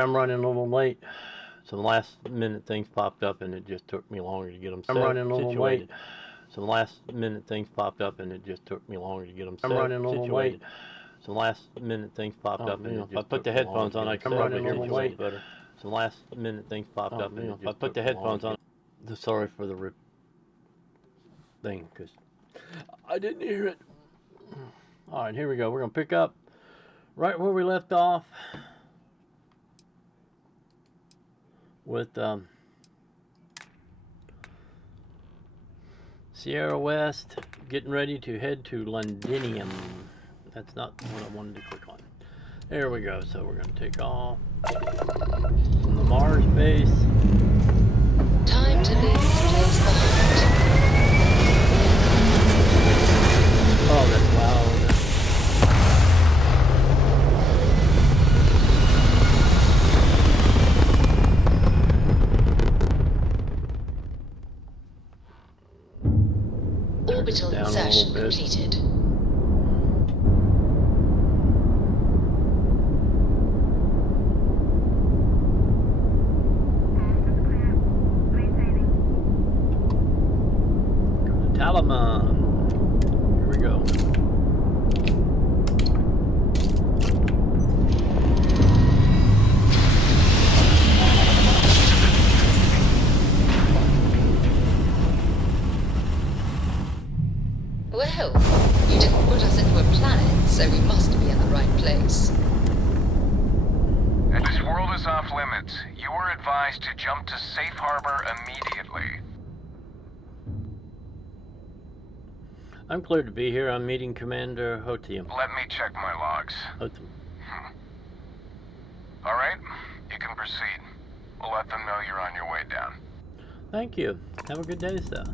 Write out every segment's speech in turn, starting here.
I'm running a little late. Some last minute things popped up and it just took me longer to get them situated. I'm running a little late. Some last minute things popped up and it just took me longer to get them situated. I'm running a little late. Some last minute things popped up and if I put the headphones on I can hear you way better. Some last minute things popped up and if I put the headphones on. Sorry for the rip thing because I didn't hear it. All right, here we go. We're gonna pick up right where we left off with Sierra West getting ready to head to Londinium. That's not what I wanted to click on. There we go. So we're going to take off from the Mars base. Time to leave this place behind. Oh, that's loud. Orbital insertion completed. Go to Talaman. Here we go. Well, you didn't put us into a planet, so we must be in the right place. This world is off limits. You were advised to jump to safe harbor immediately. I'm cleared to be here. I'm meeting Commander Hotium. Let me check my logs. Hotium. All right, you can proceed. We'll let them know you're on your way down. Thank you. Have a good day, sir.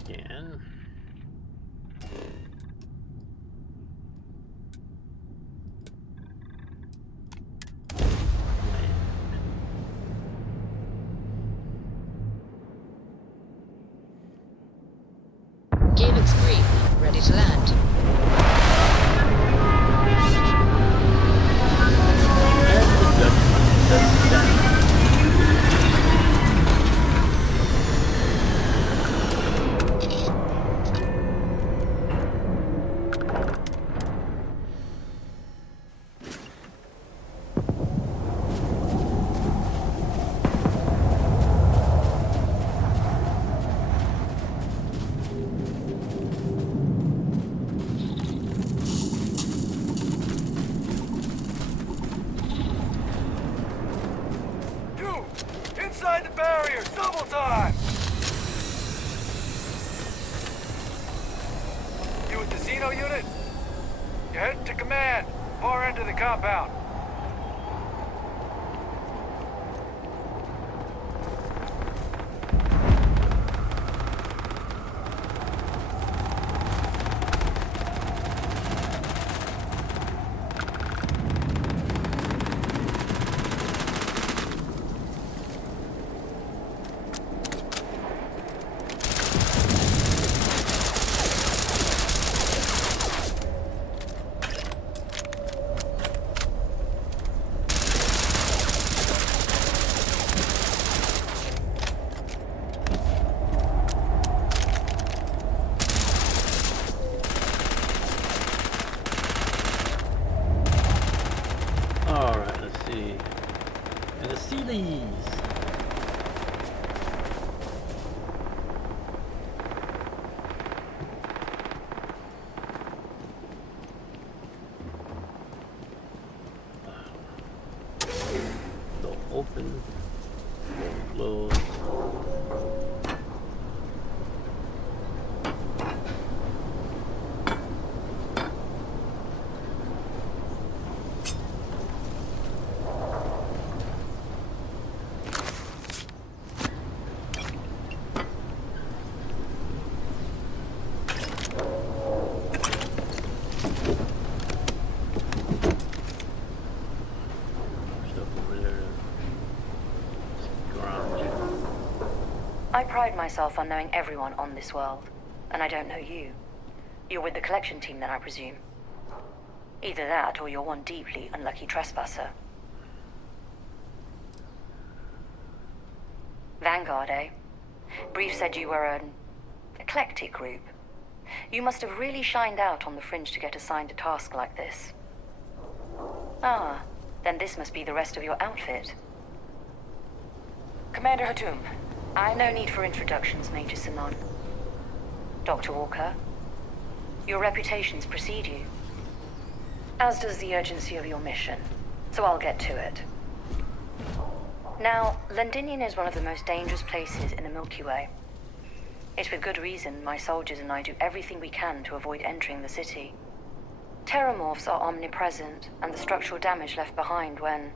Again. Gear looks green, ready to land. Inside the barrier, double time! You with the Xeno unit? You're heading to command, far end of the compound. I pride myself on knowing everyone on this world, and I don't know you. You're with the collection team then, I presume. Either that, or you're one deeply unlucky trespasser. Vanguard, eh? Brief said you were an eclectic group. You must have really shined out on the fringe to get assigned a task like this. Ah, then this must be the rest of your outfit. Commander Hatum, no need for introductions, Major Sinon. Dr. Walker, your reputations precede you. As does the urgency of your mission, so I'll get to it. Now, Londinium is one of the most dangerous places in the Milky Way. It's with good reason my soldiers and I do everything we can to avoid entering the city. Terramorphs are omnipresent, and the structural damage left behind when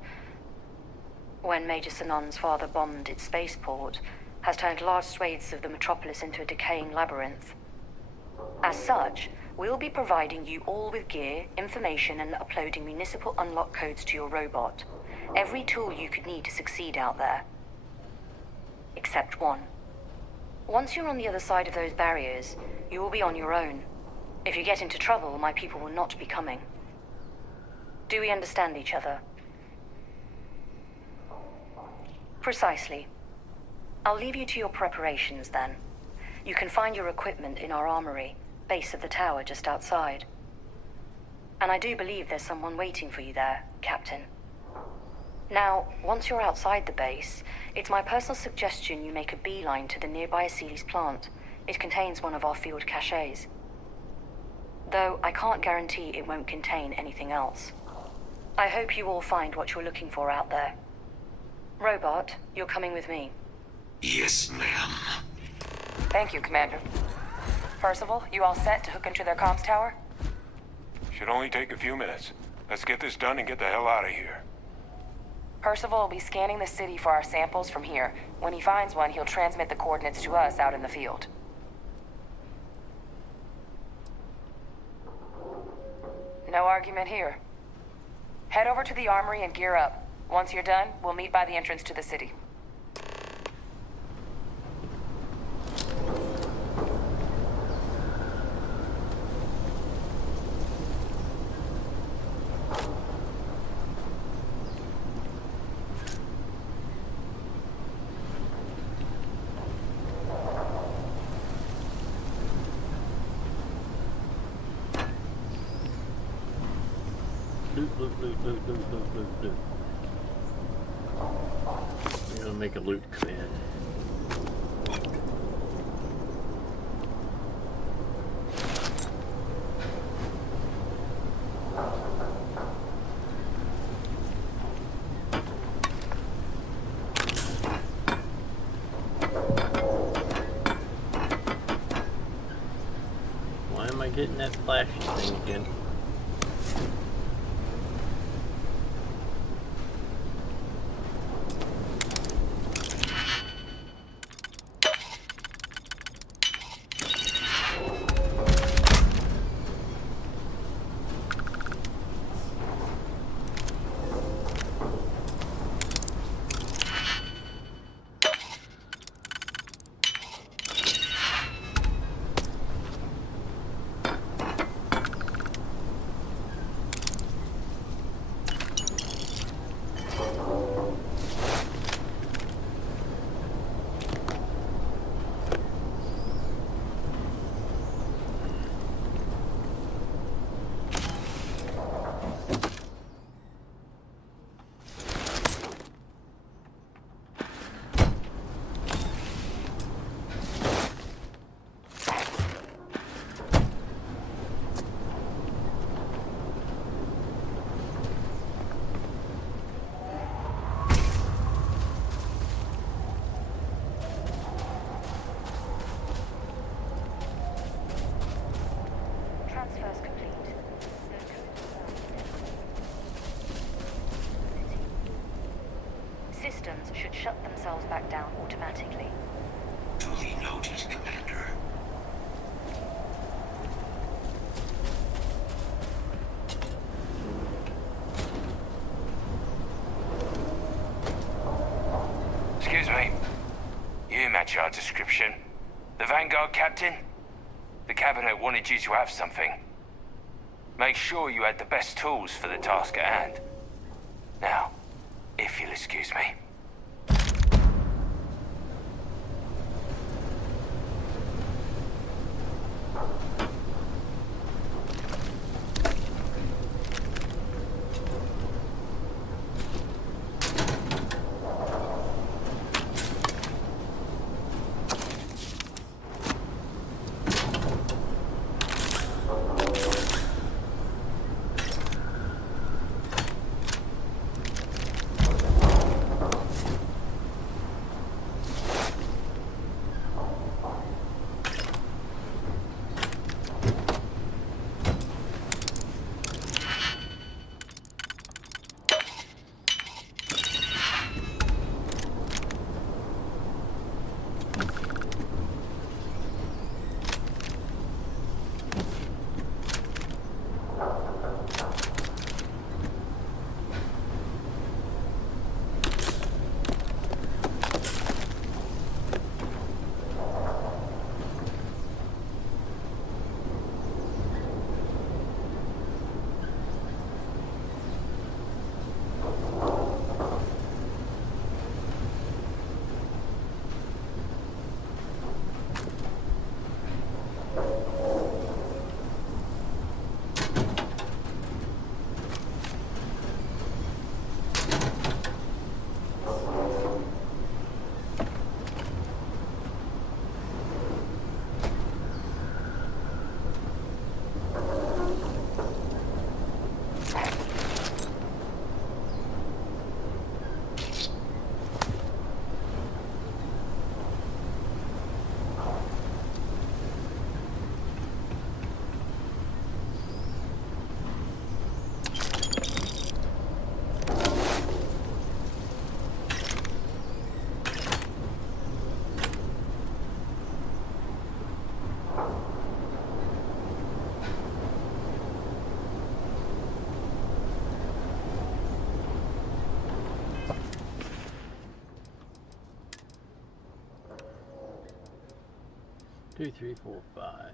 Major Sinon's father bombed its spaceport has turned large swathes of the metropolis into a decaying labyrinth. As such, we'll be providing you all with gear, information, and uploading municipal unlock codes to your robot. Every tool you could need to succeed out there. Except one. Once you're on the other side of those barriers, you will be on your own. If you get into trouble, my people will not be coming. Do we understand each other? Precisely. I'll leave you to your preparations then. You can find your equipment in our armory, base of the tower just outside. And I do believe there's someone waiting for you there, Captain. Now, once you're outside the base, it's my personal suggestion you make a beeline to the nearby Aceles plant. It contains one of our field caches. Though I can't guarantee it won't contain anything else. I hope you all find what you're looking for out there. Robot, you're coming with me. Yes, ma'am. Thank you, Commander. Percival, you all set to hook into their comms tower? Should only take a few minutes. Let's get this done and get the hell out of here. Percival will be scanning the city for our samples from here. When he finds one, he'll transmit the coordinates to us out in the field. No argument here. Head over to the armory and gear up. Once you're done, we'll meet by the entrance to the city. Loot. We're gonna make a loot command. Why am I getting that flashy thing again? Systems should shut themselves back down automatically. Duly noted, Commander. Excuse me. You match our description. description. The Vanguard captain? The cabinet wanted you to have something. Make sure you had the best tools for the task at hand. Now, if you'll excuse me. Two, three, four, five.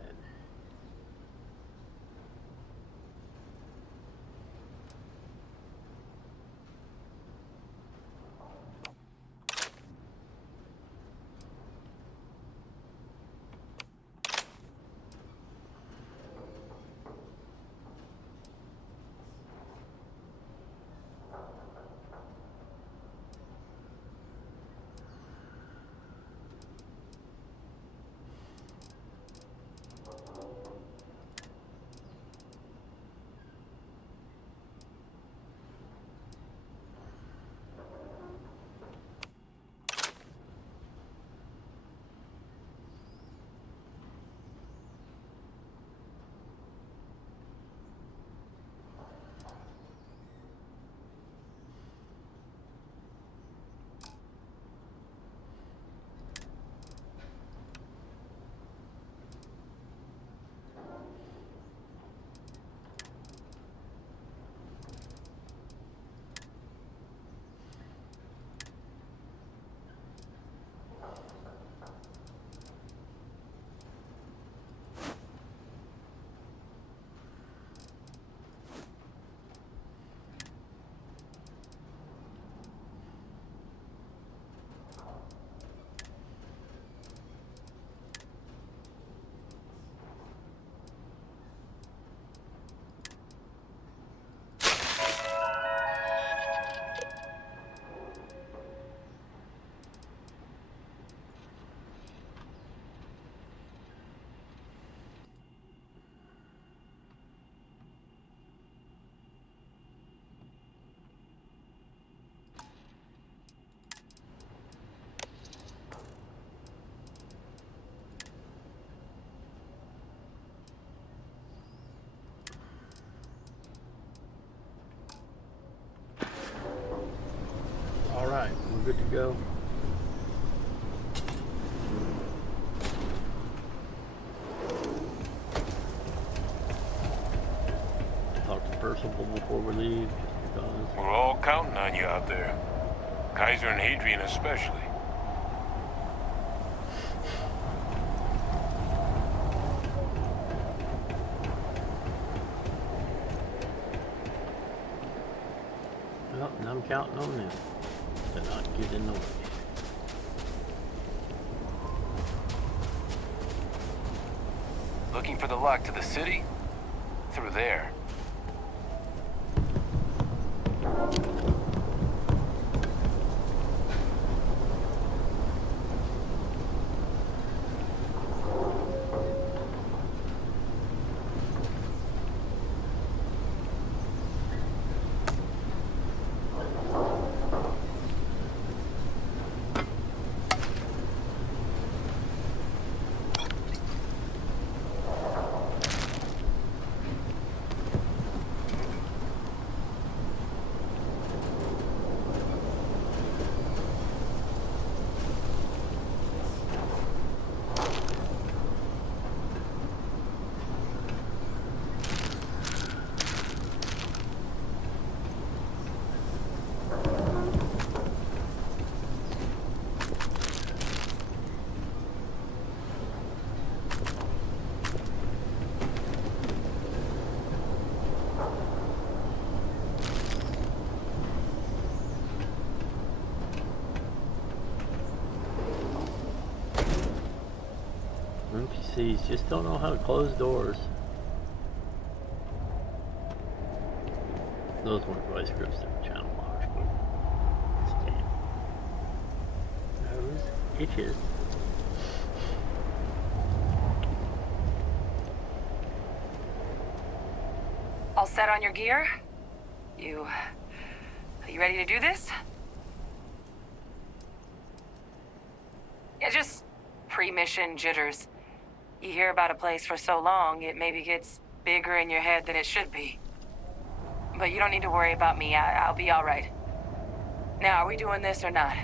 Alright, we're good to go. Talk to Percival before we leave, just because. We're all counting on you out there. Kaiser and Hadrian especially. counting on them to not get in the way. Looking for the lock to the city? Through there. NPCs just don't know how to close doors. Those weren't voice scripts, they were channel lockers, but stand. Nose itches. All set on your gear? Are you ready to do this? Yeah, just pre-mission jitters. You hear about a place for so long, it maybe gets bigger in your head than it should be. But you don't need to worry about me. I'll be all right. Now, are we doing this or not?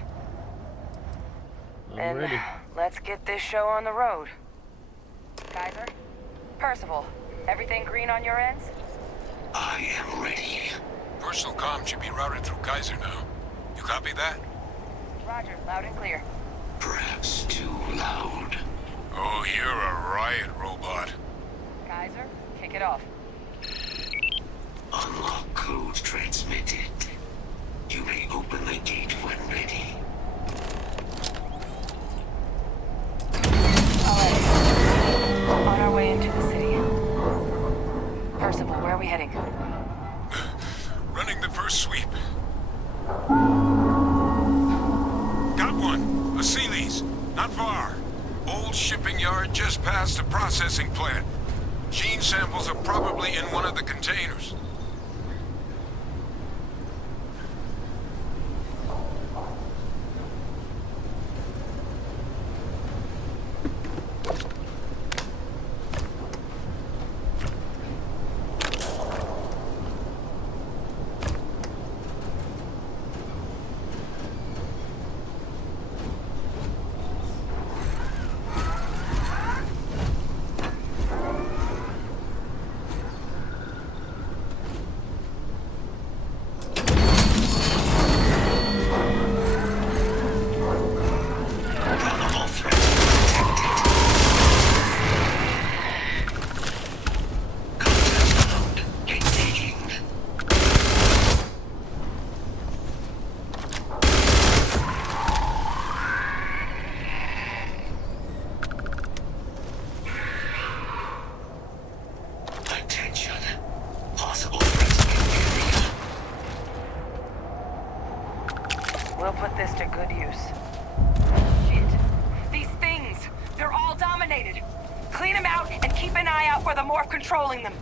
I'm ready. Let's get this show on the road. Kaiser? Percival, everything green on your ends? I am ready. Personal comm should be routed through Kaiser now. You copy that? Roger, loud and clear. Perhaps too loud. Oh, you're a riot robot. Kaiser, kick it off. Unlock code transmitted. You may open the gate when ready. Alright. On our way into the city. Percival, where are we heading? Running the first sweep. Got one. A Sealy's. Not far. Old shipping yard just past the processing plant. Gene samples are probably in one of the containers. We'll put this to good use. Shit. These things, they're all dominated. Clean them out and keep an eye out for the morph controlling them.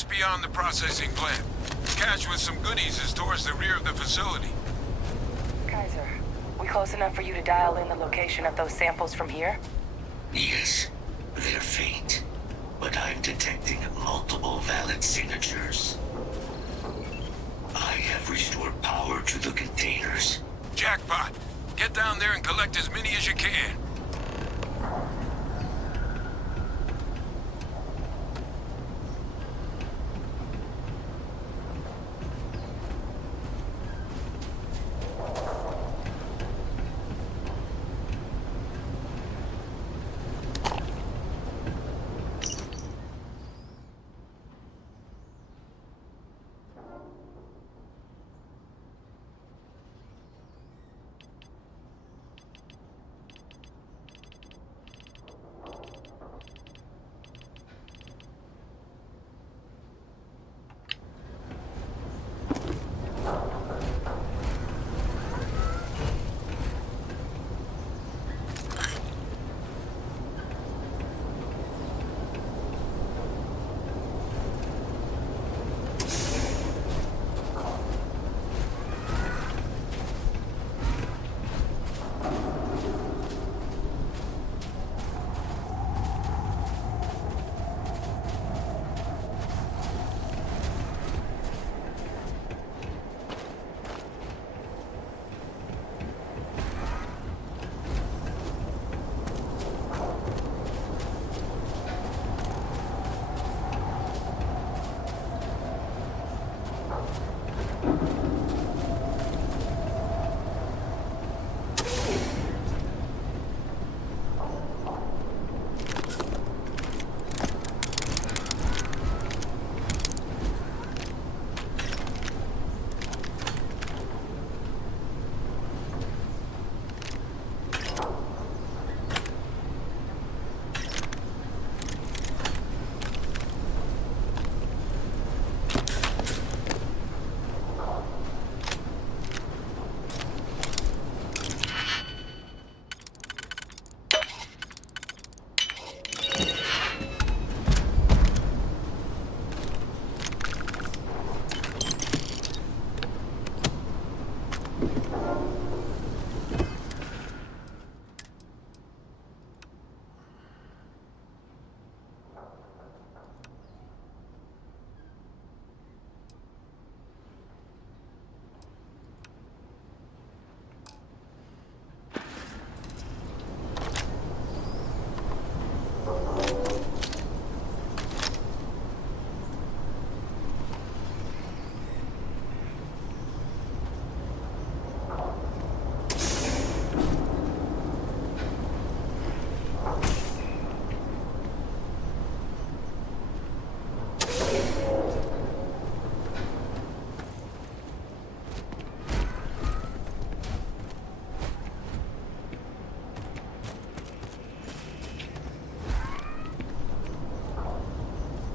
just beyond the processing plant. Cache with some goodies is towards the rear of the facility. Kaiser, we close enough for you to dial in the location of those samples from here? Yes, they're faint, but I'm detecting multiple valid signatures. I have restored power to the containers. Jackpot! Get down there and collect as many as you can.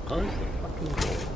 Close the fucking doors.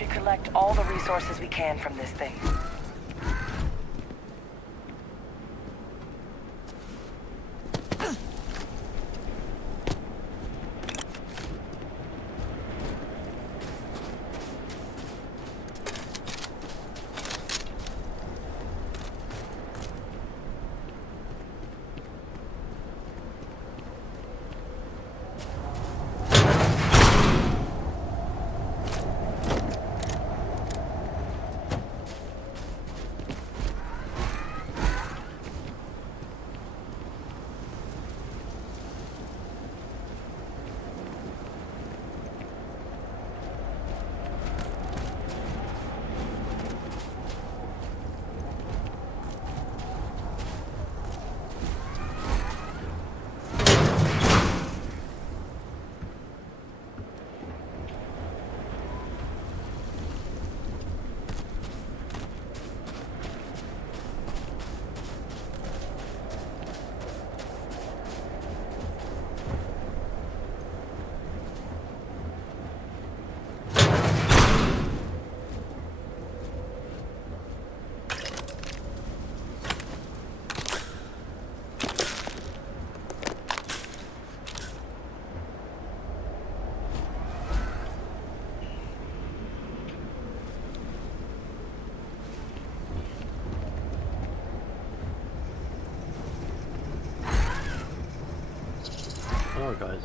should collect all the resources we can from this thing. Oh, guys.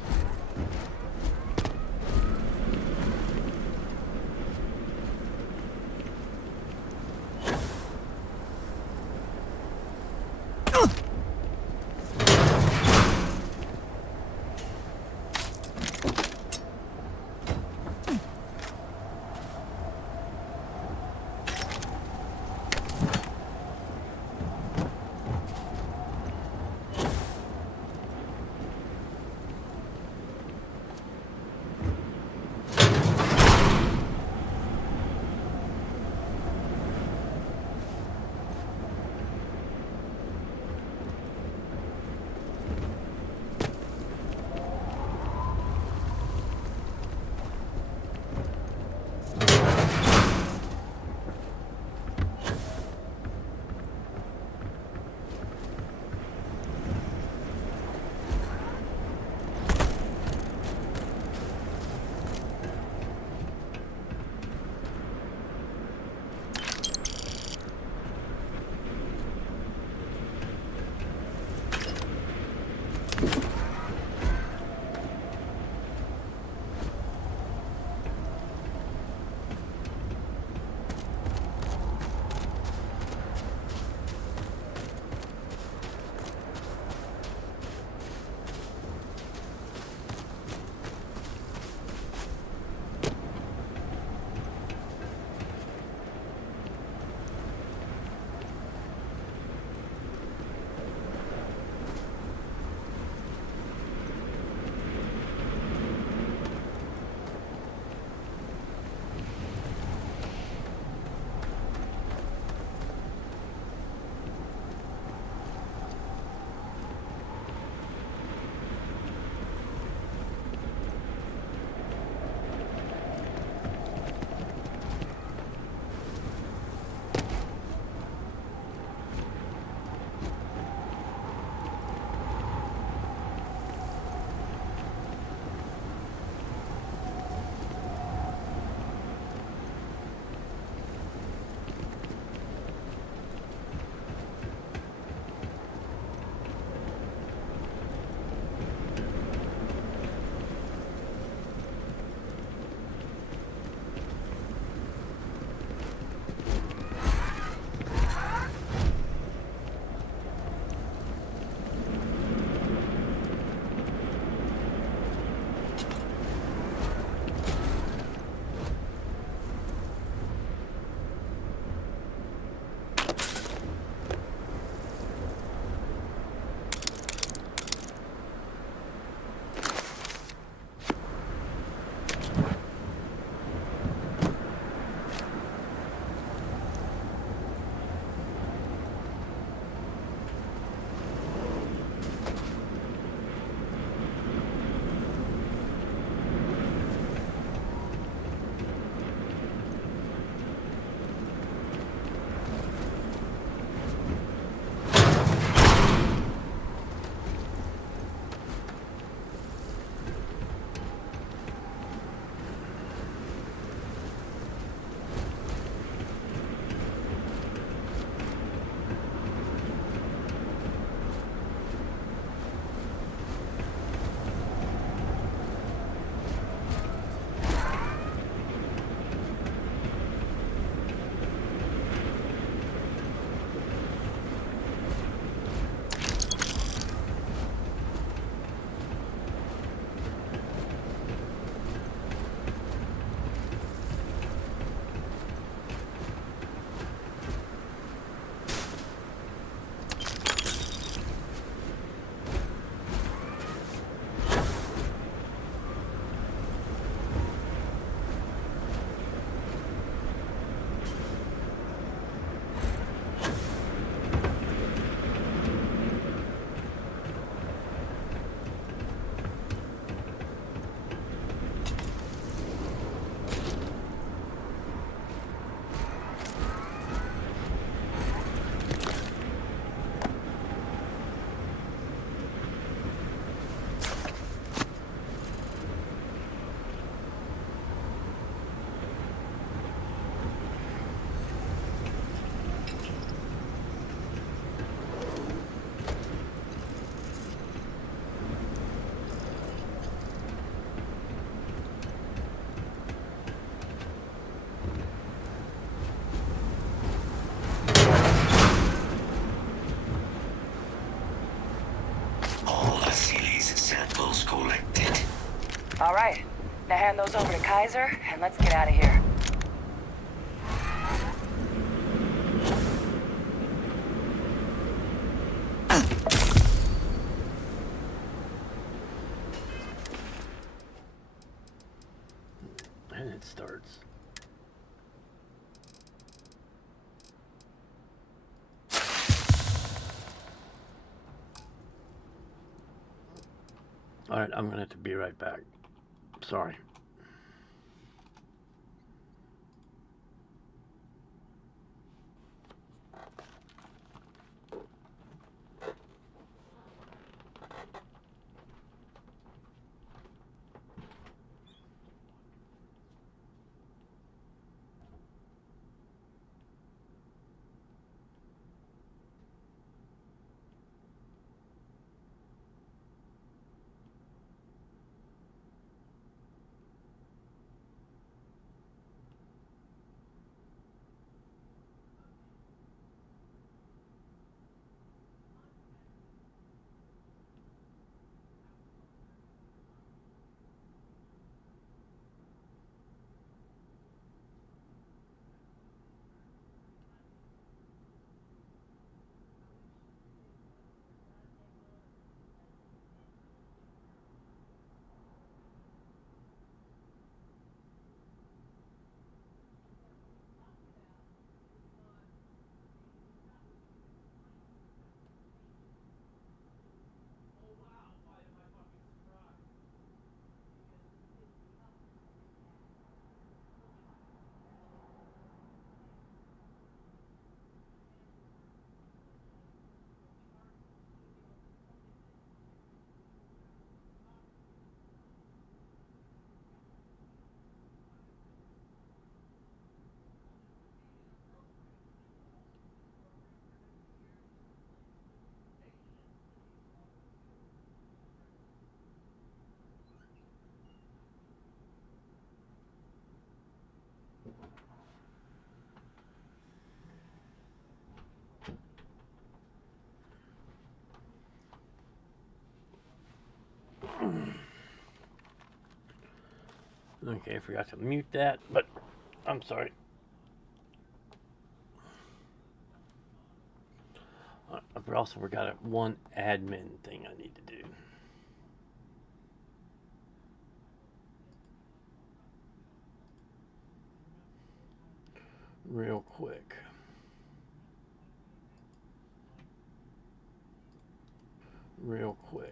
Now hand those over to Kaiser, and let's get out of here. And it starts. Alright, I'm gonna have to be right back. Sorry. Okay, I forgot to mute that, but I'm sorry. I've also forgot one admin thing I need to do. Real quick. Real quick.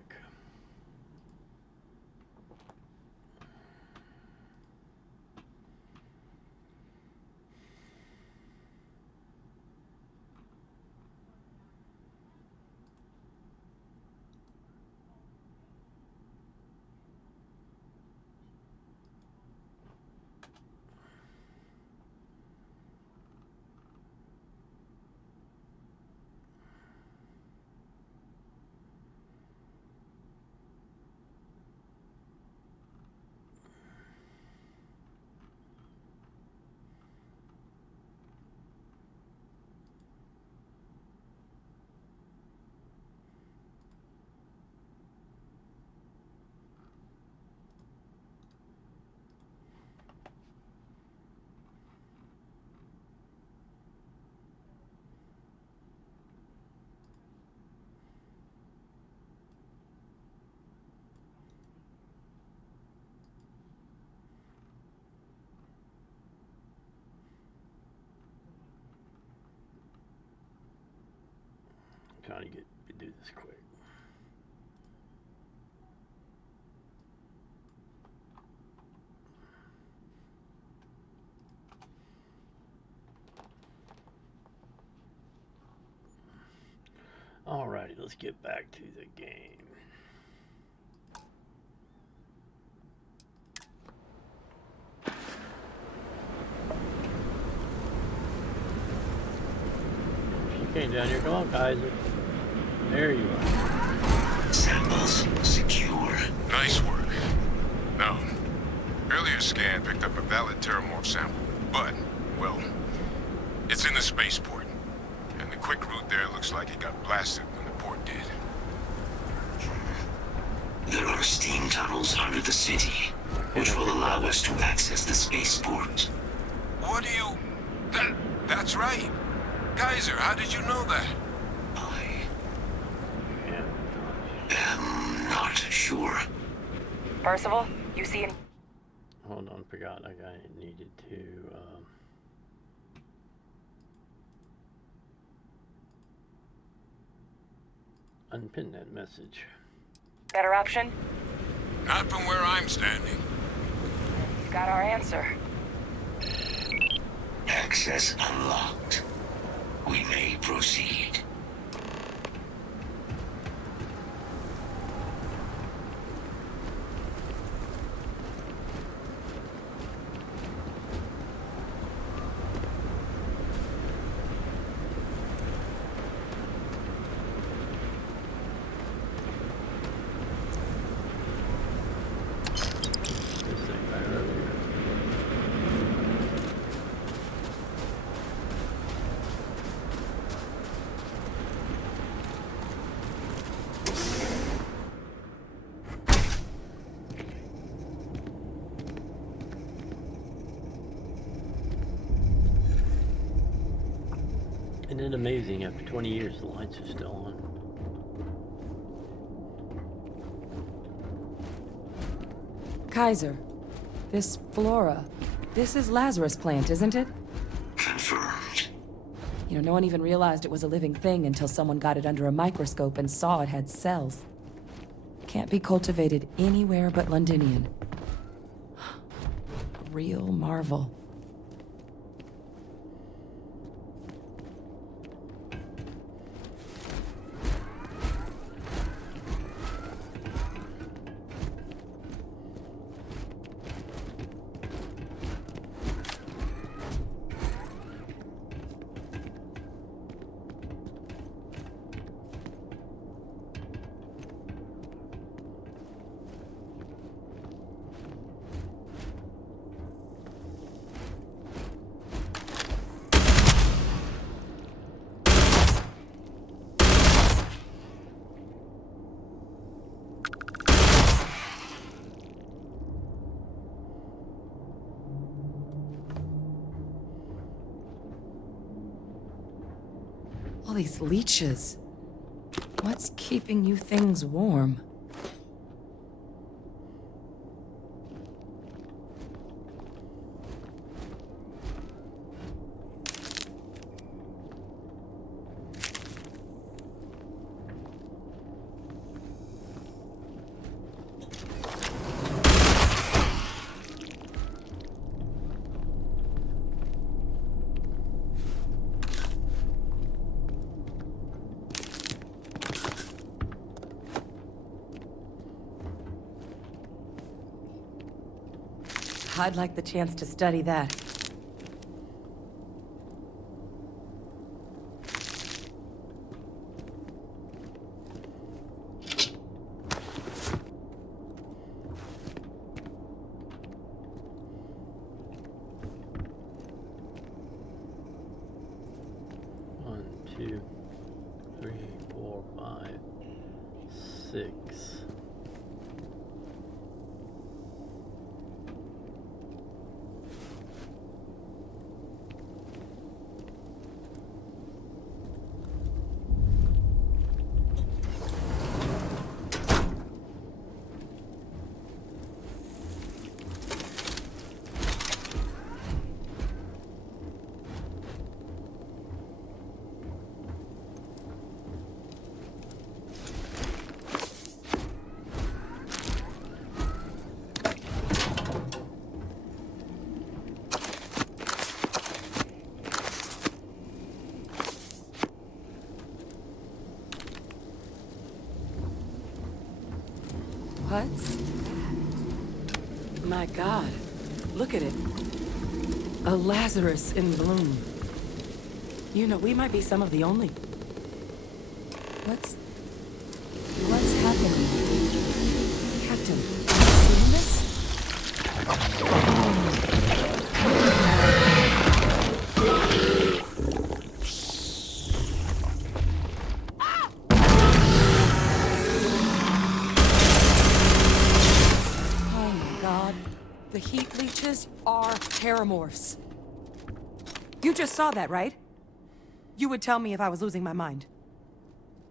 Trying to do this quick. Alrighty, let's get back to the game. Okay, down here, come on, Kaiser. There you are. Samples secure. Nice work. Now, earlier scan picked up a valid Terramorph sample, but, well, it's in the spaceport. And the quick route there looks like it got blasted when the port did. There are steam tunnels under the city. which will allow us to access the spaceport. What do you... That's right. Kaiser, how did you know that? I am not sure. Percival, you see an... Hold on, forgot I needed to unpin that message. better option? Not from where I'm standing. You've got our answer. Access unlocked. We may proceed. This thing right earlier. Isn't it amazing, after 20 years the lights are still on? Kaiser, this flora, this is Lazarus plant, isn't it? Confirmed. You know, no one even realized it was a living thing until someone got it under a microscope and saw it had cells. Can't be cultivated anywhere but Londinian. A real marvel. All these leeches. What's keeping you things warm? I'd like the chance to study that. One, two, 3, 4, 5, 6. What's that? My God, look at it. A Lazarus in bloom. You know, we might be some of the only... What's happening? Captain, have you seen this? Oh my God. Terramorphs. You just saw that, right? You would tell me if I was losing my mind.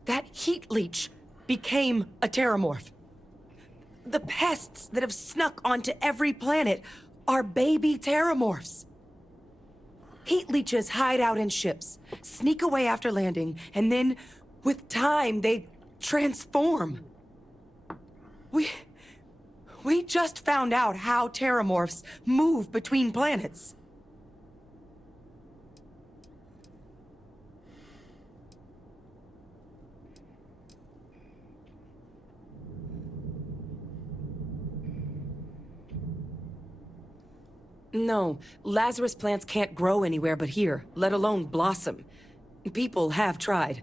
That heat leech became a Terramorph. The pests that have snuck onto every planet are baby Terramorphs. Heat leeches hide out in ships, sneak away after landing, and then, with time, they transform. We just found out how Terramorphs move between planets. No, Lazarus plants can't grow anywhere but here, let alone blossom. People have tried.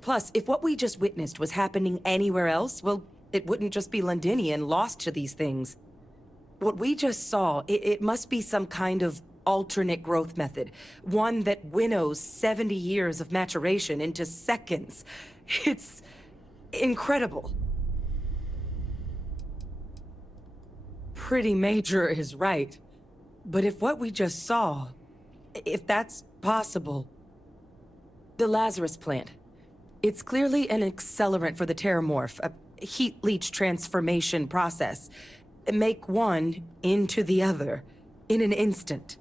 Plus, if what we just witnessed was happening anywhere else, well, it wouldn't just be Londinian lost to these things. What we just saw, it must be some kind of alternate growth method. One that winnows 70 years of maturation into seconds. It's incredible. Pretty Major is right. But if what we just saw, if that's possible... The Lazarus plant. It's clearly an accelerant for the Terramorph, a heat leech transformation process. Make one into the other in an instant.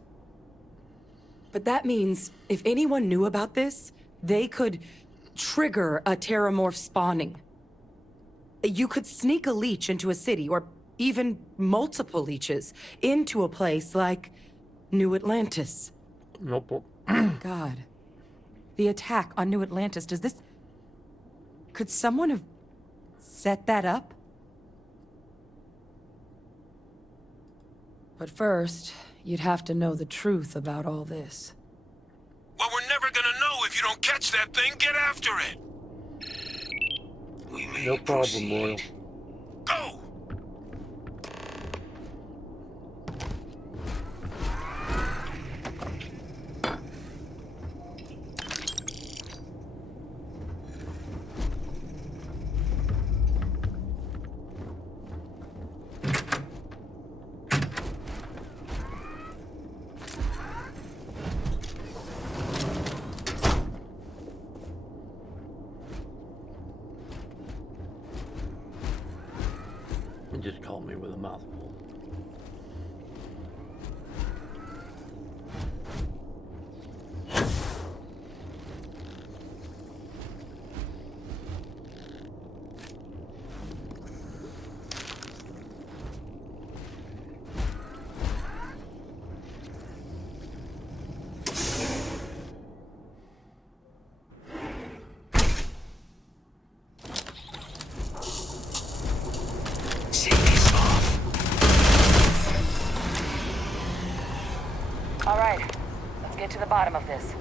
But that means if anyone knew about this, they could trigger a Terramorph spawning. You could sneak a leech into a city, or even multiple leeches, into a place like New Atlantis. Nope. God. The attack on New Atlantis, does this... Could someone have set that up? But first, you'd have to know the truth about all this. Well, we're never gonna know if you don't catch that thing. Get after it. We may No problem, proceed. Royal. Go! He just called me with a mouthful. Safety's off. All right, let's get to the bottom of this.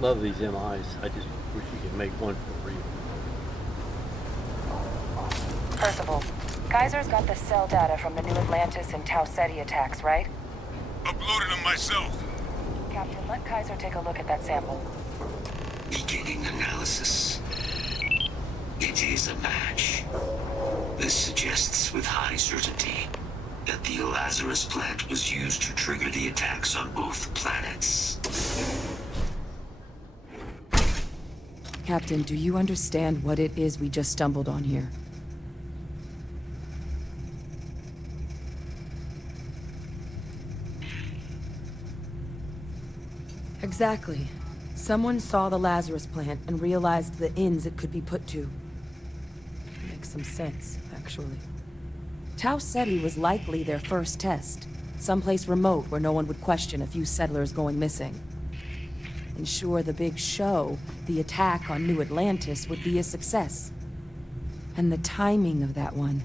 Love these MIs. I just wish you could make one for real. Percival, Kaiser's got the cell data from the New Atlantis and Tau Ceti attacks, right? Uploaded them myself. Captain, let Kaiser take a look at that sample. Beginning analysis. It is a match. This suggests with high certainty that the Lazarus plant was used to trigger the attacks on both planets. Captain, do you understand what it is we just stumbled on here? Exactly. Someone saw the Lazarus plant and realized the ends it could be put to. Makes some sense, actually. Tau Ceti was likely their first test. Someplace remote where no one would question a few settlers going missing. Ensure the big show, the attack on New Atlantis, would be a success. And the timing of that one.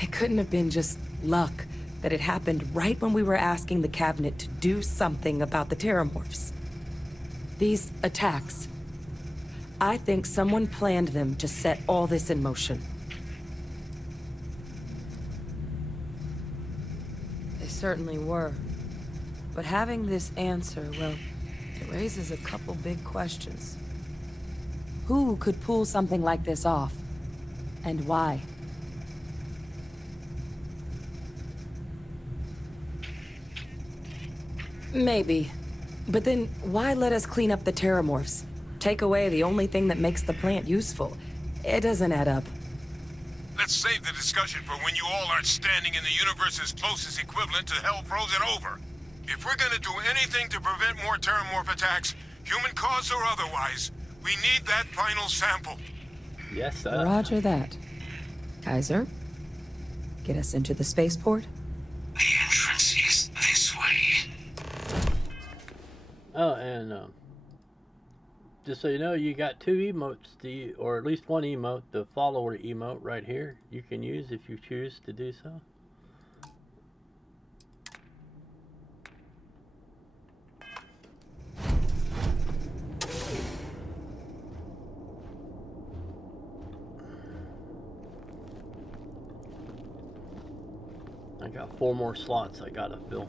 It couldn't have been just luck that it happened right when we were asking the cabinet to do something about the Terramorphs. These attacks, I think someone planned them to set all this in motion. They certainly were. But having this answer, well, it raises a couple big questions. Who could pull something like this off? And why? Maybe. But then, why let us clean up the terramorphs? Take away the only thing that makes the plant useful. It doesn't add up. Let's save the discussion for when you all aren't standing in the universe's closest equivalent to hell frozen over. If we're gonna do anything to prevent more terramorph attacks, human cause or otherwise, we need that final sample. Yes, sir. Roger that. Kaiser, get us into the spaceport? The entrance is this way. Oh, and just so you know, you got two emotes, or at least one emote, the follower emote right here, you can use if you choose to do so. I got 4 more slots I gotta fill.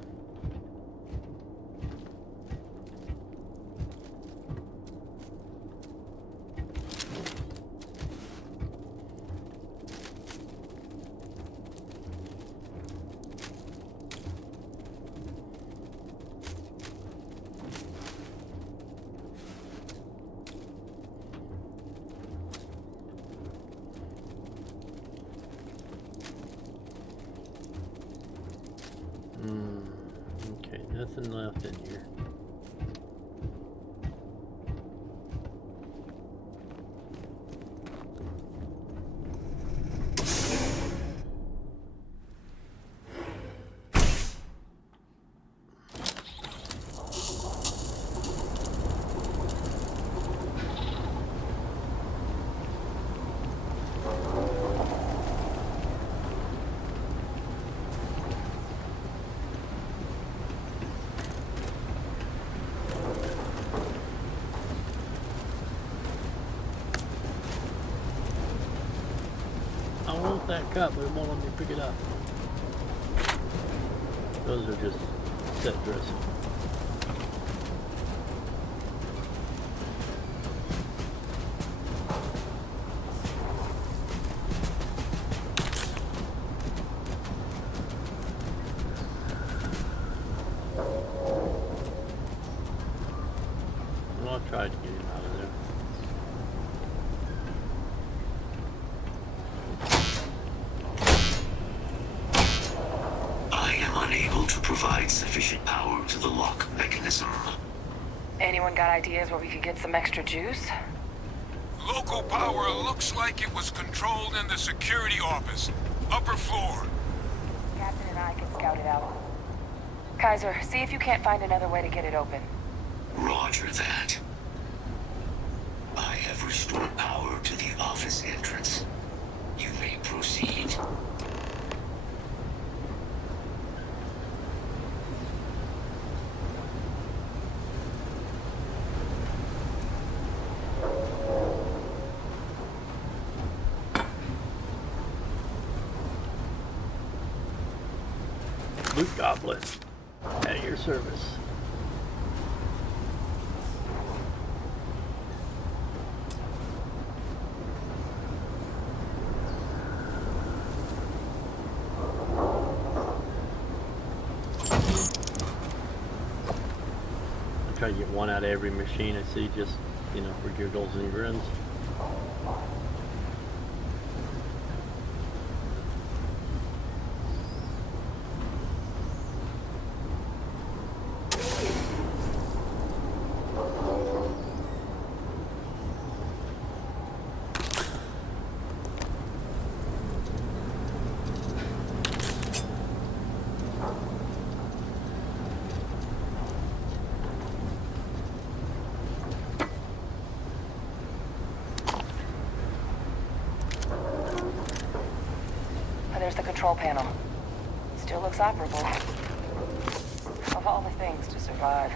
Okay, nothing left in here. I want that cup, but it won't let me pick it up. Those are just set dressing. Well, I tried to get him out of there. Unable to provide sufficient power to the lock mechanism. Anyone got ideas where we could get some extra juice? Local power looks like it was controlled in the security office. Upper floor. Captain and I can scout it out. Kaiser, see if you can't find another way to get it open. Roger that. I have restored power to the office entrance. You may proceed. Loot Goblin, at your service. I try to get one out of every machine I see, just, you know, for giggles and grins. There's the control panel. Still looks operable. Of all the things to survive.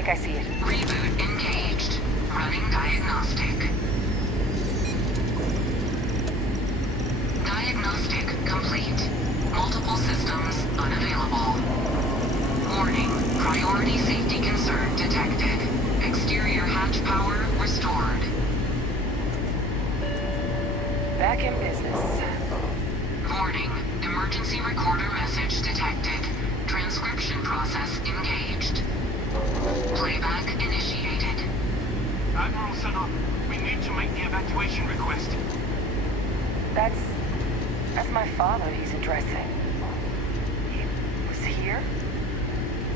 think I see it. Reboot engaged. Running diagnostic. Diagnostic complete. Multiple systems unavailable. Warning. Priority safety concern detected. Exterior hatch power restored. Back in business. Warning. Emergency recorder message detected. Transcription process engaged. Playback initiated. Admiral Sunnop, we need to make the evacuation request. That's my father he's addressing. He was here?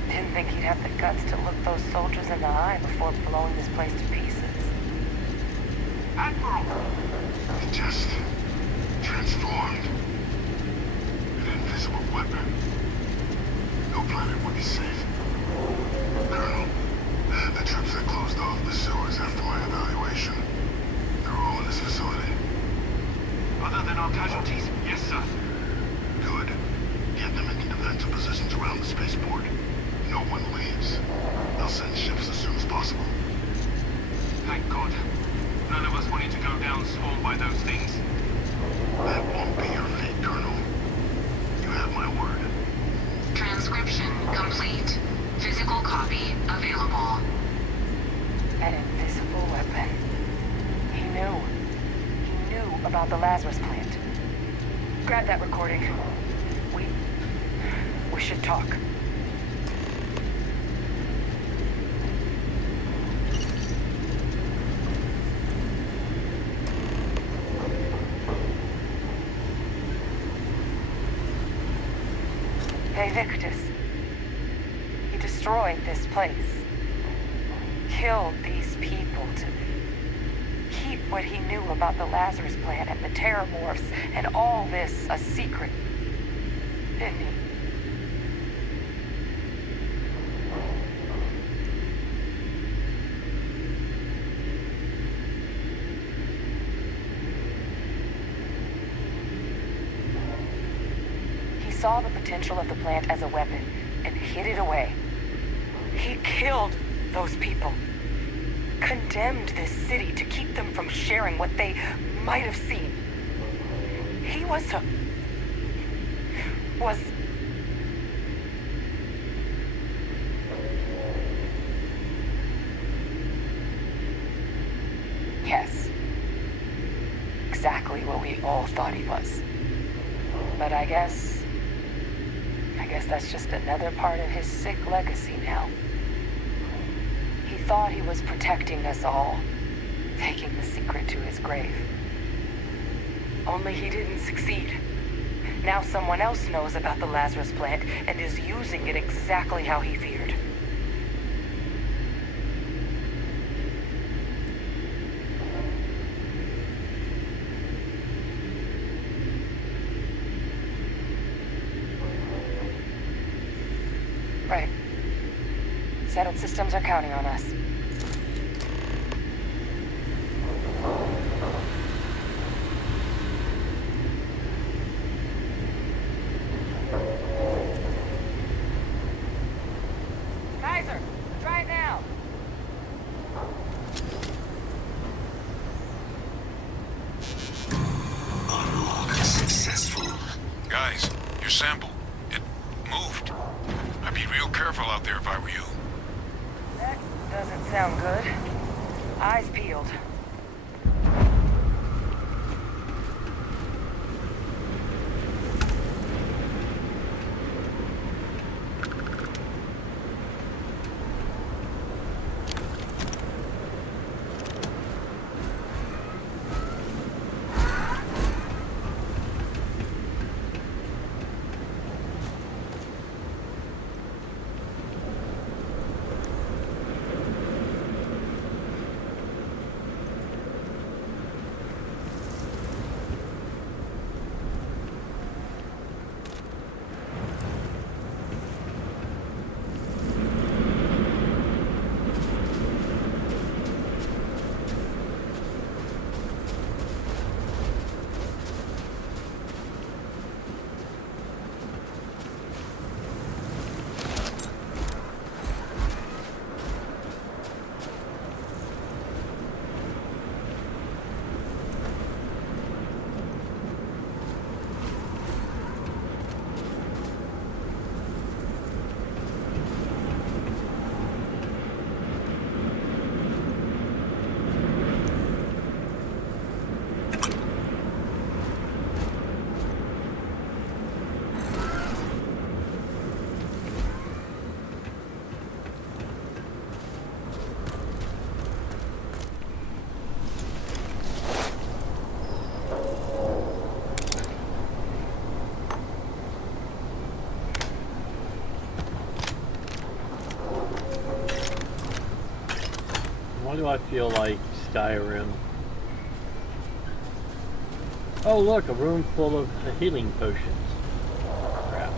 Didn't think he'd have the guts to look those soldiers in the eye before blowing this place to pieces. Admiral! It just transformed. An invisible weapon. No planet would be safe. Colonel, the troops that closed off the sewers after my evaluation, they're all in this facility. Other than our casualties, yes, sir. Good. Get them into defensive positions around the spaceport. No one leaves. They'll send ships as soon as possible. Thank God. None of us wanted to go down swarmed by those things. That won't be your fate, Colonel. You have my word. Transcription complete. Physical copy available. An invisible weapon. He knew. He knew about the Lazarus plant. Grab that recording. We should talk. Hey, Victus. He destroyed this place. Killed these people to keep what he knew about the Lazarus plant and the Terramorphs and all this a secret. Didn't he? He saw the potential of the plant as a weapon and hid it away. He killed those people. Condemned this city to keep them from sharing what they might have seen. He was Yes. Exactly what we all thought he was. But I guess that's just another part of his sick legacy now. He thought he was protecting us all, taking the secret to his grave. Only he didn't succeed. Now someone else knows about the Lazarus plant and is using it exactly how he feared. Right. Settled systems are counting on us. Kaiser, try it now. Unlock successful. Guys, your sample. It moved. I'd be real careful out there if I were you. That doesn't sound good. Eyes peeled. do I feel like Skyrim? Oh look, a room full of healing potions. Crap.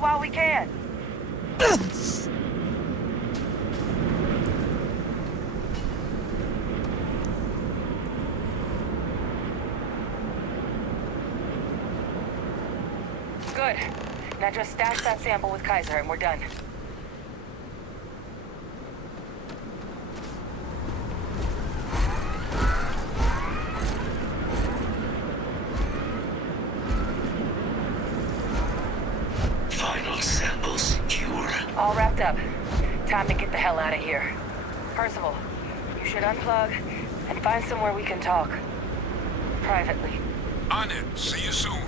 While we can. Good. Now just stash that sample with Kaiser and we're done. All wrapped up. Time to get the hell out of here. Percival, you should unplug and find somewhere we can talk. Privately. On it. See you soon.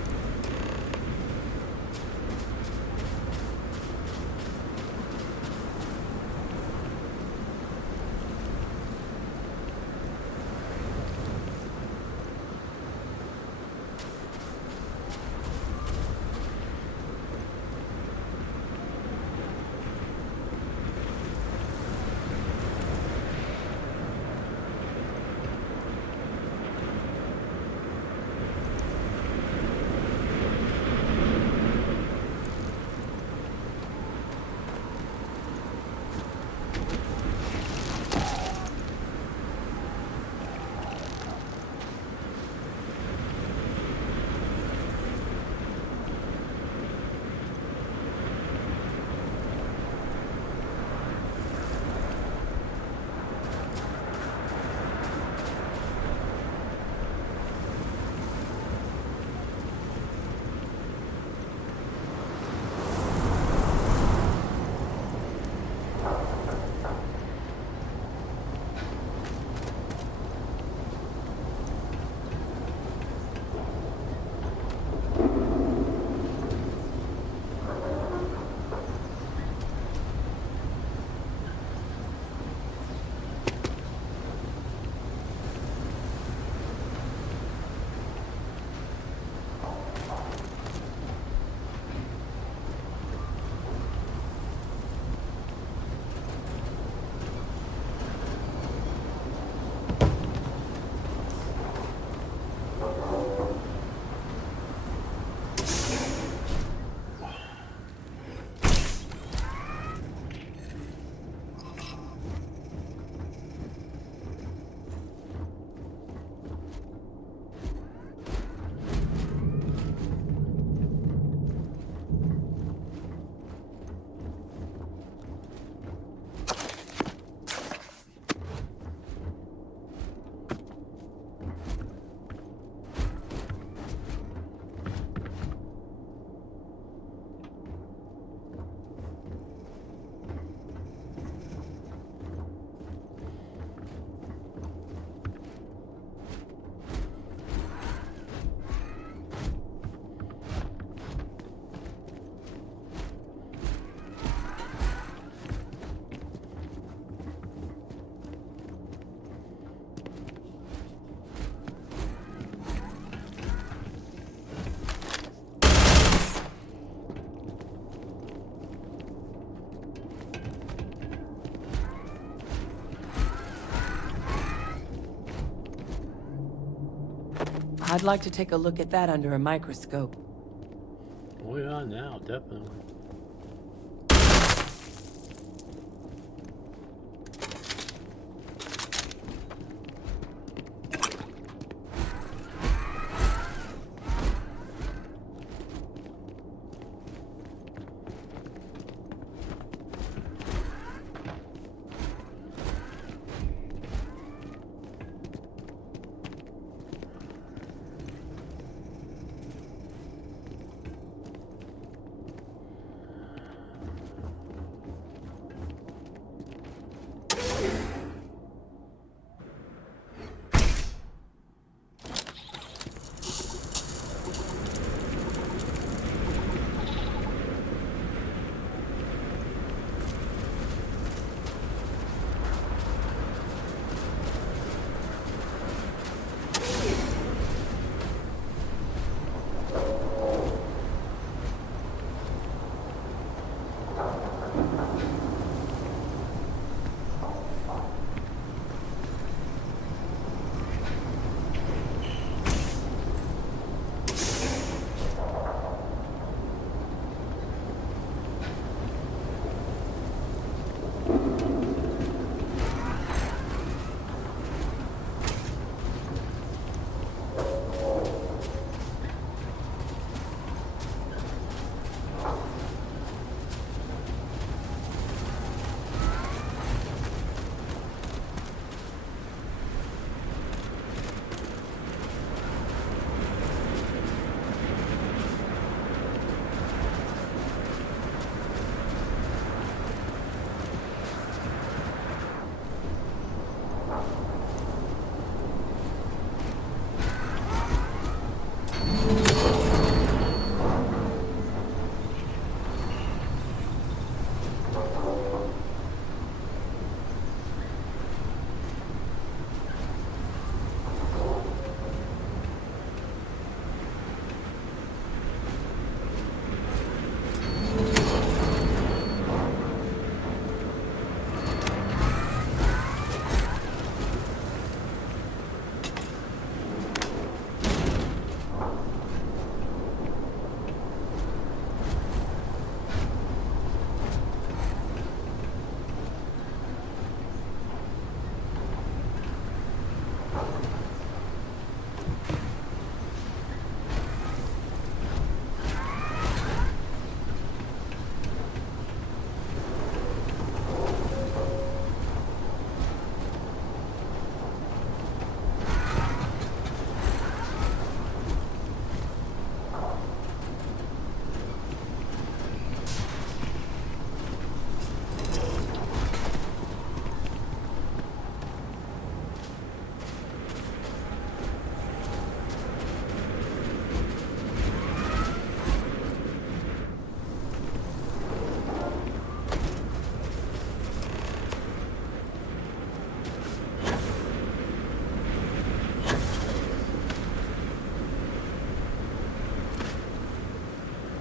I'd like to take a look at that under a microscope. Oh yeah, now, definitely.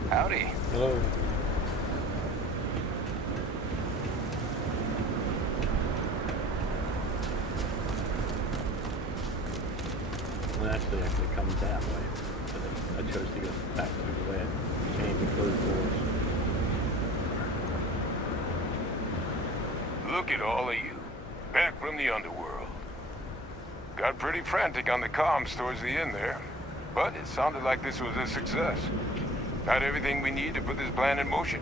Howdy. Hello. Well, actually, it comes that way. But I chose to go back through the way it came and closed doors. Look at all of you. Back from the underworld. Got pretty frantic on the comms towards the end there. But it sounded like this was a success. Got everything we need to put this plan in motion.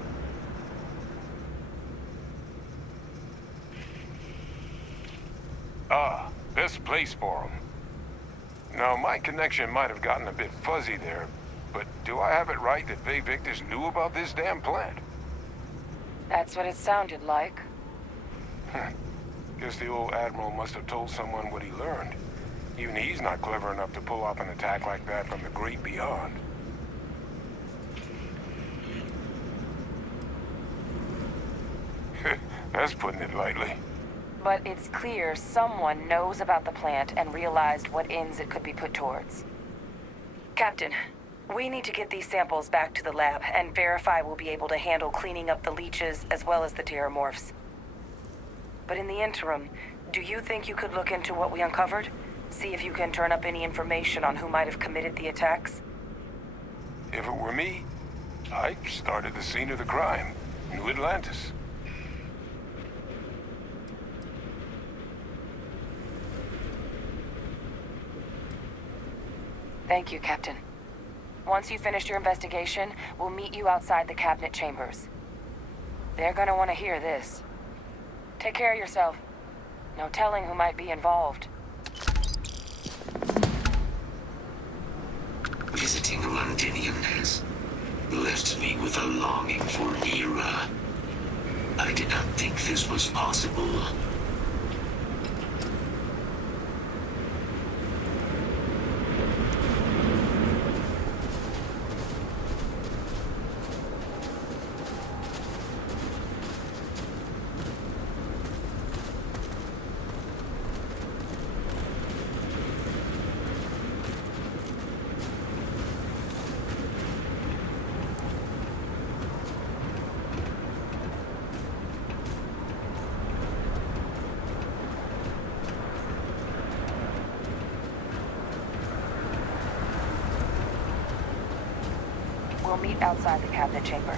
Ah, best place for them. Now, my connection might have gotten a bit fuzzy there, but do I have it right that Faye Victus knew about this damn plant? That's what it sounded like. Guess the old Admiral must have told someone what he learned. Even he's not clever enough to pull off an attack like that from the great beyond. That's putting it lightly. But it's clear someone knows about the plant and realized what ends it could be put towards. Captain, we need to get these samples back to the lab and verify we'll be able to handle cleaning up the leeches as well as the terramorphs. But in the interim, do you think you could look into what we uncovered? See if you can turn up any information on who might have committed the attacks? If it were me, I'd start at the scene of the crime. New Atlantis. Thank you, Captain. Once you've finished your investigation, we'll meet you outside the cabinet chambers. They're gonna want to hear this. Take care of yourself. No telling who might be involved. Visiting Londinium has left me with a longing for Nira. I did not think this was possible. We'll meet outside the cabinet chamber.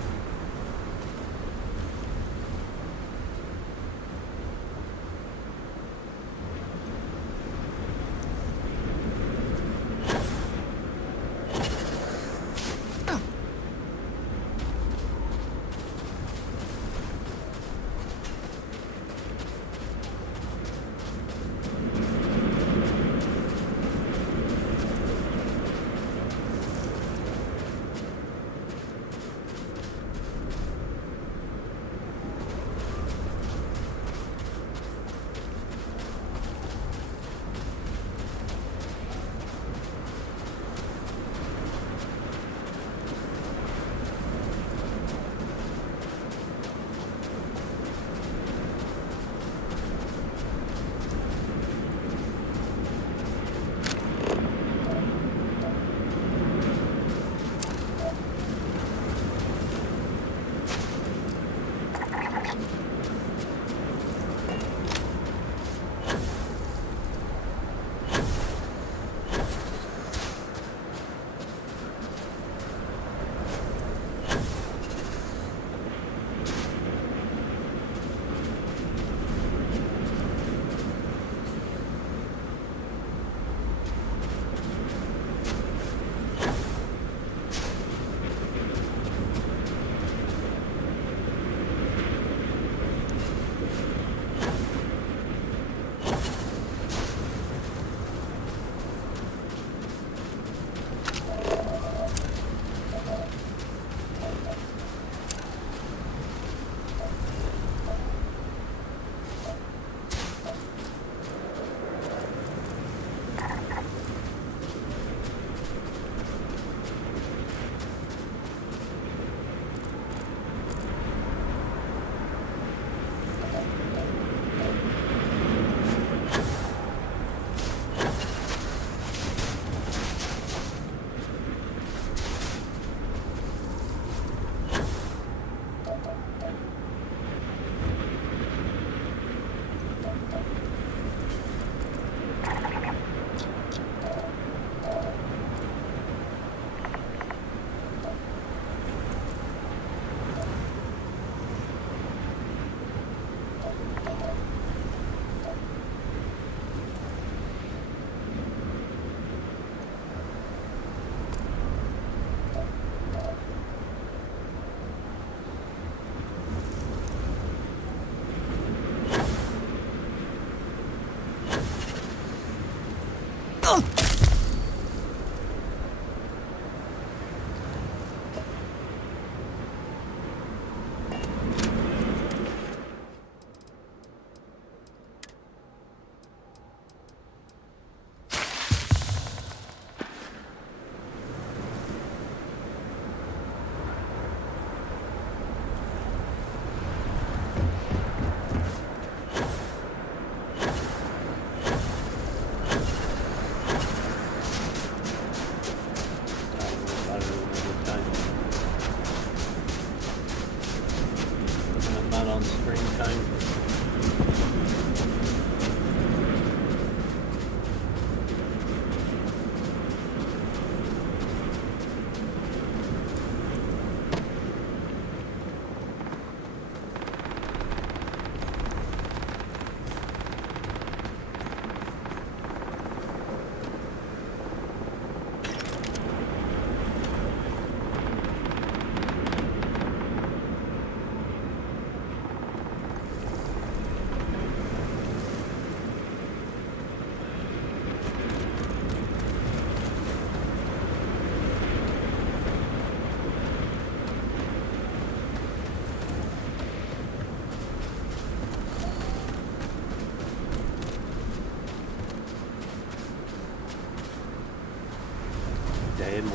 Make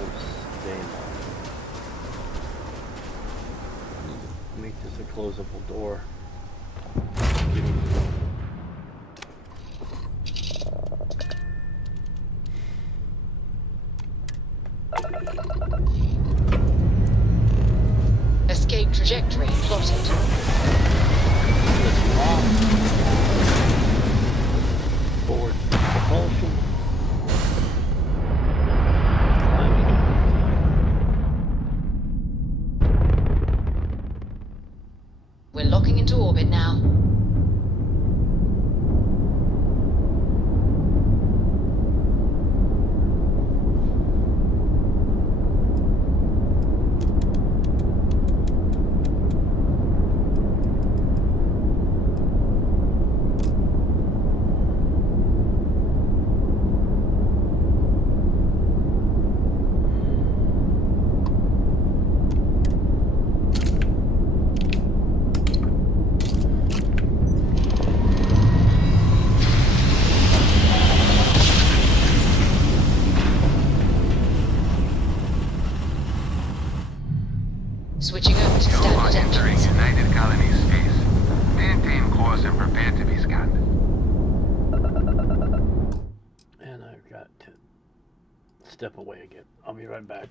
this a closable door. Escape trajectory plotted. Forward propulsion. We're locking into orbit now. Switching over to You are standard entering engines. United Colony space. Maintain course and prepare to be scanned. And I've got to step away again. I'll be right back.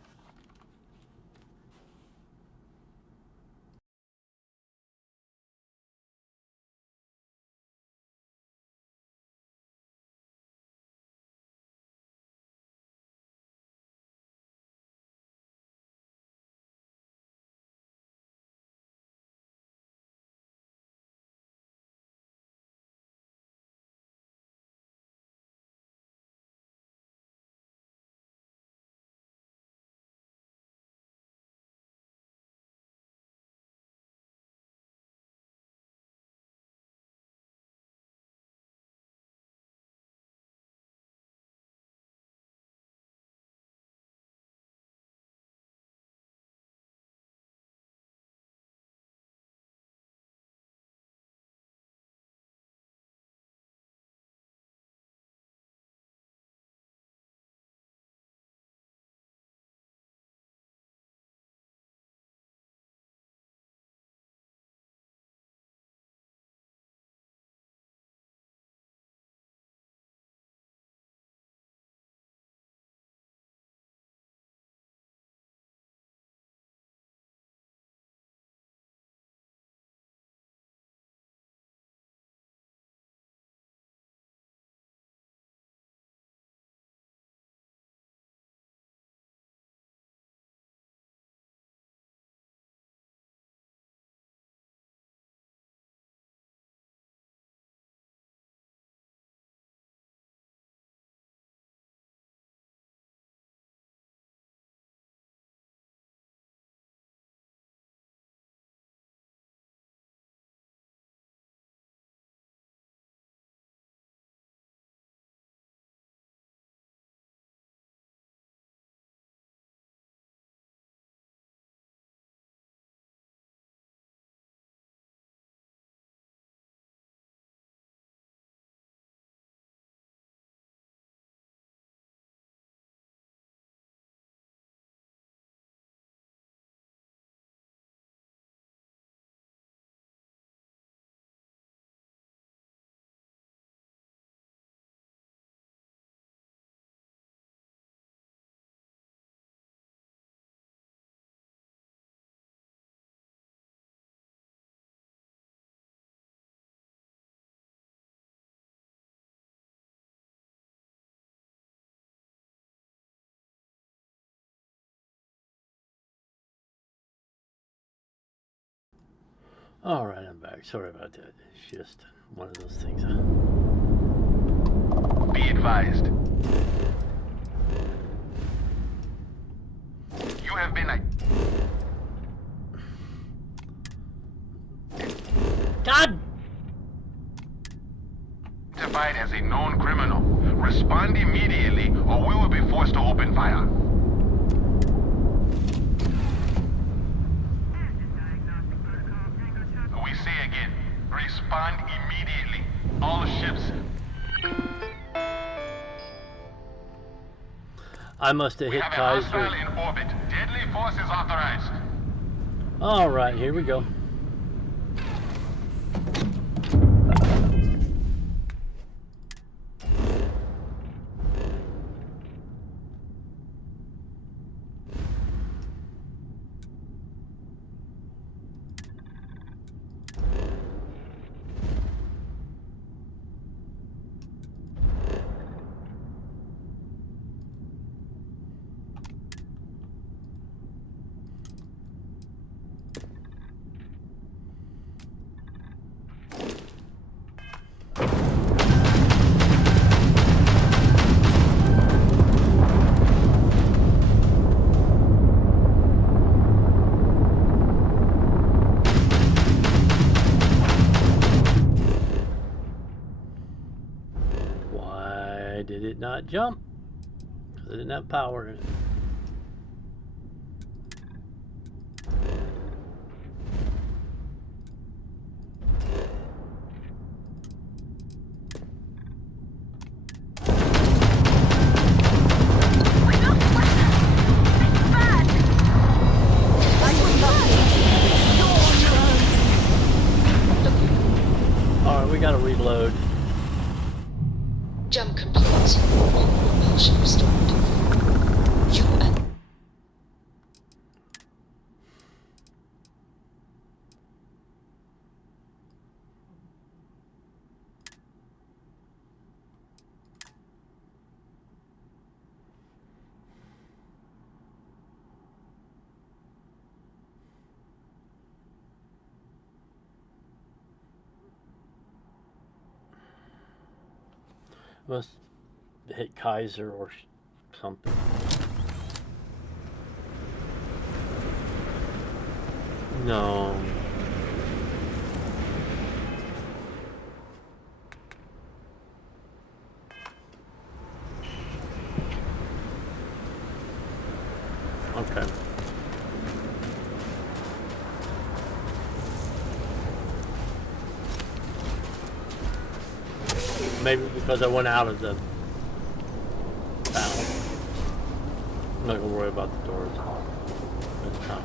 All right, I'm back. Sorry about that. It's just one of those things. Be advised. You have been God! identified as a known criminal. Respond immediately or we will be forced to open fire. We say again, respond immediately. All ships. I must have We hit have a Kaiser. hostile in orbit. Deadly force is authorized. All right, here we go. Why did it not jump? Because it didn't have power in it. Alright, we gotta reload. Jump complete. All propulsion restored. You and... Must hit Kaiser or something. No. Okay. Maybe because I went out of the battle. I'm not gonna worry about the doors this time.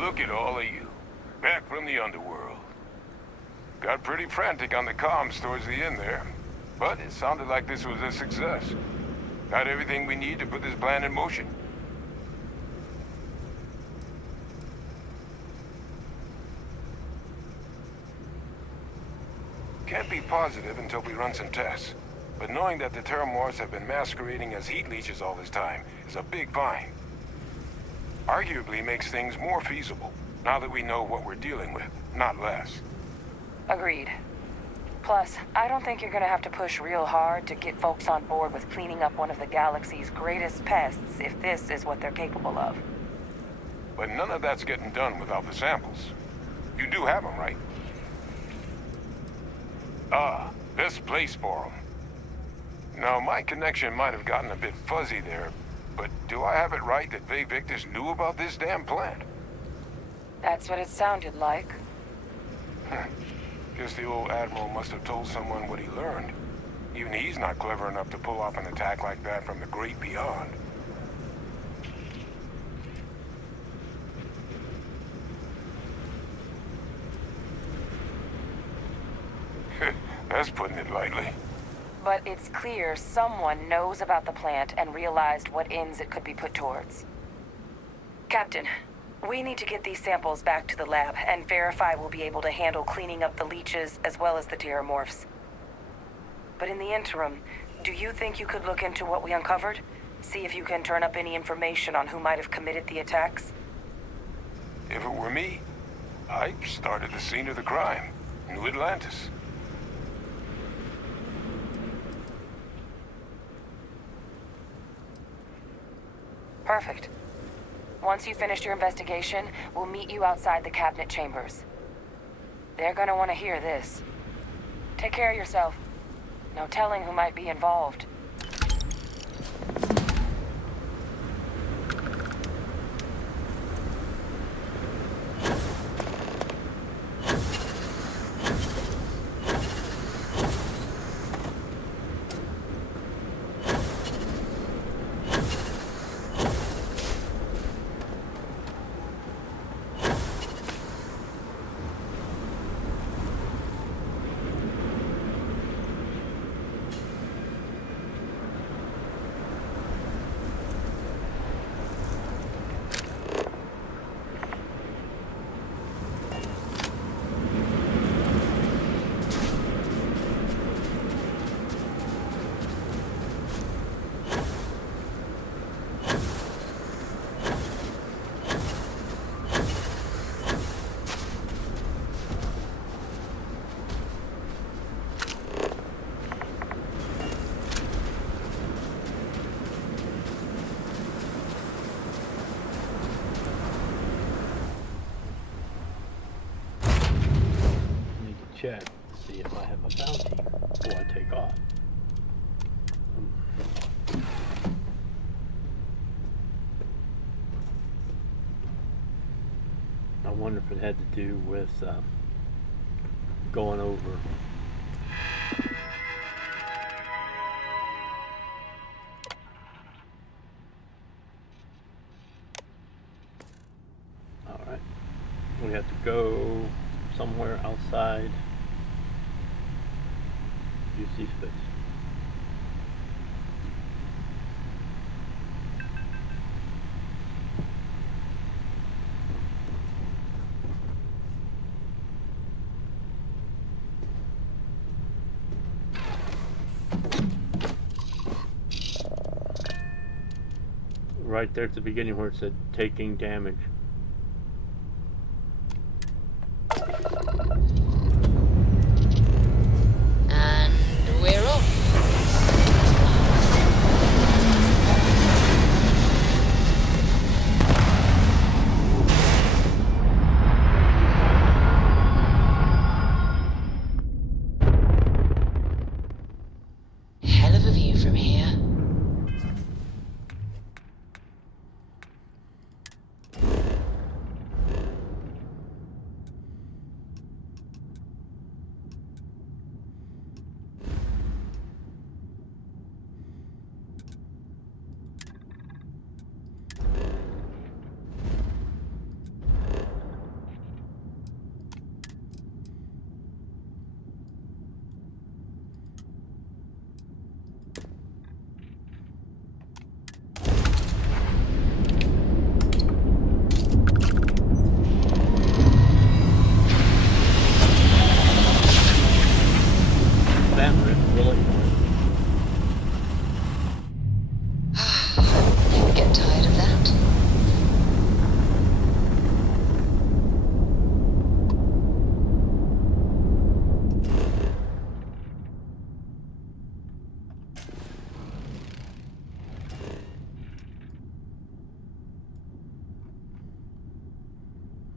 Look at all of you. Back from the underworld. Got pretty frantic on the comms towards the end there. But it sounded like this was a success. Got everything we need to put this plan in motion. Can't be positive until we run some tests. But knowing that the Terramorphs have been masquerading as heat leeches all this time is a big find. Arguably makes things more feasible, now that we know what we're dealing with, not less. Agreed. Plus, I don't think you're gonna have to push real hard to get folks on board with cleaning up one of the galaxy's greatest pests if this is what they're capable of. But none of that's getting done without the samples. You do have them, right? Ah, this place for them. Now, my connection might have gotten a bit fuzzy there, but do I have it right that Vay Victus knew about this damn plant? That's what it sounded like. Guess the old Admiral must have told someone what he learned. Even he's not clever enough to pull off an attack like that from the great beyond. That's putting it lightly. But it's clear someone knows about the plant and realized what ends it could be put towards. Captain, we need to get these samples back to the lab and verify we'll be able to handle cleaning up the leeches as well as the terramorphs. But in the interim, do you think you could look into what we uncovered? See if you can turn up any information on who might have committed the attacks? If it were me, I'd start at the scene of the crime, New Atlantis. Perfect. Once you've finished your investigation, we'll meet you outside the cabinet chambers. They're gonna want to hear this. Take care of yourself. No telling who might be involved. Check to see if I have a bounty before I take off. I wonder if it had to do with going over. All right, we have to go somewhere outside. UC space. Right there at the beginning where it said taking damage.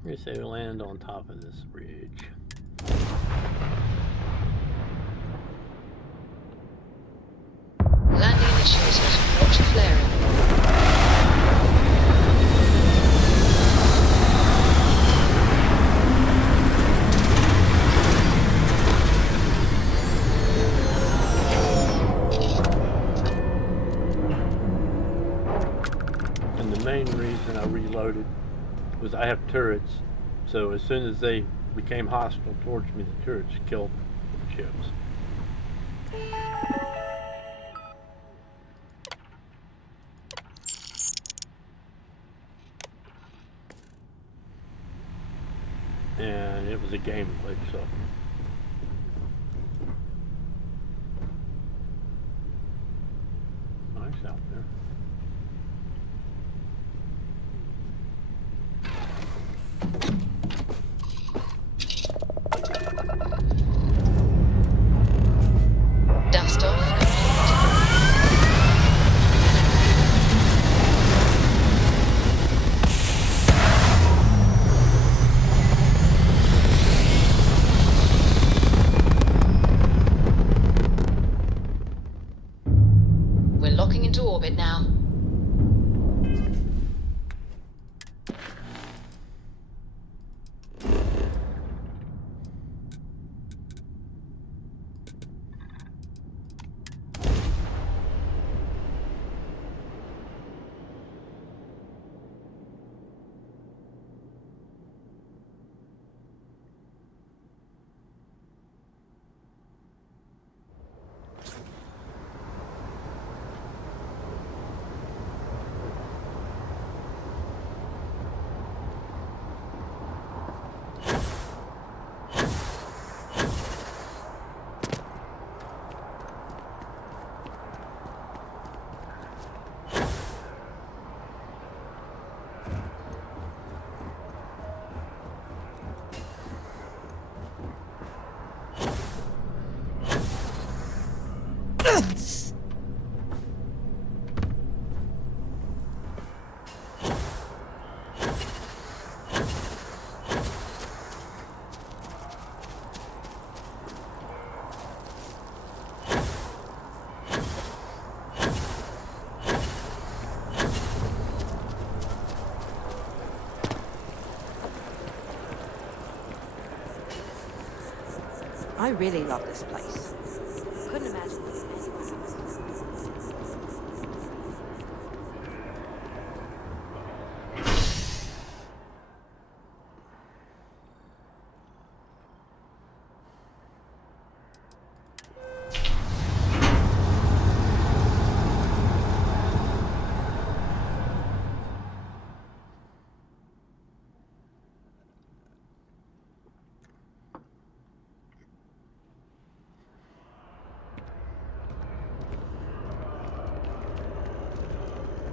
We say we land on top of this bridge. Landing initiated. Roger flaring. And the main reason I reloaded was I have turrets, so as soon as they became hostile towards me, the turrets killed the ships. And it was a game glitch, so. Nice out there. Dust off. We're locking into orbit now. I really love this place. Couldn't imagine living anywhere else.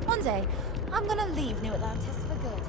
One day, I'm gonna leave New Atlantis for good.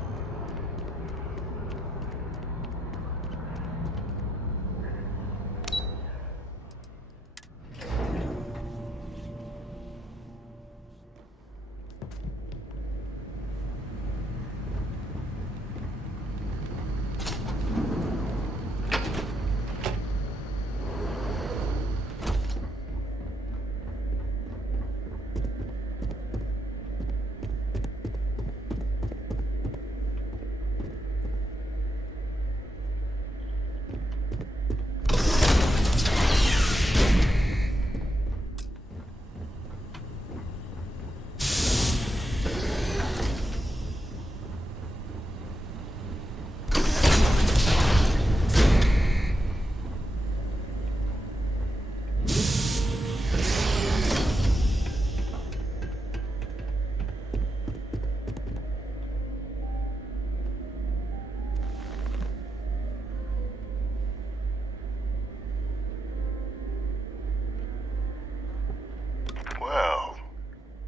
Well,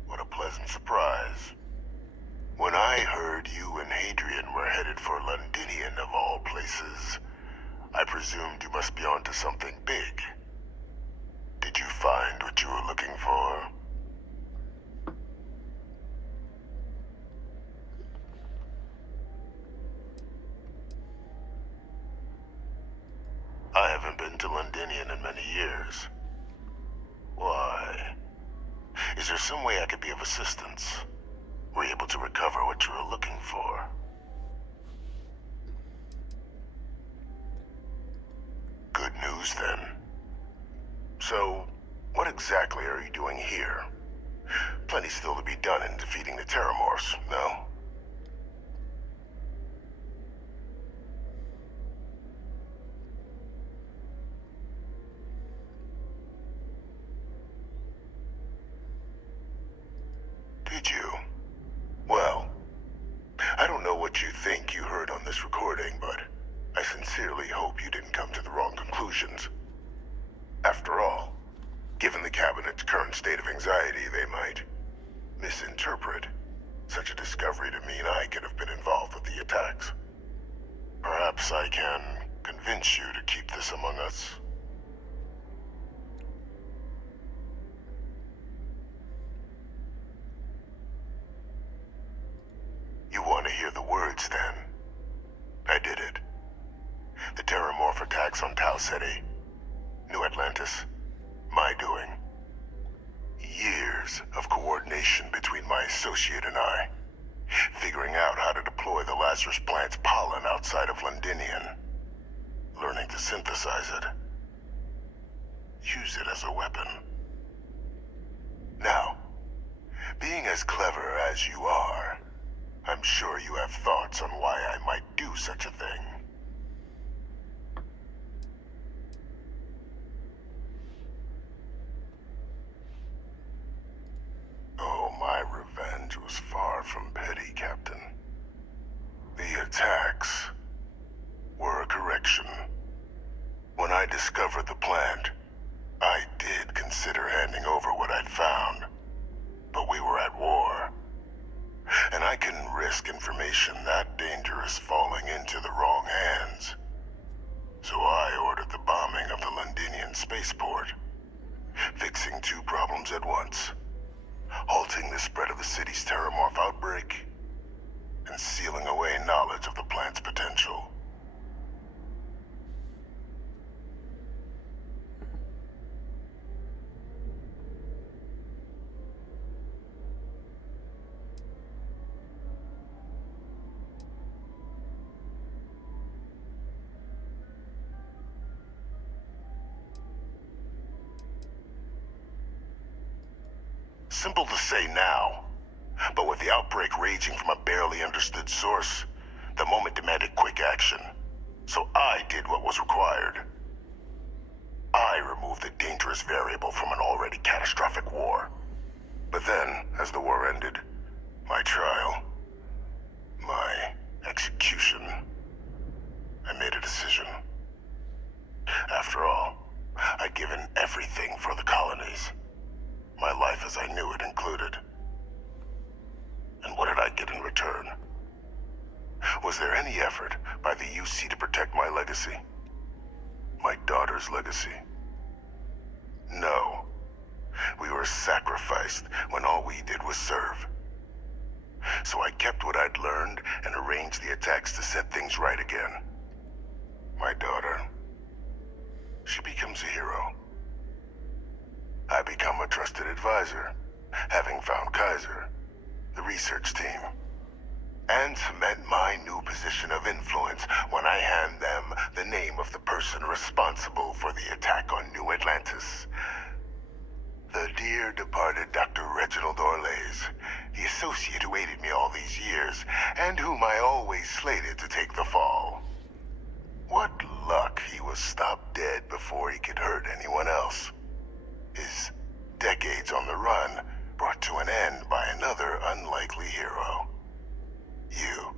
what a pleasant surprise. When I heard you and Hadrian were headed for Londinian of all places, I presumed you must be onto something big. Did you find what you were looking for? I haven't been to Londinian in many years. Why? Is there some way I could be of assistance? Were you able to recover what you were looking for? Good news, then. So, what exactly are you doing here? Plenty still to be done in defeating the Terramorphs, no? unless I can convince you to keep this among us. You want to hear the words, then? I did it. The Terramorph attacks on Tau Ceti, New Atlantis, my doing. Years of coordination between my associate and I, figuring out how to deploy the Lazarus plant's pollen outside of Londinian, learning to synthesize it, use it as a weapon. Now, being as clever as you are, I'm sure you have thoughts on why I might do such a thing. Oh, my revenge was far from petty, Captain. The attacks were a correction. When I discovered the plant, I did consider handing over what I'd found. But we were at war. And I couldn't risk information that dangerous falling into the wrong hands. So I ordered the bombing of the Londinian spaceport, fixing two problems at once. Halting the spread of the city's Terramorph outbreak, and sealing away knowledge of the plant's potential. Simple to say now, but with the outbreak raging from a barely understood source, the moment demanded quick action. So I did what was required. I removed the dangerous variable from an already catastrophic war. But then, as the war ended, my trial, my execution, I made a decision. After all, I'd given everything for the colonies. My life as I knew it included. And what did I get in return? Was there any effort by the UC to protect my legacy? My daughter's legacy? No. We were sacrificed when all we did was serve. So I kept what I'd learned and arranged the attacks to set things right again. My daughter, she becomes a hero. I become a trusted advisor, having found Kaiser, the research team, and cement my new position of influence when I hand them the name of the person responsible for the attack on New Atlantis. The dear departed Dr. Reginald Orlays, the associate who aided me all these years, and whom I always slated to take the fall. What luck he was stopped dead before he could hurt anyone else. His decades on the run brought to an end by another unlikely hero. You.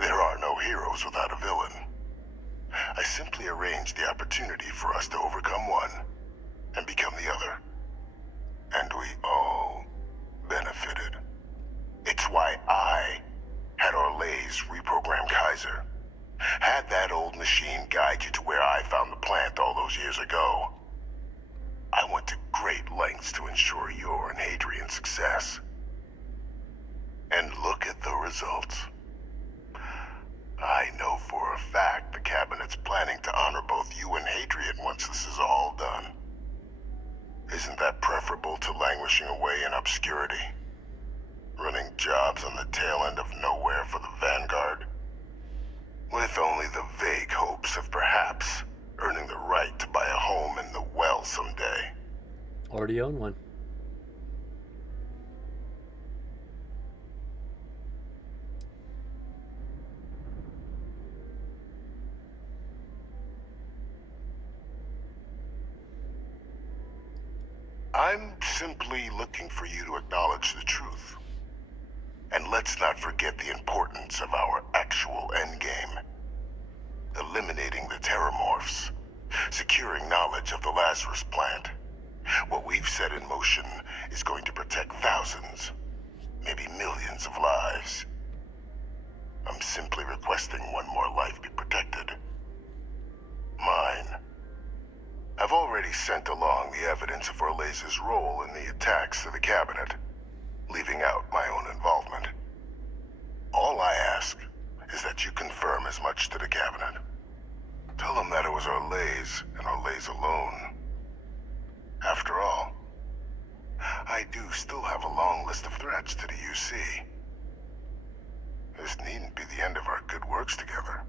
There are no heroes without a villain. I simply arranged the opportunity for us to overcome one and become the other. And we all benefited. It's why I had Orlays reprogram Kaiser. Had that old machine guide you to where I found the plant all those years ago. I went to great lengths to ensure your and Hadrian's success. And look at the results. I know for a fact the Cabinet's planning to honor both you and Hadrian once this is all done. Isn't that preferable to languishing away in obscurity? Running jobs on the tail end of nowhere for the Vanguard? With only the vague hopes of perhaps earning the right to buy a home in the well someday. Already own one. I'm simply looking for you to acknowledge the truth. And let's not forget the importance of our actual endgame. Eliminating the Terramorphs. Securing knowledge of the Lazarus plant. What we've set in motion is going to protect thousands, maybe millions of lives. I'm simply requesting one more life be protected. Mine. I've already sent along the evidence of Orleza's role in the attacks to the cabinet, leaving out my own involvement. All I ask is that you confirm as much to the cabinet. Tell them that it was Orlez and Orlez alone. After all, I do still have a long list of threats to the UC. This needn't be the end of our good works together.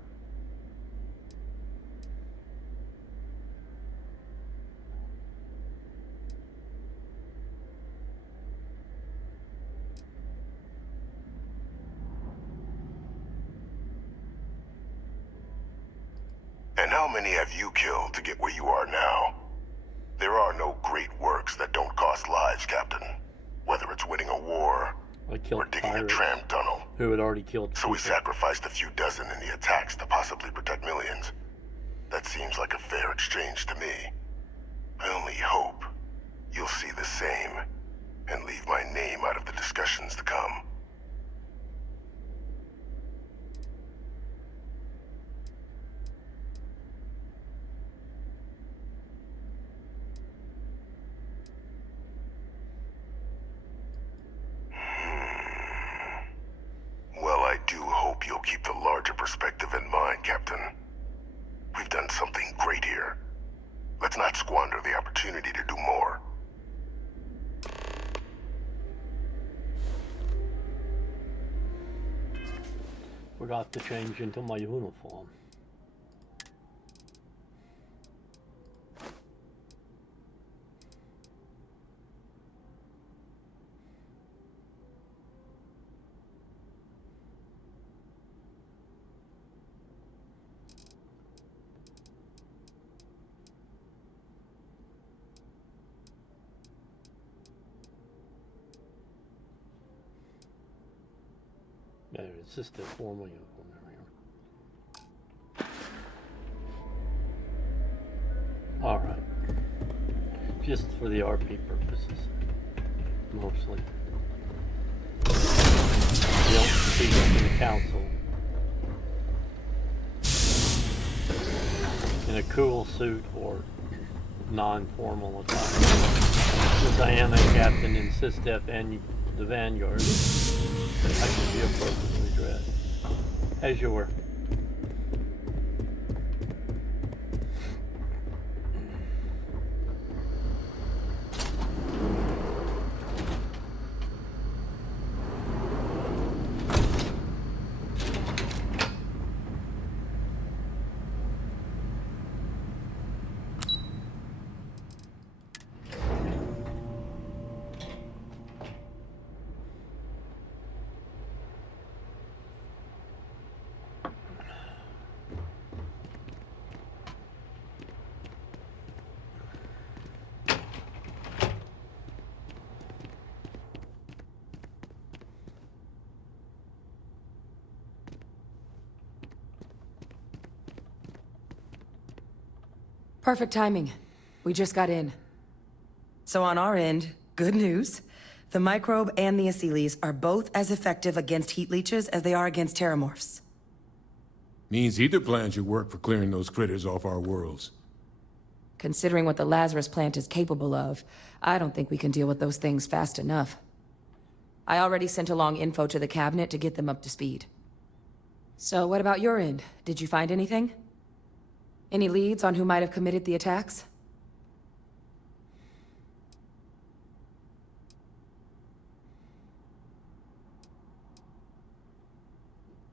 And how many have you killed to get where you are now? There are no great works that don't cost lives, Captain. Whether it's winning a war or digging a tram tunnel. Who had already killed So we sacrificed a few dozen in the attacks to possibly protect millions. That seems like a fair exchange to me. I only hope you'll see the same and leave my name out of the discussions to come. Well, I do hope you'll keep the larger perspective in mind, Captain. We've done something great here. Let's not squander the opportunity to do more. Forgot to change into my uniform. Yeah, it's just a formal uniform. There we go. Alright. Just for the RP purposes. Mostly. You don't speak to the council. In a cool suit or non-formal attire. Since I am a captain in SysDef and the Vanguard, I should be appropriately dressed. As you were. Perfect timing. We just got in. So on our end, good news. The microbe and the acyles are both as effective against heat leeches as they are against terramorphs. Means either plan should work for clearing those critters off our worlds. Considering what the Lazarus plant is capable of, I don't think we can deal with those things fast enough. I already sent along info to the cabinet to get them up to speed. So what about your end? Did you find anything? Any leads on who might have committed the attacks?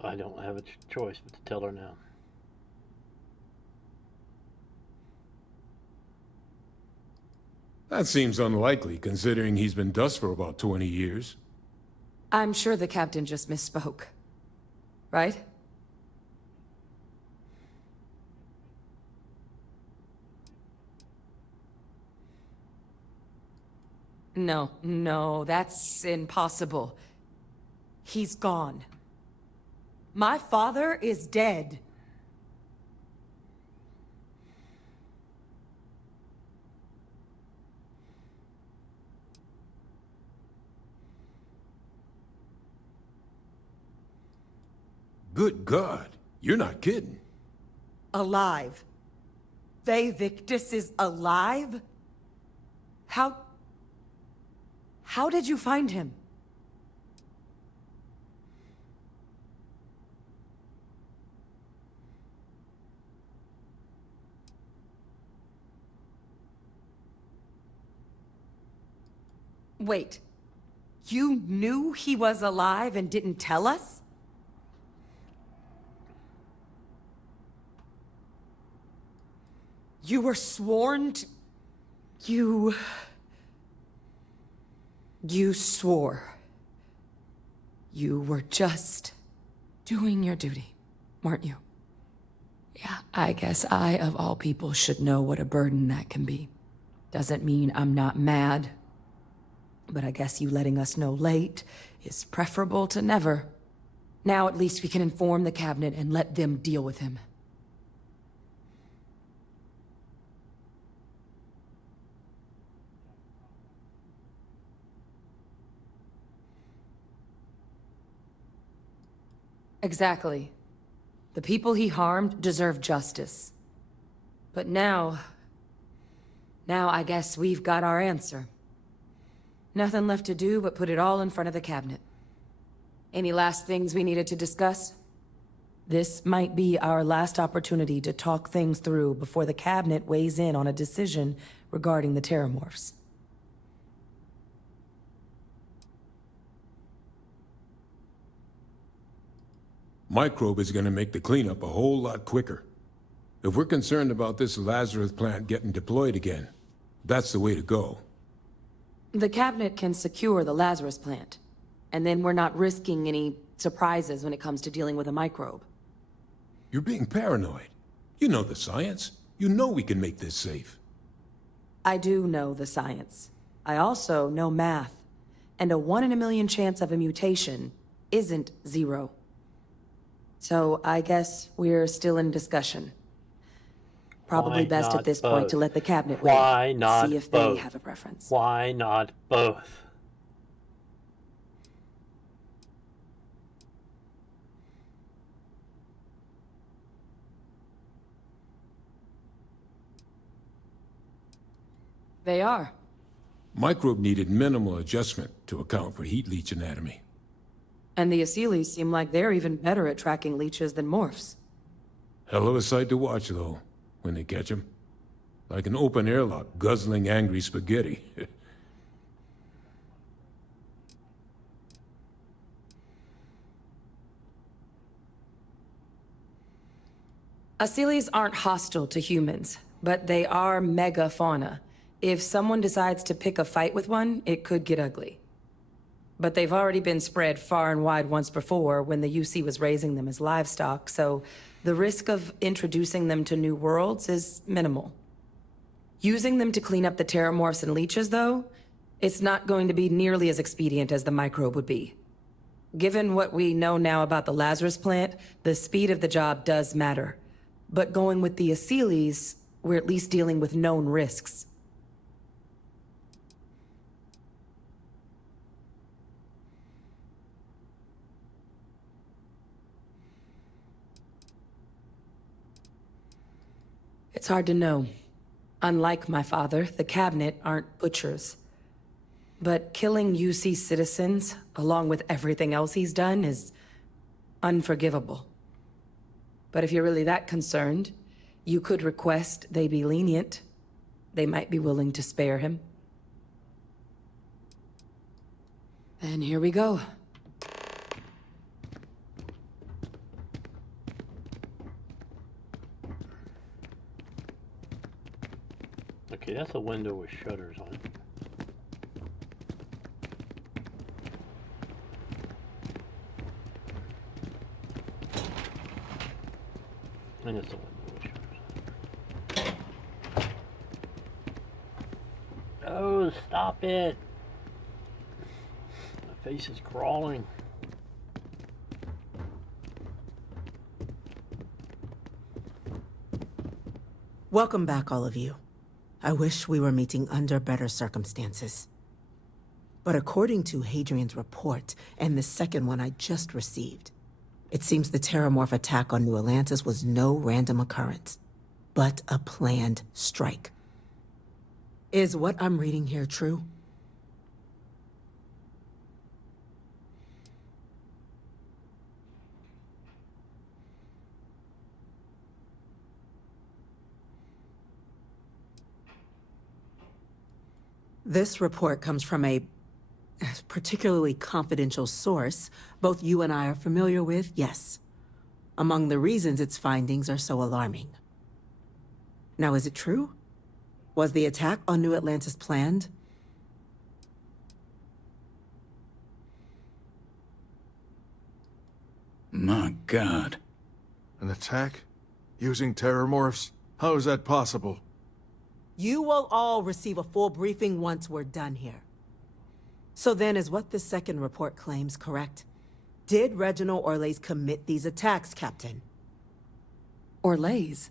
I don't have a choice but to tell her now. That seems unlikely, considering he's been dust for about 20 years. I'm sure the captain just misspoke. Right? No, that's impossible. He's gone. My father is dead. Good God, you're not kidding. Alive. Victus is alive? How did you find him? Wait. You knew he was alive and didn't tell us? You were sworn to... You swore. You were just doing your duty, weren't you? Yeah, I guess I, of all people, should know what a burden that can be. Doesn't mean I'm not mad. But I guess you letting us know late is preferable to never. Now at least we can inform the cabinet and let them deal with him. Exactly. The people he harmed deserve justice. But now I guess we've got our answer. Nothing left to do but put it all in front of the cabinet. Any last things we needed to discuss? This might be our last opportunity to talk things through before the cabinet weighs in on a decision regarding the Terramorphs. Microbe is gonna make the cleanup a whole lot quicker. If we're concerned about this Lazarus plant getting deployed again, that's the way to go. The cabinet can secure the Lazarus plant, and then we're not risking any surprises when it comes to dealing with a microbe. You're being paranoid. You know the science. You know we can make this safe. I do know the science. I also know math. And a 1 in a million chance of a mutation isn't 0. So I guess we're still in discussion. Probably best at this point to let the cabinet Why not see if both? they have a preference. Why not both? They are. Microbe needed minimal adjustment to account for heat leech anatomy. And the Asylees seem like they're even better at tracking leeches than morphs. Hell of a sight to watch, though, when they catch them. Like an open airlock guzzling angry spaghetti. Asylees aren't hostile to humans, but they are megafauna. If someone decides to pick a fight with one, it could get ugly. But they've already been spread far and wide once before when the UC was raising them as livestock, so the risk of introducing them to new worlds is minimal. Using them to clean up the Terramorphs and leeches, though, it's not going to be nearly as expedient as the microbe would be. Given what we know now about the Lazarus plant, the speed of the job does matter. But going with the Asylees, we're at least dealing with known risks. It's hard to know. Unlike my father, the cabinet aren't butchers. But killing UC citizens, along with everything else he's done, is unforgivable. But if you're really that concerned, you could request they be lenient. They might be willing to spare him. And here we go. Okay, that's a window with shutters on it. And it's a window with shutters on it. Oh, stop it! My face is crawling. Welcome back, all of you. I wish we were meeting under better circumstances. But according to Hadrian's report, and the second one I just received, It seems the Terramorph attack on New Atlantis was no random occurrence, but a planned strike. Is what I'm reading here true? This report comes from a particularly confidential source both you and I are familiar with, yes. Among the reasons its findings are so alarming. Now, is it true? Was the attack on New Atlantis planned? My God. An attack? Using terramorphs? How is that possible? You will all receive a full briefing once we're done here. So then, is what this second report claims correct? Did Reginald Orlays commit these attacks, Captain? Orlays?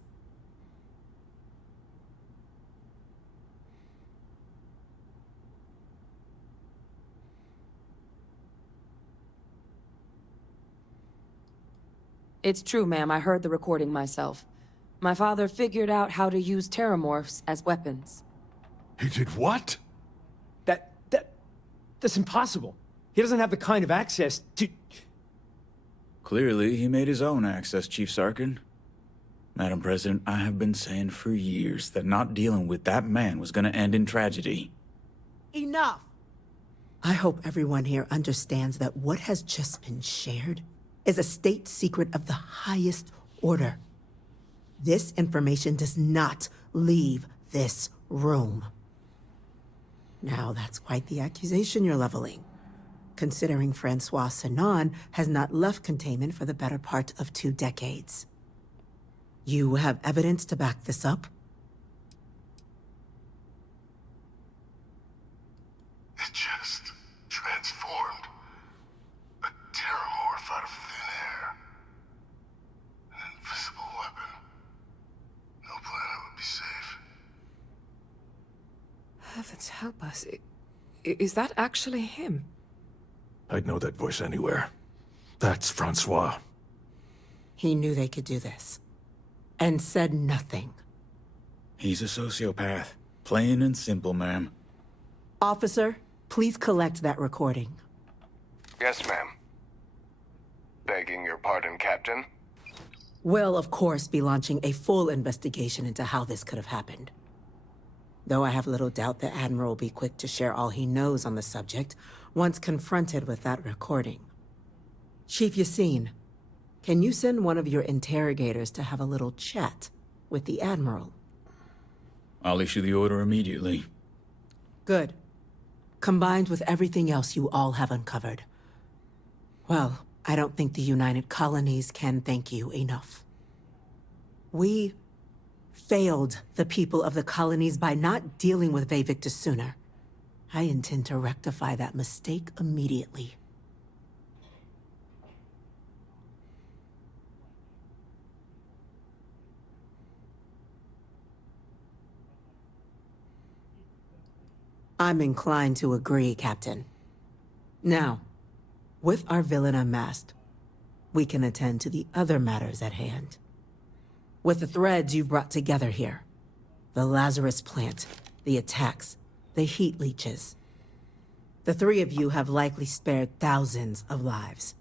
It's true, ma'am. I heard the recording myself. My father figured out how to use terramorphs as weapons. He did what? That's impossible. He doesn't have the kind of access to... Clearly, he made his own access, Chief Sarkin. Madam President, I have been saying for years that not dealing with that man was gonna end in tragedy. Enough! I hope everyone here understands that what has just been shared is a state secret of the highest order. This information does not leave this room. Now, that's quite the accusation you're leveling, considering Francois Sanon has not left containment for the better part of 2 decades. You have evidence to back this up? It just transformed. A terramorph out of thin air. An invisible weapon. No planet would be safe. Heavens help us. Is that actually him? I'd know that voice anywhere. That's Francois. He knew they could do this. And said nothing. He's a sociopath. Plain and simple, ma'am. Officer, please collect that recording. Yes, ma'am. Begging your pardon, Captain. We'll, of course, be launching a full investigation into how this could have happened. Though I have little doubt the Admiral will be quick to share all he knows on the subject once confronted with that recording. Chief Yassine, can you send one of your interrogators to have a little chat with the Admiral? I'll issue the order immediately. Good. Combined with everything else you all have uncovered. Well, I don't think the United Colonies can thank you enough. We failed the people of the colonies by not dealing with Vevictus sooner. I intend to rectify that mistake immediately. I'm inclined to agree, Captain. Now, with our villain unmasked, we can attend to the other matters at hand. With the threads you've brought together here, the Lazarus plant, the attacks, the heat leeches. The 3 of you have likely spared thousands of lives.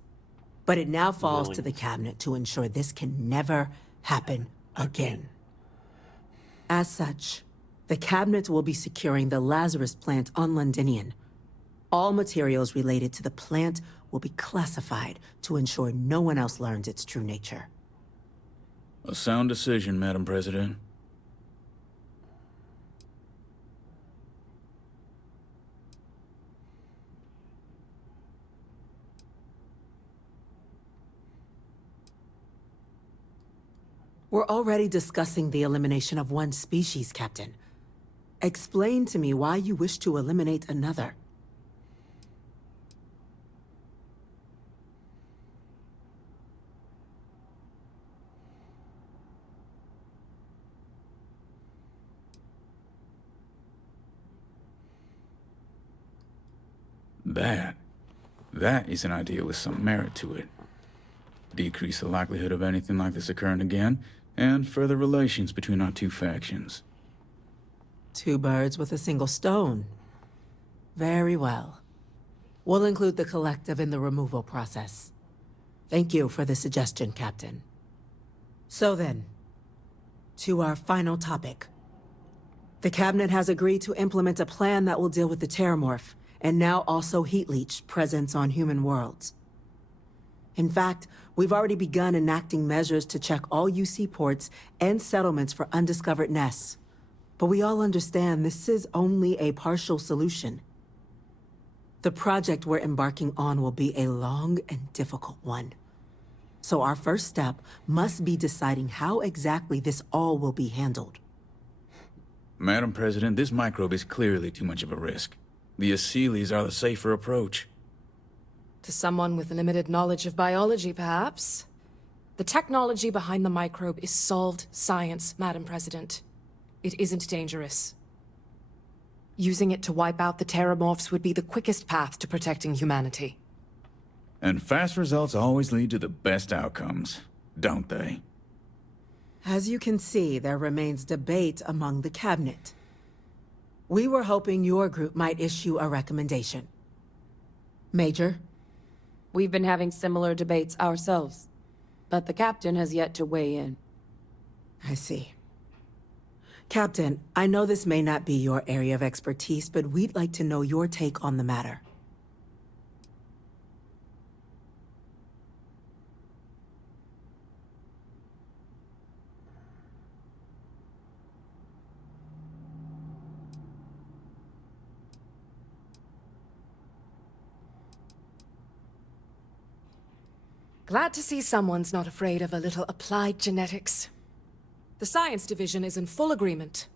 But it now falls to the Cabinet to ensure this can never happen again. As such, the Cabinet will be securing the Lazarus plant on Londinian. All materials related to the plant will be classified to ensure no one else learns its true nature. A sound decision, Madam President. We're already discussing the elimination of one species, Captain. Explain to me why you wish to eliminate another. That is an idea with some merit to it. decrease the likelihood of anything like this occurring again, and further relations between our two factions. Two birds with a single stone. Very well. We'll include the Collective in the removal process. Thank you for the suggestion, Captain. So then, to our final topic. The Cabinet has agreed to implement a plan that will deal with the Terramorph, and now also Heat Leech presence on human worlds. In fact, we've already begun enacting measures to check all UC ports and settlements for undiscovered nests. But we all understand this is only a partial solution. The project we're embarking on will be a long and difficult one. So our first step must be deciding how exactly this all will be handled. Madam President, this microbe is clearly too much of a risk. The Aseles are the safer approach. To someone with limited knowledge of biology, perhaps. The technology behind the microbe is solved science, Madam President. It isn't dangerous. Using it to wipe out the Terramorphs would be the quickest path to protecting humanity. And fast results always lead to the best outcomes, don't they? As you can see, there remains debate among the Cabinet. We were hoping your group might issue a recommendation. Major? We've been having similar debates ourselves, but the Captain has yet to weigh in. I see. Captain, I know this may not be your area of expertise, but we'd like to know your take on the matter. Glad to see someone's not afraid of a little applied genetics. The Science Division is in full agreement.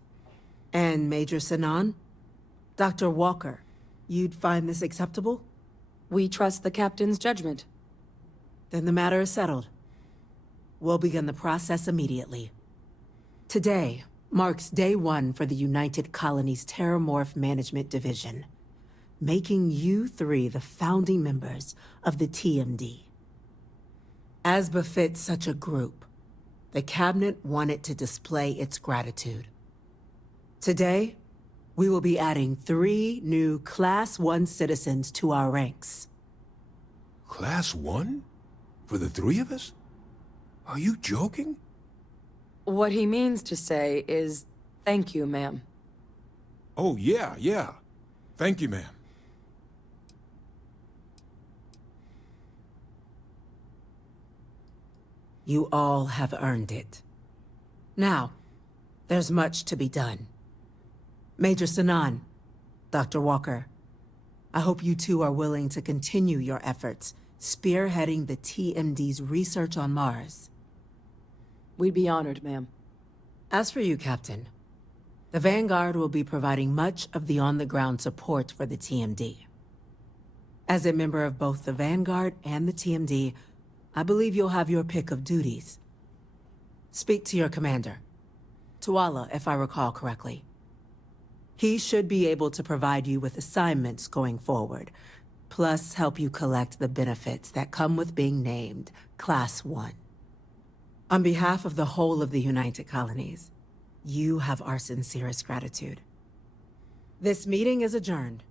And Major Sinan? Dr. Walker, you'd find this acceptable? We trust the Captain's judgment. Then the matter is settled. We'll begin the process immediately. Today marks day one for the United Colonies Terramorph Management Division, making you three the founding members of the TMD. As befits such a group, the Cabinet wanted to display its gratitude. Today, we will be adding 3 new Class 1 citizens to our ranks. Class 1? For the 3 of us? Are you joking? What he means to say is, thank you, ma'am. Oh, yeah. Thank you, ma'am. You all have earned it. Now, there's much to be done. Major Sinan, Dr. Walker, I hope you two are willing to continue your efforts, spearheading the TMD's research on Mars. We'd be honored, ma'am. As for you, Captain, the Vanguard will be providing much of the on-the-ground support for the TMD. As a member of both the Vanguard and the TMD, I believe you'll have your pick of duties. Speak to your commander, Tuala, if I recall correctly. He should be able to provide you with assignments going forward, plus help you collect the benefits that come with being named Class 1. On behalf of the whole of the United Colonies, you have our sincerest gratitude. This meeting is adjourned.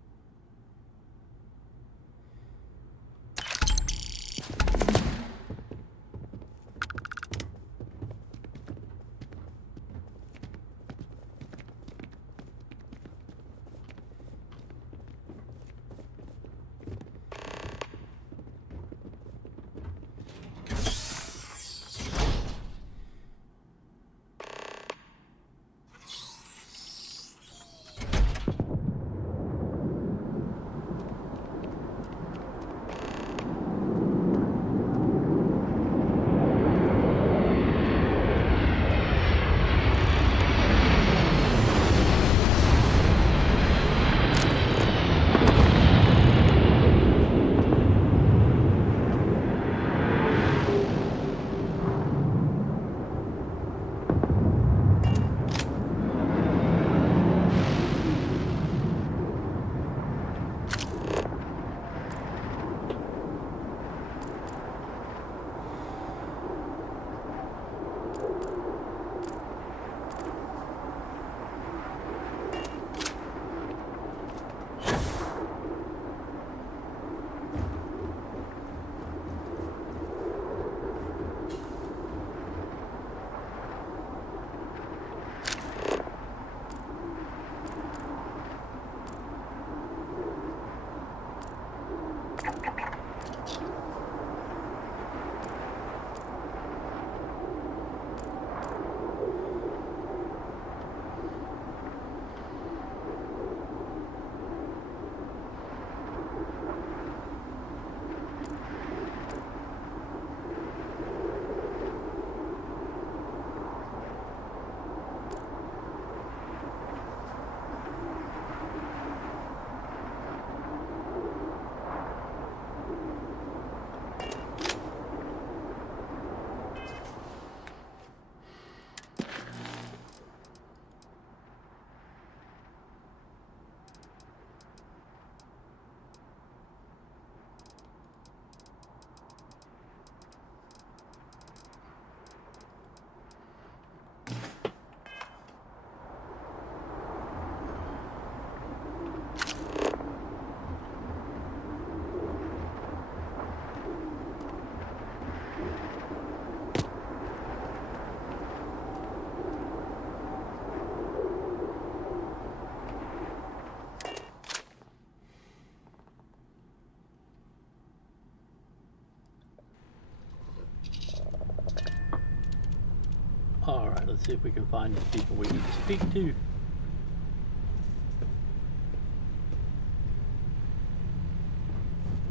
let's see if we can find these people we need to speak to.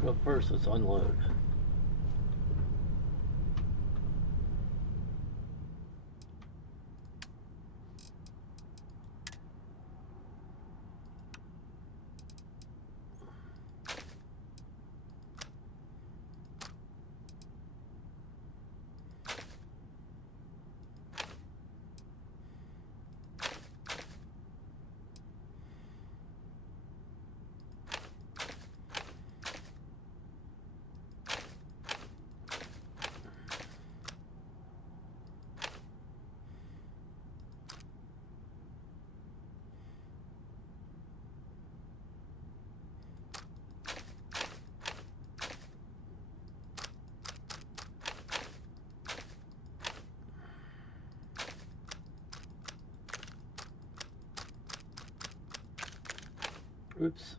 But first, let's unload. Oops.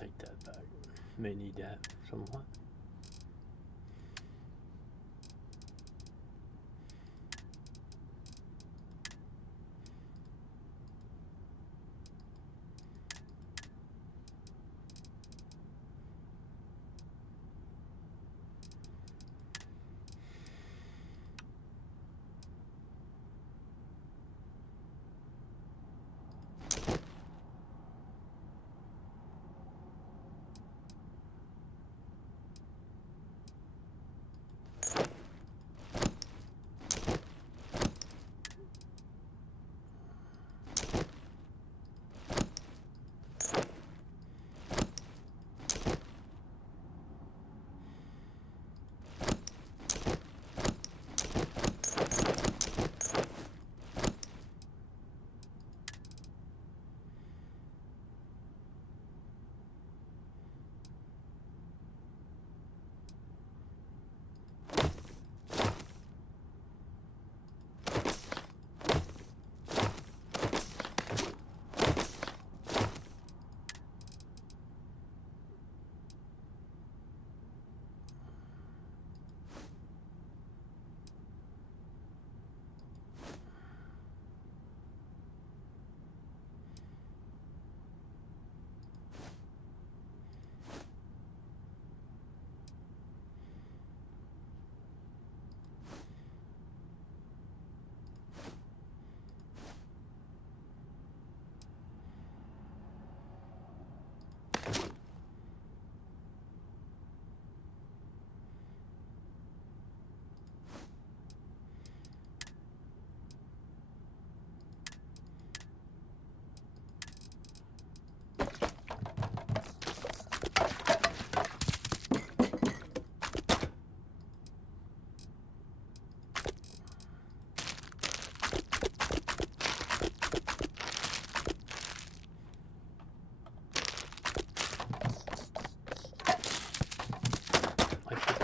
Take that back. May need that somewhat.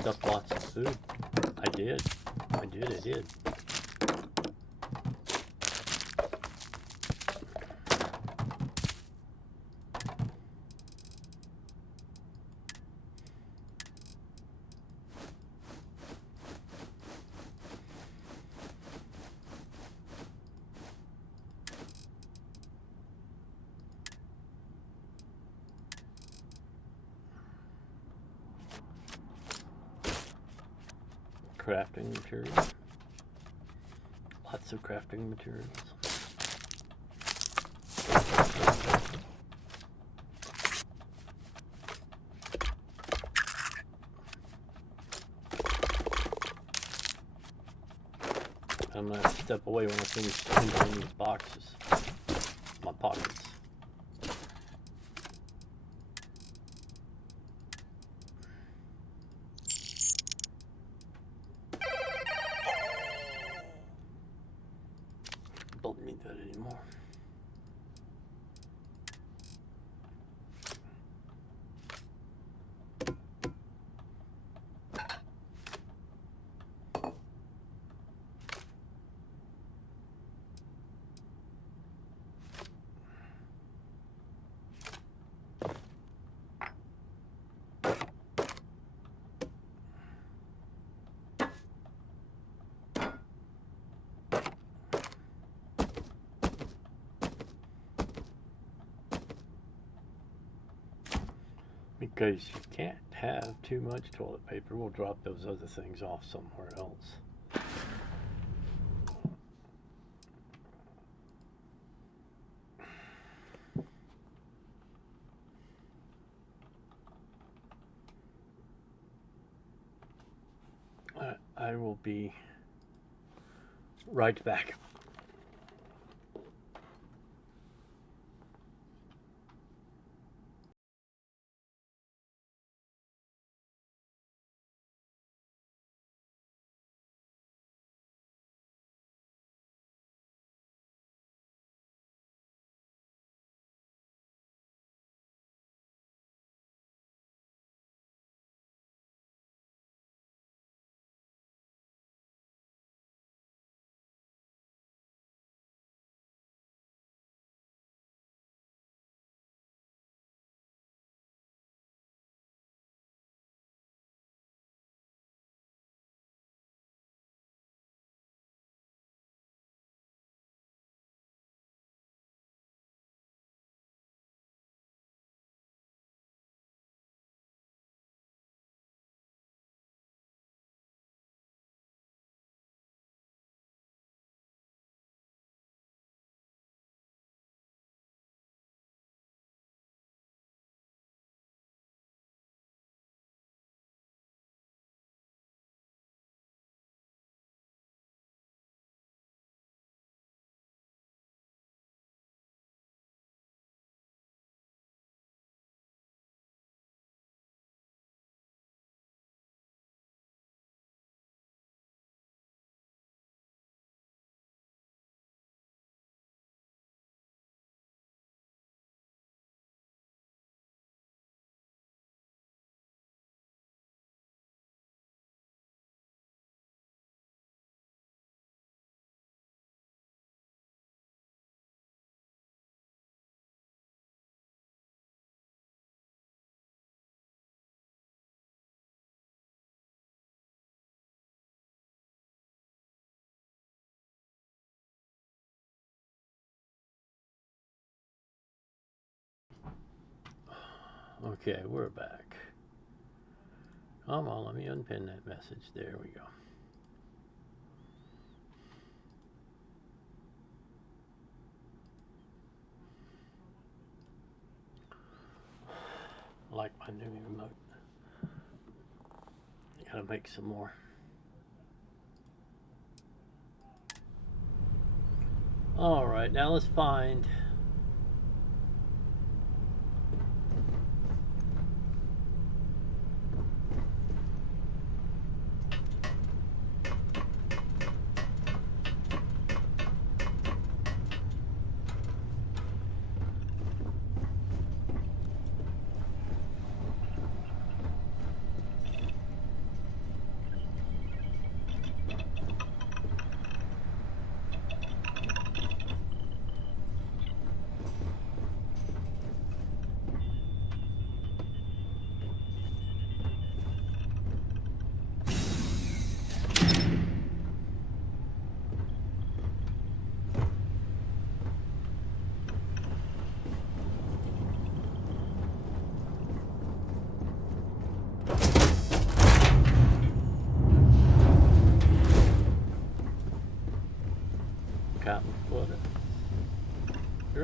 Up lots of food. I did. I did. crafting materials. Lots of crafting materials. I'm going to step away when I finish emptying these boxes. My pockets. Don't need that anymore. Because you can't have too much toilet paper. We'll drop those other things off somewhere else. I will be right back. Okay, we're back. Come on, let me unpin that message. There we go. I like my new remote. Gotta make some more. Alright, now let's find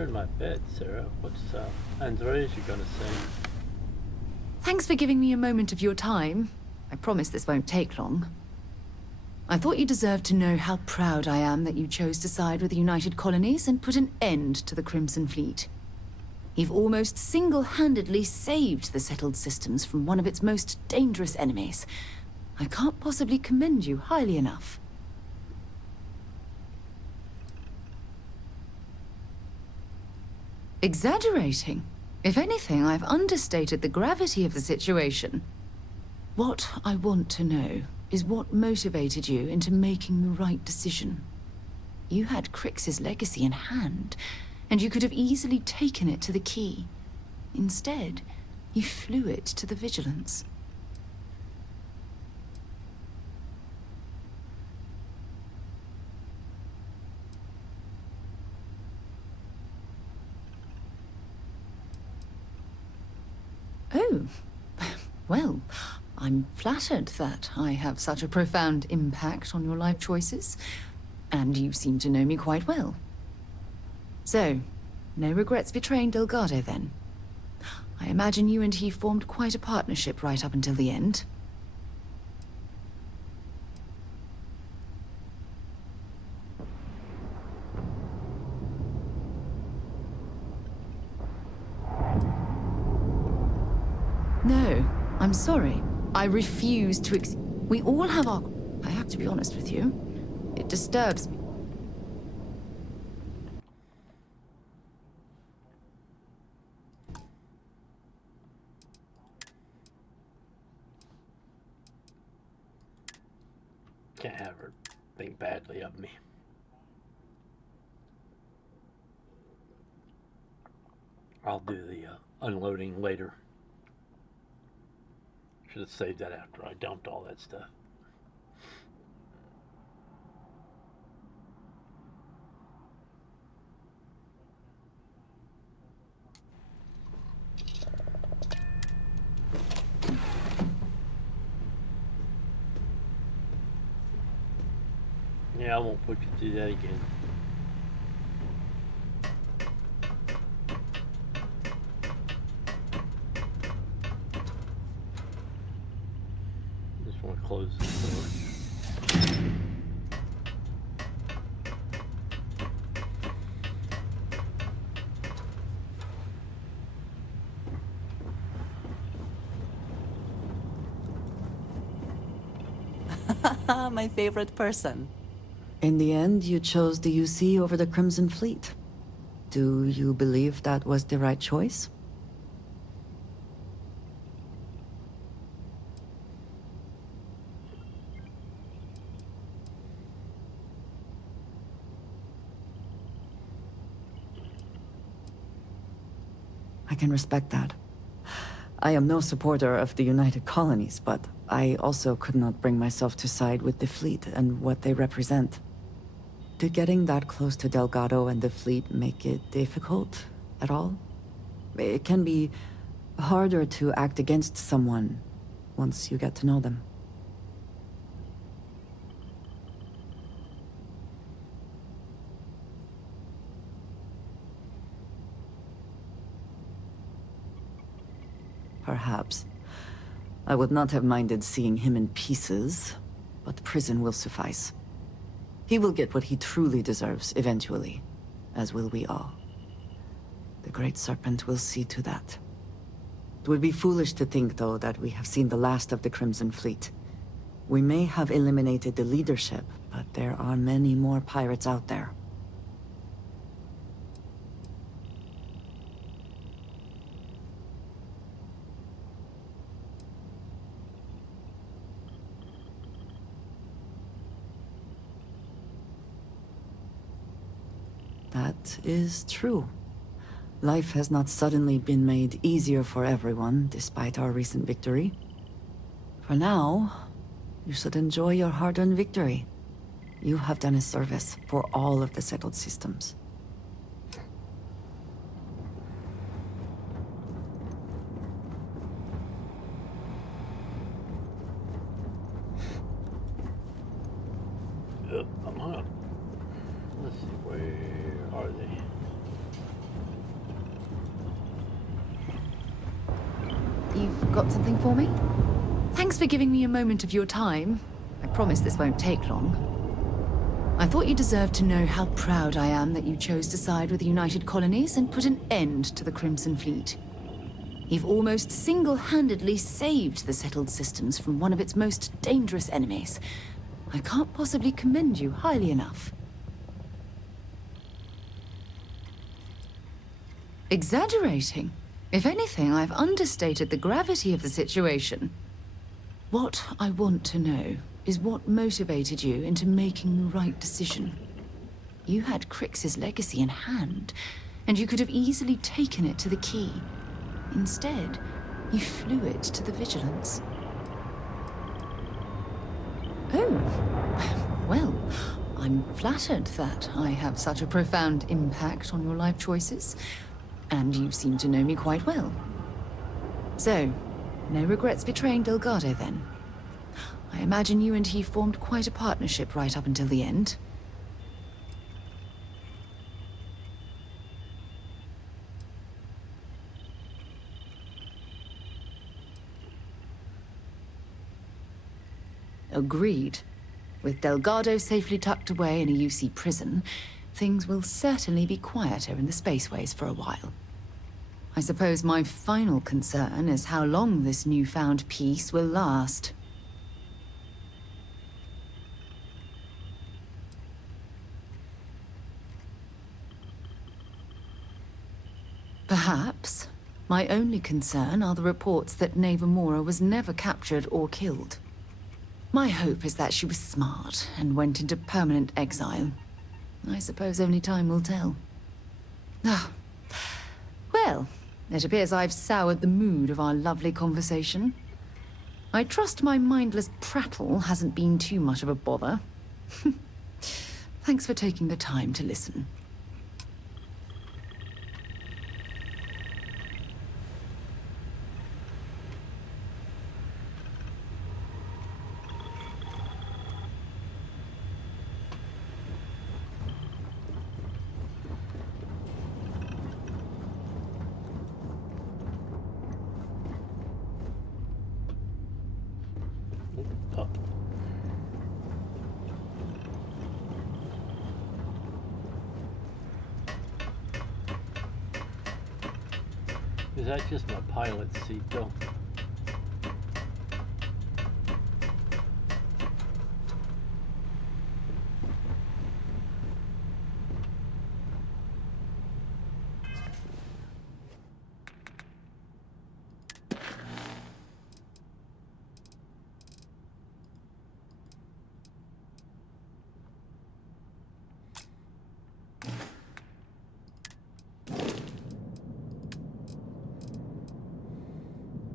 You're in my bed, Sarah. What's Andreas you gonna say? Thanks for giving me a moment of your time. I promise this won't take long. I thought you deserved to know how proud I am that you chose to side with the United Colonies and put an end to the Crimson Fleet. You've almost single-handedly saved the settled systems from one of its most dangerous enemies. I can't possibly commend you highly enough. Exaggerating. If anything, I've understated the gravity of the situation. What I want to know is what motivated you into making the right decision. You had Crix's legacy in hand, and you could have easily taken it to the Key. Instead, you flew it to the Vigilance. Oh, well, I'm flattered that I have such a profound impact on your life choices, and you seem to know me quite well. So, no regrets betraying Delgado, then? I imagine you and he formed quite a partnership right up until the end. No, I'm sorry. I refuse to we all have our... I have to be honest with you. It disturbs me. Can't have her think badly of me. I'll do the unloading later. Should have saved that after I dumped all that stuff. Yeah, I won't put you through that again. Just want to close this door. My favorite person. In the end, you chose the UC over the Crimson Fleet. Do you believe that was the right choice? I can respect that. I am no supporter of the United Colonies, but I also could not bring myself to side with the fleet and what they represent. Did getting that close to Delgado and the fleet make it difficult at all? It can be harder to act against someone once you get to know them. Perhaps. I would not have minded seeing him in pieces, but prison will suffice. He will get what he truly deserves eventually, as will we all. The Great Serpent will see to that. It would be foolish to think, though, that we have seen the last of the Crimson Fleet. We may have eliminated the leadership, but there are many more pirates out there. That is true. Life has not suddenly been made easier for everyone, despite our recent victory. For now, you should enjoy your hard-earned victory. You have done a service for all of the settled systems. I'm up. Let's see, where are they? got something for me? Thanks for giving me a moment of your time. I promise this won't take long. I thought you deserved to know how proud I am that you chose to side with the United Colonies and put an end to the Crimson Fleet. You've almost single-handedly saved the settled systems from one of its most dangerous enemies. I can't possibly commend you highly enough. Exaggerating? If anything, I've understated the gravity of the situation. What I want to know is what motivated you into making the right decision. You had Crix's legacy in hand, and you could have easily taken it to the Key. Instead, you flew it to the Vigilance. Oh, well, I'm flattered that I have such a profound impact on your life choices, and you seem to know me quite well. So, no regrets betraying Delgado, then? I imagine you and he formed quite a partnership right up until the end. Agreed. With Delgado safely tucked away in a UC prison, things will certainly be quieter in the spaceways for a while. I suppose my final concern is how long this newfound peace will last. Perhaps my only concern are the reports that Navamora was never captured or killed. My hope is that she was smart and went into permanent exile. I suppose only time will tell. Ah. Well, it appears I've soured the mood of our lovely conversation. I trust my mindless prattle hasn't been too much of a bother. Thanks for taking the time to listen. Is that just my pilot seat, though?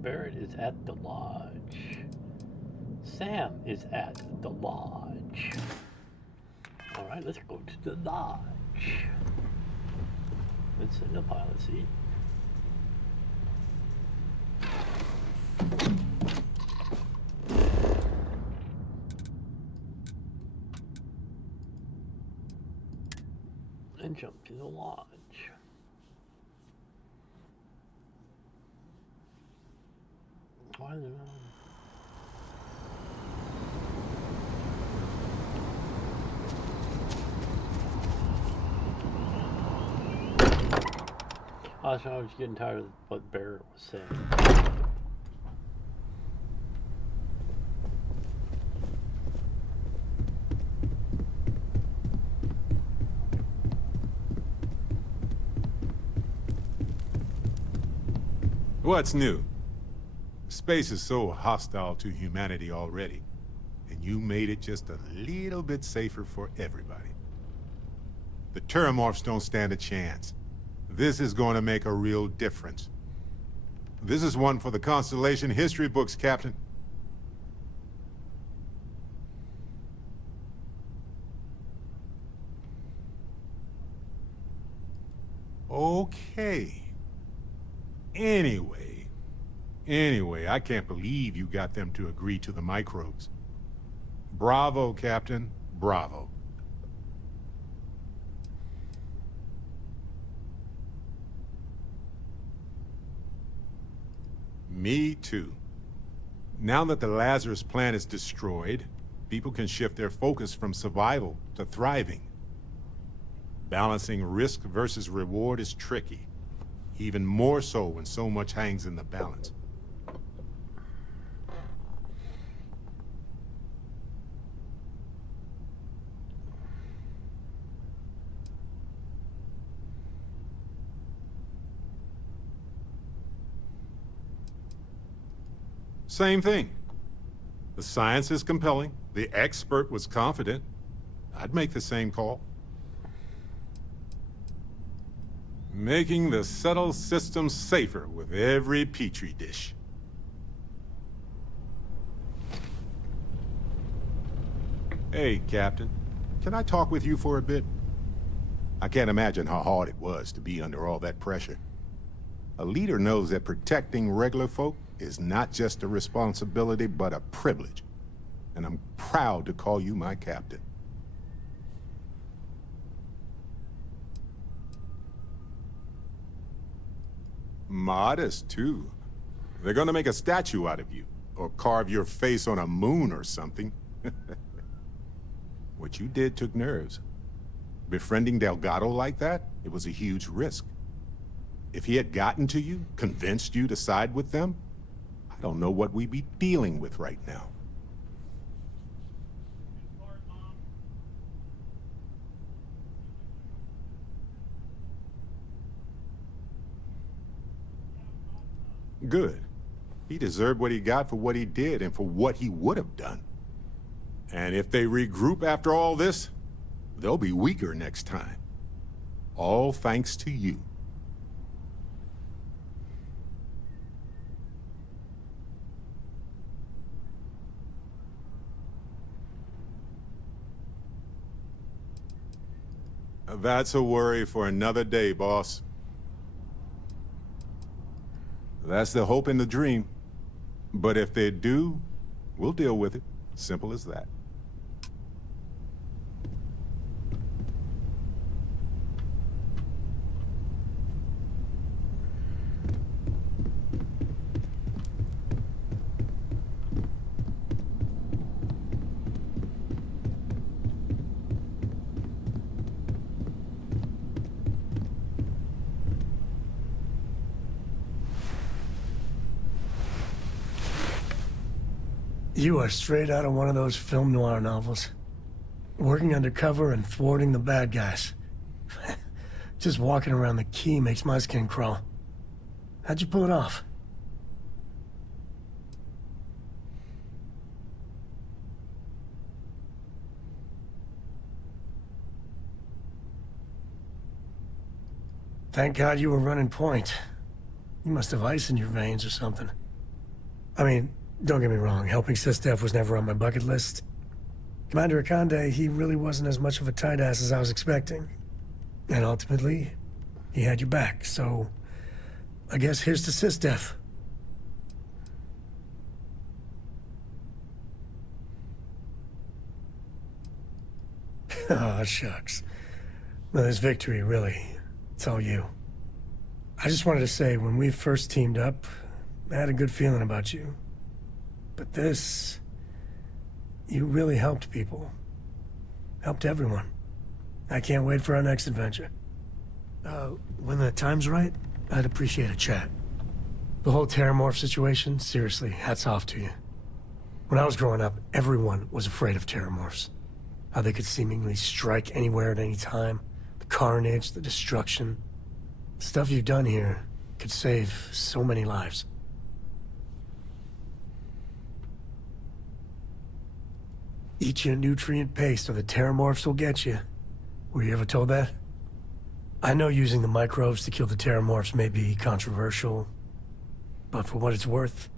Barrett is at the lodge. Sam is at the lodge. Alright, let's go to the lodge. Let's sit in the pilot seat. And jump to the lodge. Why is it not? I was getting tired of what Barrett was saying. What's new? Space is so hostile to humanity already, and you made it just a little bit safer for everybody. The Terramorphs don't stand a chance. This is going to make a real difference. This is one for the Constellation history books, Captain. Okay. Anyway, I can't believe you got them to agree to the microbes. Bravo, Captain. Bravo. Me too. Now that the Lazarus plant is destroyed, people can shift their focus from survival to thriving. Balancing risk versus reward is tricky, even more so when so much hangs in the balance. Same thing. The science is compelling. The expert was confident. I'd make the same call. Making the subtle system safer with every petri dish. Hey, Captain. Can I talk with you for a bit? I can't imagine how hard it was to be under all that pressure. A leader knows that protecting regular folk is not just a responsibility, but a privilege. And I'm proud to call you my captain. Modest, too. They're gonna make a statue out of you, or carve your face on a moon or something. What you did took nerves. Befriending Delgado like that, it was a huge risk. If he had gotten to you, convinced you to side with them, I don't know what we'd be dealing with right now. Good. He deserved what he got for what he did and for what he would have done. And if they regroup after all this, they'll be weaker next time. All thanks to you. That's a worry for another day, boss. That's the hope and the dream. But if they do, we'll deal with it. Simple as that. You are straight out of one of those film noir novels. Working undercover and thwarting the bad guys. Just walking around the key makes my skin crawl. How'd you pull it off? Thank God you were running point. You must have ice in your veins or something. I mean, don't get me wrong, helping SysDef was never on my bucket list. Commander Akande, he really wasn't as much of a tight ass as I was expecting. And ultimately, he had your back, so I guess here's to SysDef. Oh, shucks. Well, this victory, really, it's all you. I just wanted to say, when we first teamed up, I had a good feeling about you. But this... you really helped people. Helped everyone. I can't wait for our next adventure. When the time's right, I'd appreciate a chat. The whole Terramorph situation, seriously, hats off to you. When I was growing up, everyone was afraid of Terramorphs. How they could seemingly strike anywhere at any time. The carnage, the destruction. The stuff you've done here could save so many lives. Eat your nutrient paste or the Terramorphs will get you. Were you ever told that? I know using the microbes to kill the Terramorphs may be controversial, but for what it's worth,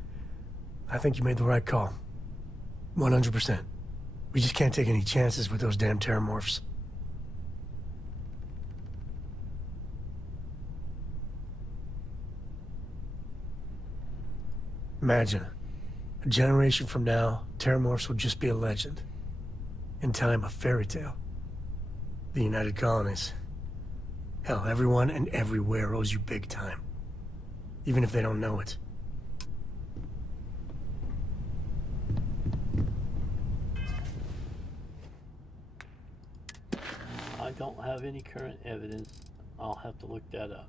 I think you made the right call. 100%. We just can't take any chances with those damn Terramorphs. Imagine, a generation from now, Terramorphs will just be a legend. In time, a fairy tale. The United Colonies. Hell, everyone and everywhere owes you big time. Even if they don't know it. I don't have any current evidence. I'll have to look that up.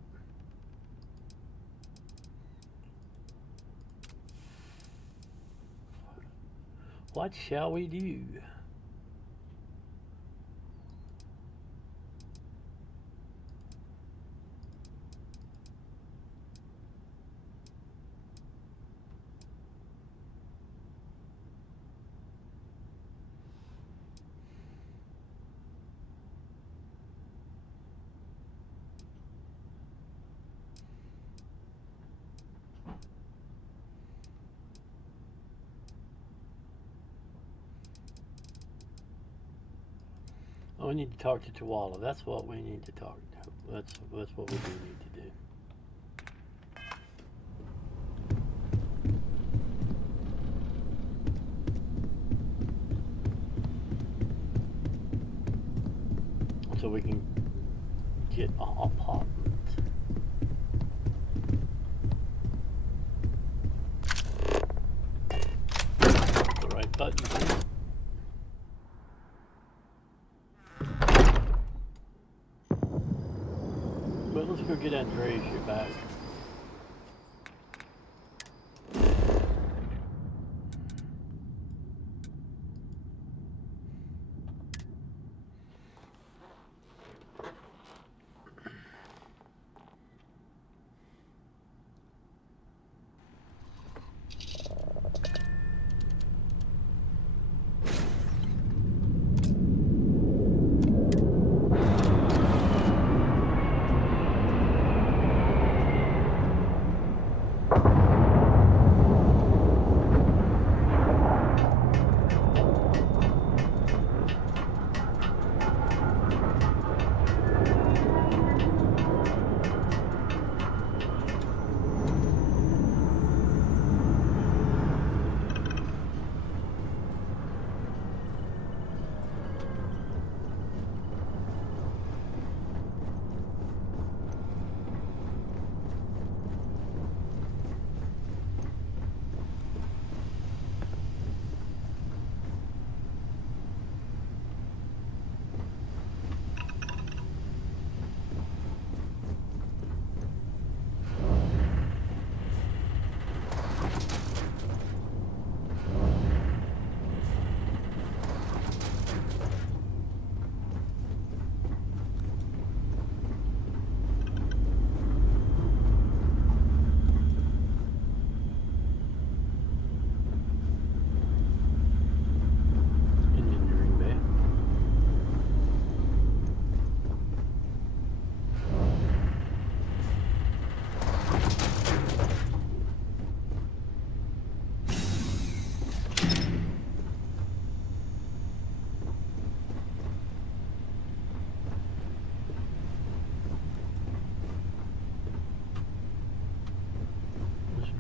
What shall we do? Oh, we need to talk to Chihuahua. That's what we need to talk to. That's what we do need to do. So we can get an apartment. The right button, please. But let's go get Andreas back.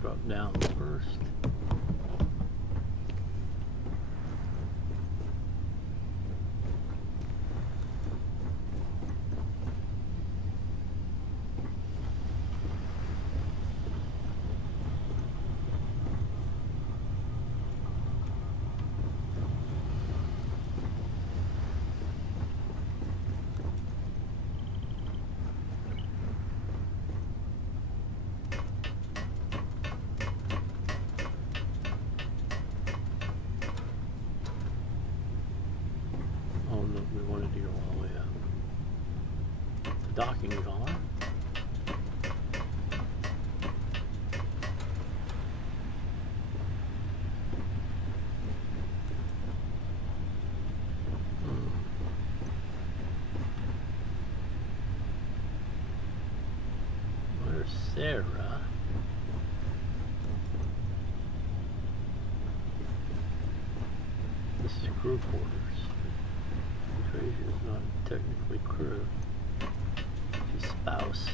Drop down first. We wanted to go all the way up. Docking's on. Where's Sarah? This is crew quarters. Tracy is not technically crew. She's spouse.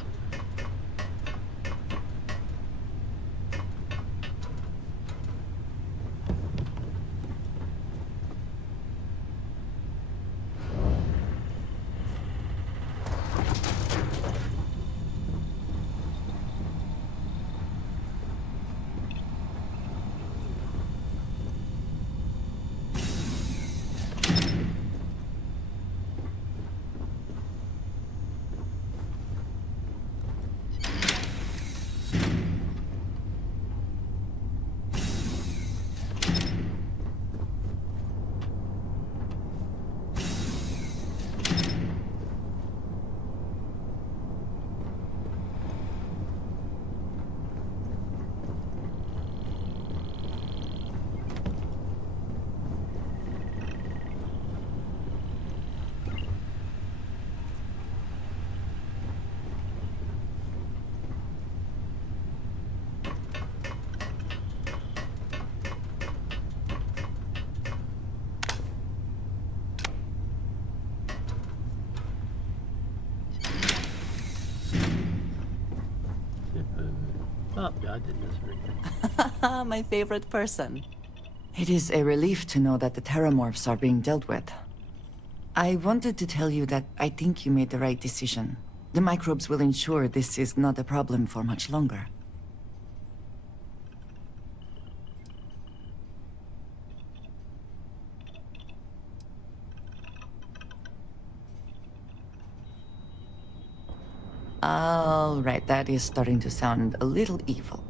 up, didn't this? My favorite person. It is a relief to know that the terramorphs are being dealt with. I wanted to tell you that I think you made the right decision. The microbes will ensure this is not a problem for much longer. All right, that is starting to sound a little evil.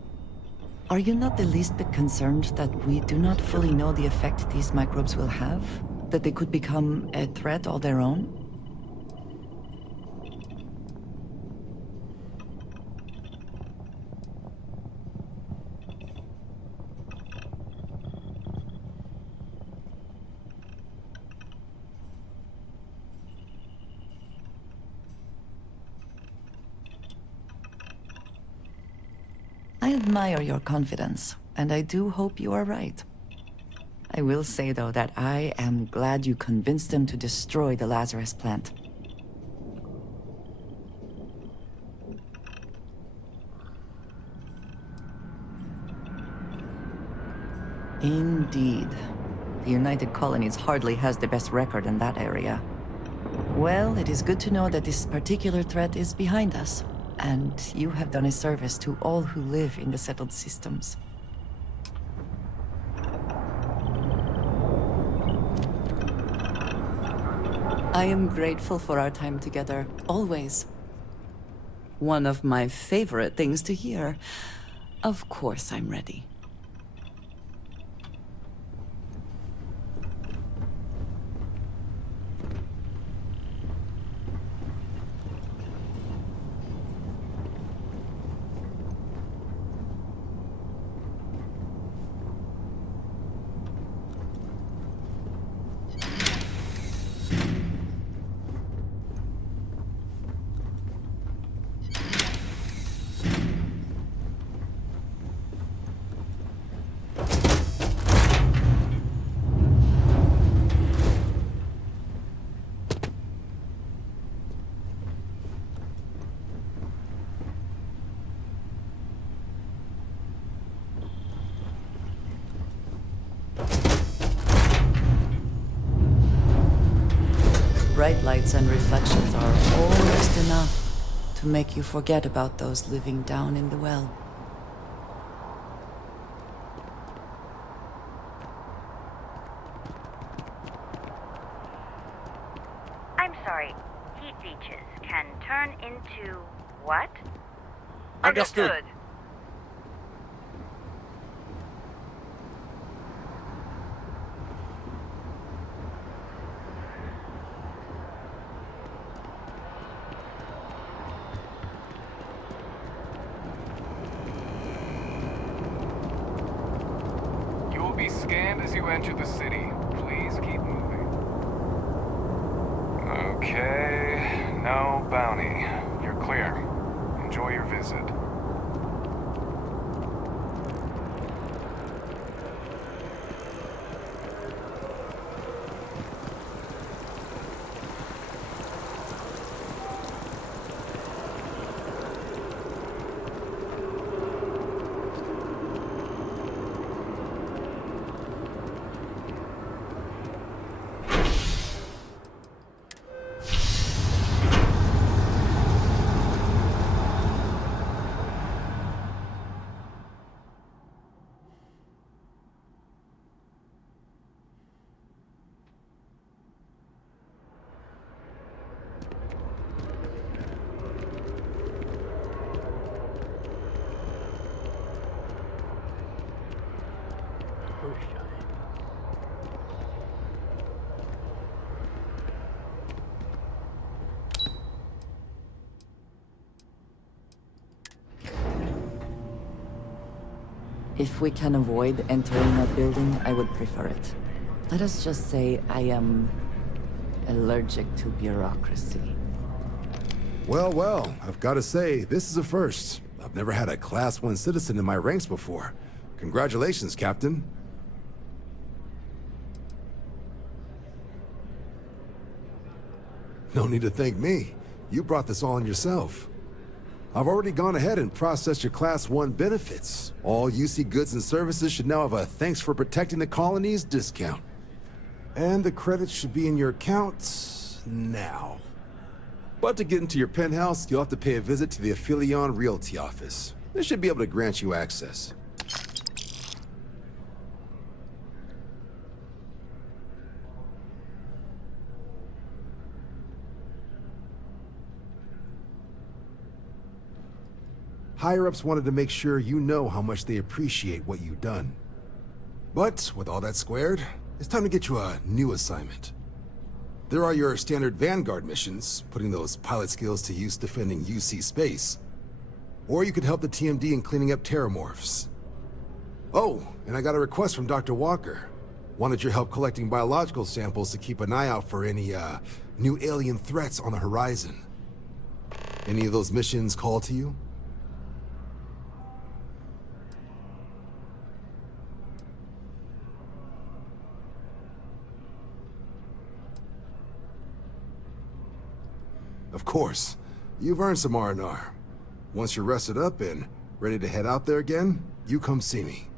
Are you not the least bit concerned that we do not fully know the effect these microbes will have? That they could become a threat all their own? I admire your confidence, and I do hope you are right. I will say, though, that I am glad you convinced them to destroy the Lazarus plant. Indeed. The United Colonies hardly has the best record in that area. Well, it is good to know that this particular threat is behind us. And you have done a service to all who live in the settled systems. I am grateful for our time together, always. One of my favorite things to hear. Of course I'm ready. Bright lights and reflections are almost enough to make you forget about those living down in the well. I'm sorry. Heat leeches can turn into what? Understood. You will be scanned as you enter the city. Please keep moving. Okay, no bounty. You're clear. Enjoy your visit. If we can avoid entering that building, I would prefer it. Let us just say I am allergic to bureaucracy. Well, well, I've got to say, this is a first. I've never had a Class 1 citizen in my ranks before. Congratulations, Captain. No need to thank me. You brought this all on yourself. I've already gone ahead and processed your Class 1 benefits. All UC goods and services should now have a thanks for protecting the colonies discount. And the credits should be in your account now. But to get into your penthouse, you'll have to pay a visit to the Aphelion Realty office. They should be able to grant you access. Higher-ups wanted to make sure you know how much they appreciate what you've done. But with all that squared, it's time to get you a new assignment. There are your standard Vanguard missions, putting those pilot skills to use defending UC space. Or you could help the TMD in cleaning up terramorphs. Oh, and I got a request from Dr. Walker. Wanted your help collecting biological samples to keep an eye out for any, new alien threats on the horizon. Any of those missions call to you? Of course. You've earned some R&R. Once you're rested up and ready to head out there again, you come see me.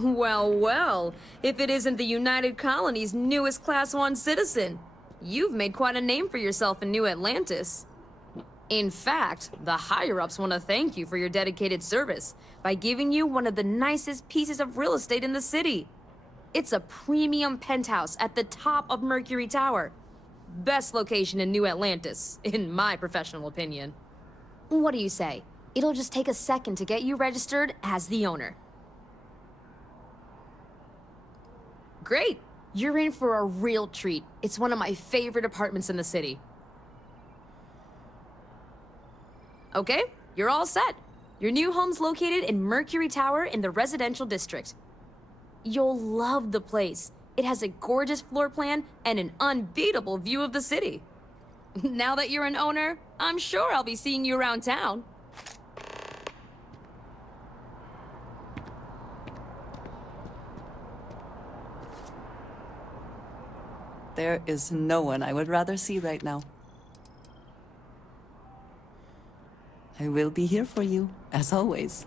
Well, well, if it isn't the United Colony's newest Class 1 citizen. You've made quite a name for yourself in New Atlantis. In fact, the higher-ups want to thank you for your dedicated service by giving you one of the nicest pieces of real estate in the city. It's a premium penthouse at the top of Mercury Tower. Best location in New Atlantis, in my professional opinion. What do you say? It'll just take a second to get you registered as the owner. Great! You're in for a real treat. It's one of my favorite apartments in the city. Okay, you're all set. Your new home's located in Mercury Tower in the residential district. You'll love the place. It has a gorgeous floor plan and an unbeatable view of the city. Now that you're an owner, I'm sure I'll be seeing you around town. There is no one I would rather see right now. I will be here for you, as always.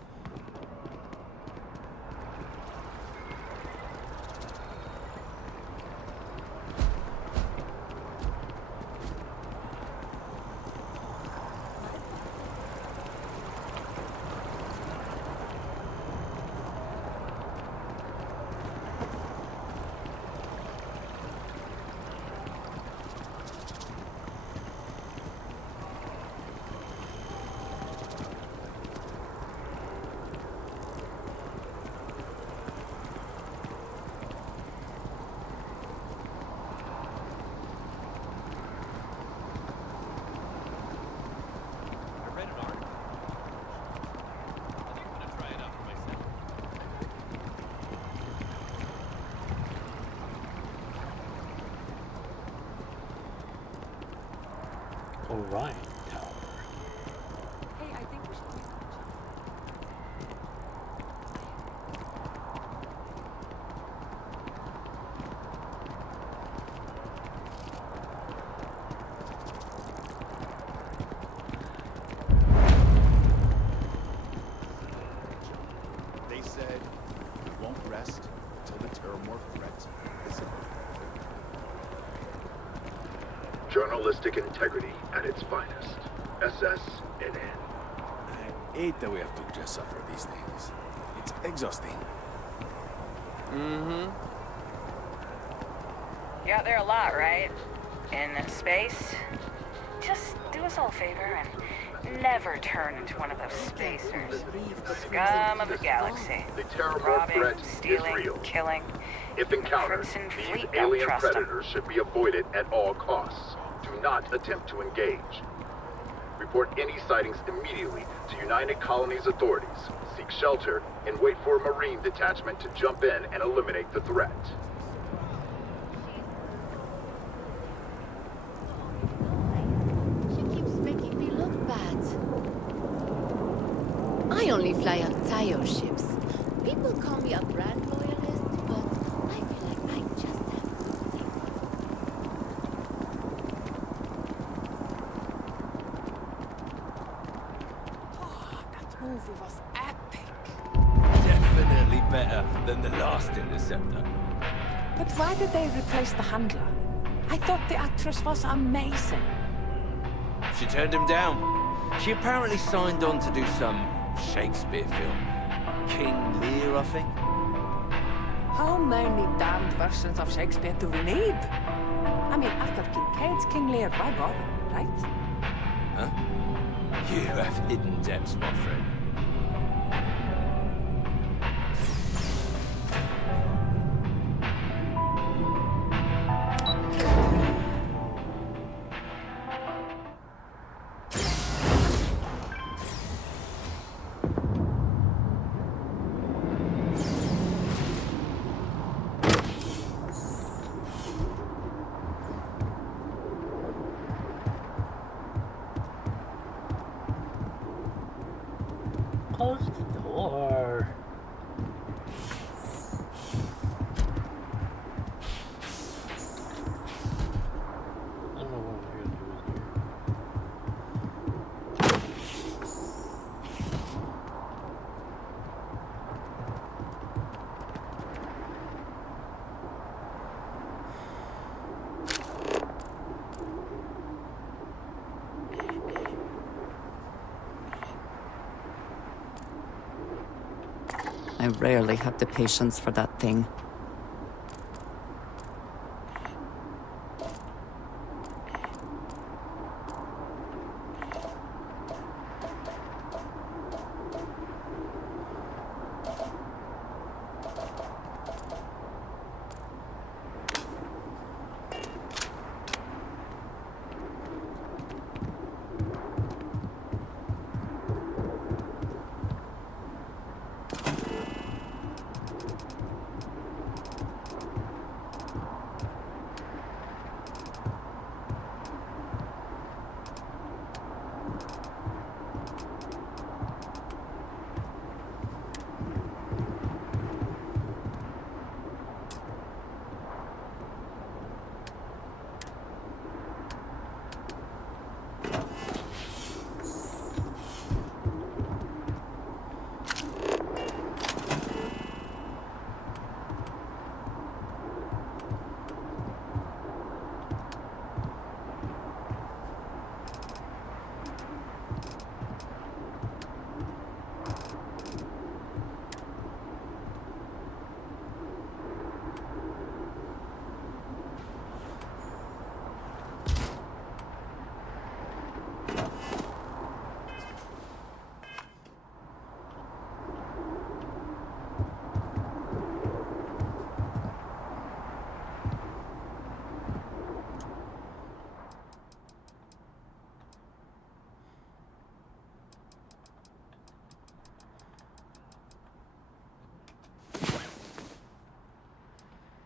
Orion Tower. Hey, I think we should use They said we won't rest until the Terramorph threat is over. Journalistic integrity at its finest. SSNN. I hate that we have to just suffer these things. It's exhausting. Mm-hmm. You're out there a lot, right? In space? Just do us all a favor and never turn into one of those spacers. Scum of the galaxy. The terrormorph Robbing, threat stealing, is real. killing. If encountered, Crimson these Fleet don't alien trust 'em. predators should be avoided at all costs. Do not attempt to engage. Report any sightings immediately to United Colonies authorities. Seek shelter and wait for a Marine detachment to jump in and eliminate the threat. She keeps making me look bad. I only fly on Tayo ships. People call me a brand loyalist, but I feel like I just have good things. That movie was epic. Definitely better than the last Interceptor. But why did they replace the handler? I thought the actress was amazing. She turned him down. She apparently signed on to do some Shakespeare film. King Lear, I think. How many damned versions of Shakespeare do we need? I mean, after Kincaid's King Lear, why bother, right? Huh? You have hidden depths, my friend. Close the door. I don't know what we're gonna do with here. I rarely have the patience for that thing.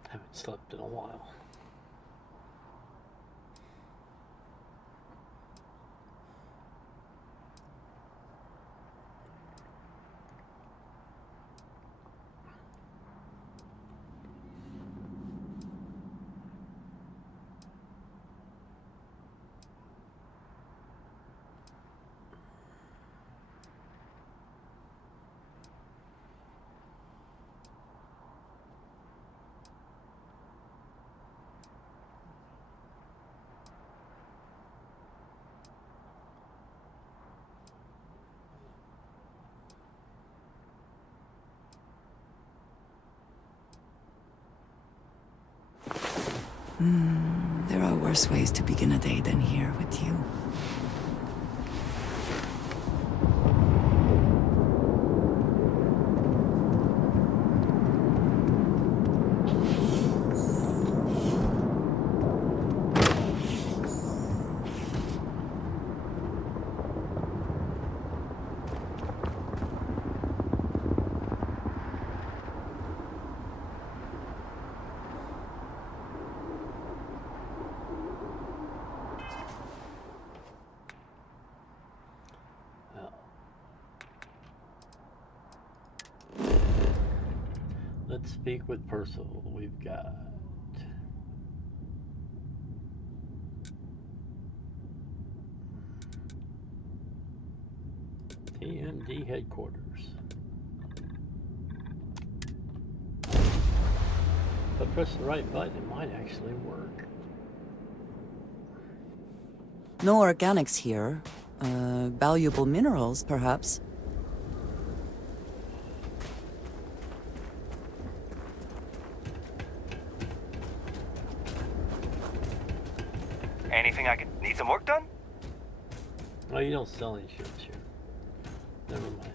Haven't slept in a while. There are worse ways to begin a day than here with you. Let's speak with Percival. We've got TMD headquarters. If I press the right button, it might actually work. No organics here. Valuable minerals, perhaps. Anything I could need some work done? Oh, you don't sell insurance here. Never mind.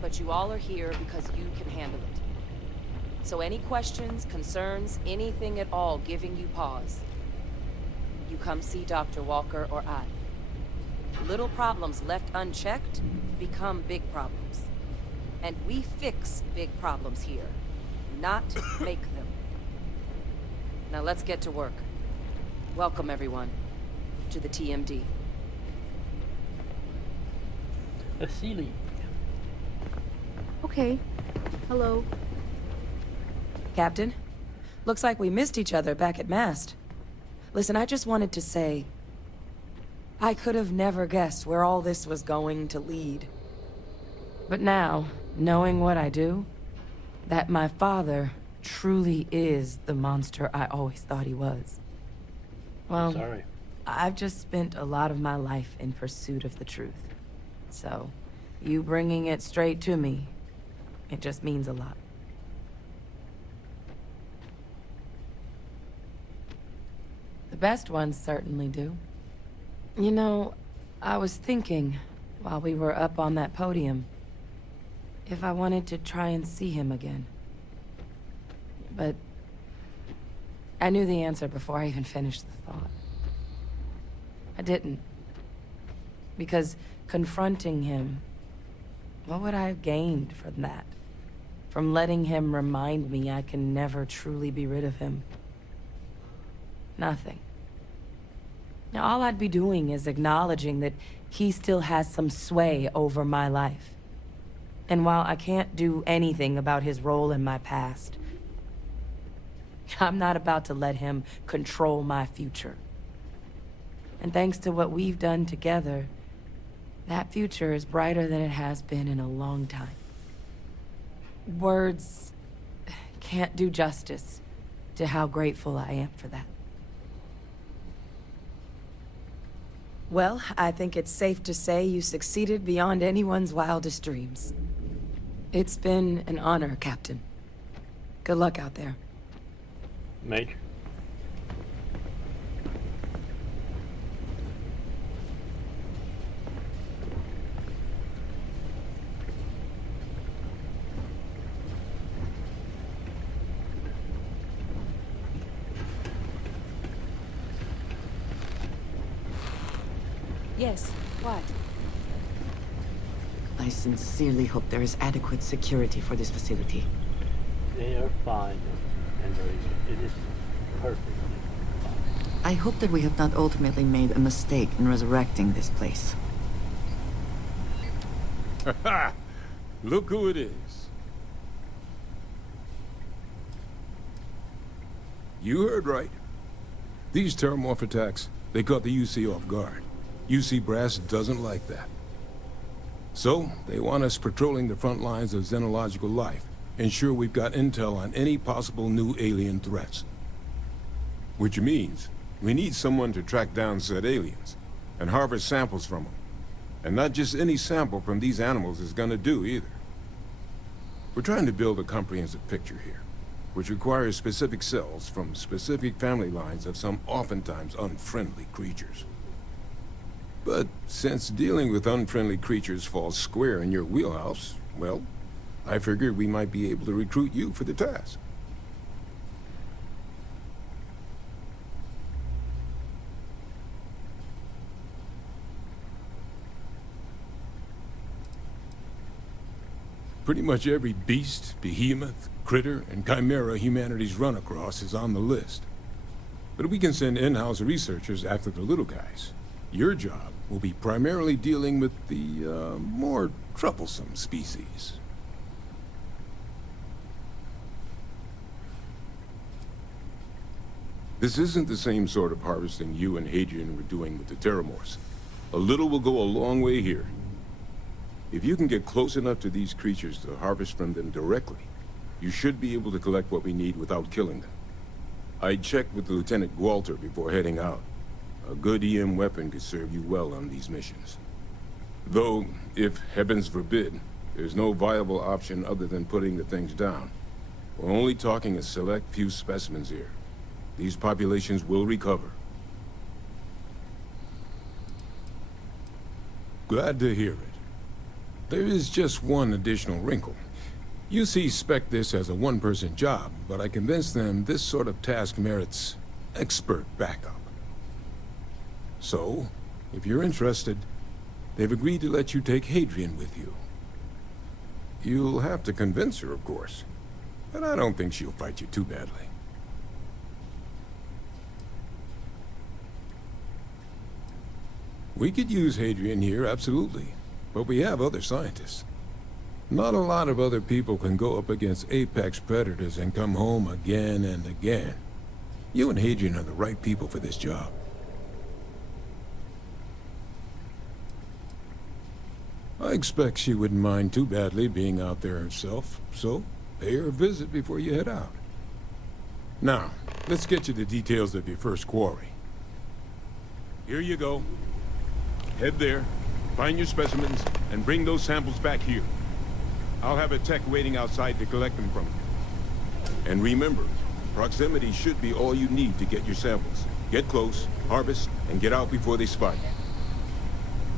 But you all are here because you can handle it. So any questions, concerns, anything at all giving you pause, you come see Dr. Walker or I. Little problems left unchecked become big problems. And we fix big problems here, not make them. Now let's get to work. Welcome everyone to the TMD. Asili. Okay. Hello. Captain, looks like we missed each other back at Mast. Listen, I just wanted to say, I could have never guessed where all this was going to lead. But now, knowing what I do, that my father truly is the monster I always thought he was. Well, Sorry. I've just spent a lot of my life in pursuit of the truth. So, you bringing it straight to me, it just means a lot. The best ones certainly do. You know, I was thinking, while we were up on that podium, if I wanted to try and see him again. But I knew the answer before I even finished the thought. I didn't. Because confronting him, what would I have gained from that? From letting him remind me I can never truly be rid of him? Nothing. Now, all I'd be doing is acknowledging that he still has some sway over my life. And while I can't do anything about his role in my past, I'm not about to let him control my future. And thanks to what we've done together, that future is brighter than it has been in a long time. Words can't do justice to how grateful I am for that. Well, I think it's safe to say you succeeded beyond anyone's wildest dreams. It's been an honor, Captain. Good luck out there. Major. Yes, what? I sincerely hope there is adequate security for this facility. They are fine, and it is perfect. I hope that we have not ultimately made a mistake in resurrecting this place. Look who it is. You heard right. These terramorph attacks, they caught the UC off guard. UC Brass doesn't like that. So, they want us patrolling the front lines of xenological life, ensure we've got intel on any possible new alien threats. Which means, we need someone to track down said aliens, and harvest samples from them. And not just any sample from these animals is gonna do either. We're trying to build a comprehensive picture here, which requires specific cells from specific family lines of some oftentimes unfriendly creatures. But since dealing with unfriendly creatures falls square in your wheelhouse, well, I figured we might be able to recruit you for the task. Pretty much every beast, behemoth, critter, and chimera humanity's run across is on the list. But we can send in-house researchers after the little guys. Your job will be primarily dealing with the, more troublesome species. This isn't the same sort of harvesting you and Hadrian were doing with the Terramorphs. A little will go a long way here. If you can get close enough to these creatures to harvest from them directly, you should be able to collect what we need without killing them. I checked with Lieutenant Walter before heading out. A good EM weapon could serve you well on these missions. Though, if heavens forbid, there's no viable option other than putting the things down. We're only talking a select few specimens here. These populations will recover. Glad to hear it. There is just one additional wrinkle. UC spec'd this as a one-person job, but I convinced them this sort of task merits expert backup. So, if you're interested, they've agreed to let you take Hadrian with you. You'll have to convince her, of course, but I don't think she'll fight you too badly. We could use Hadrian here, absolutely. But we have other scientists. Not a lot of other people can go up against apex predators and come home again and again. You and Hadrian are the right people for this job. I expect she wouldn't mind too badly being out there herself, so pay her a visit before you head out. Now, let's get you the details of your first quarry. Here you go. Head there, find your specimens, and bring those samples back here. I'll have a tech waiting outside to collect them from you. And remember, proximity should be all you need to get your samples. Get close, harvest, and get out before they spot you.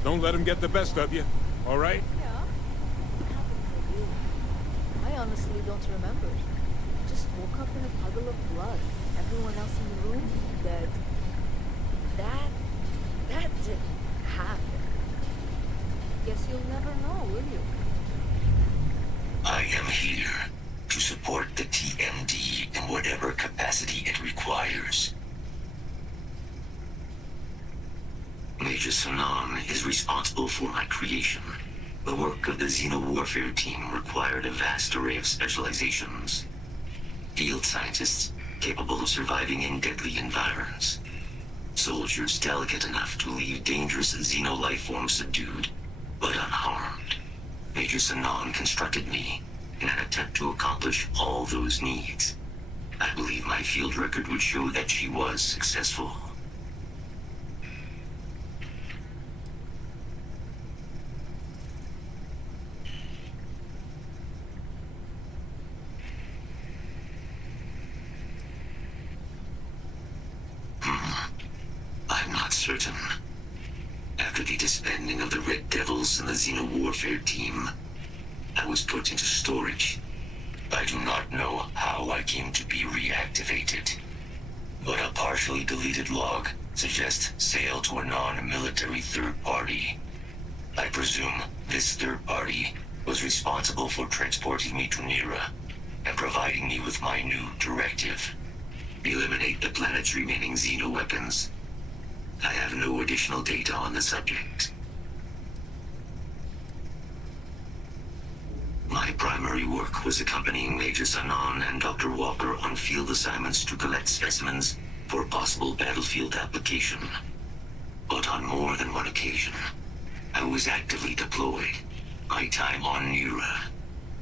Don't let them get the best of you, all right? Yeah. What happened for you? I honestly don't remember. I just woke up in a puddle of blood. Everyone else in the room dead. That didn't happen. Guess you'll never know, will you? I am here to support the TMD in whatever capacity it requires. Major Sanan is responsible for my creation. The work of the Xeno-Warfare team required a vast array of specializations. Field scientists capable of surviving in deadly environs. Soldiers delicate enough to leave dangerous Xeno-life forms subdued, but unharmed. Major Sanan constructed me in an attempt to accomplish all those needs. I believe my field record would show that she was successful. I'm not certain. After the disbanding of the Red Devils and the Xeno-Warfare team, I was put into storage. I do not know how I came to be reactivated, but a partially deleted log suggests sale to a non-military third party. I presume this third party was responsible for transporting me to Nira and providing me with my new directive. Eliminate the planet's remaining xeno-weapons. I have no additional data on the subject. My primary work was accompanying Major Sanan and Dr. Walker on field assignments to collect specimens for possible battlefield application. But on more than one occasion, I was actively deployed, My time on Nura,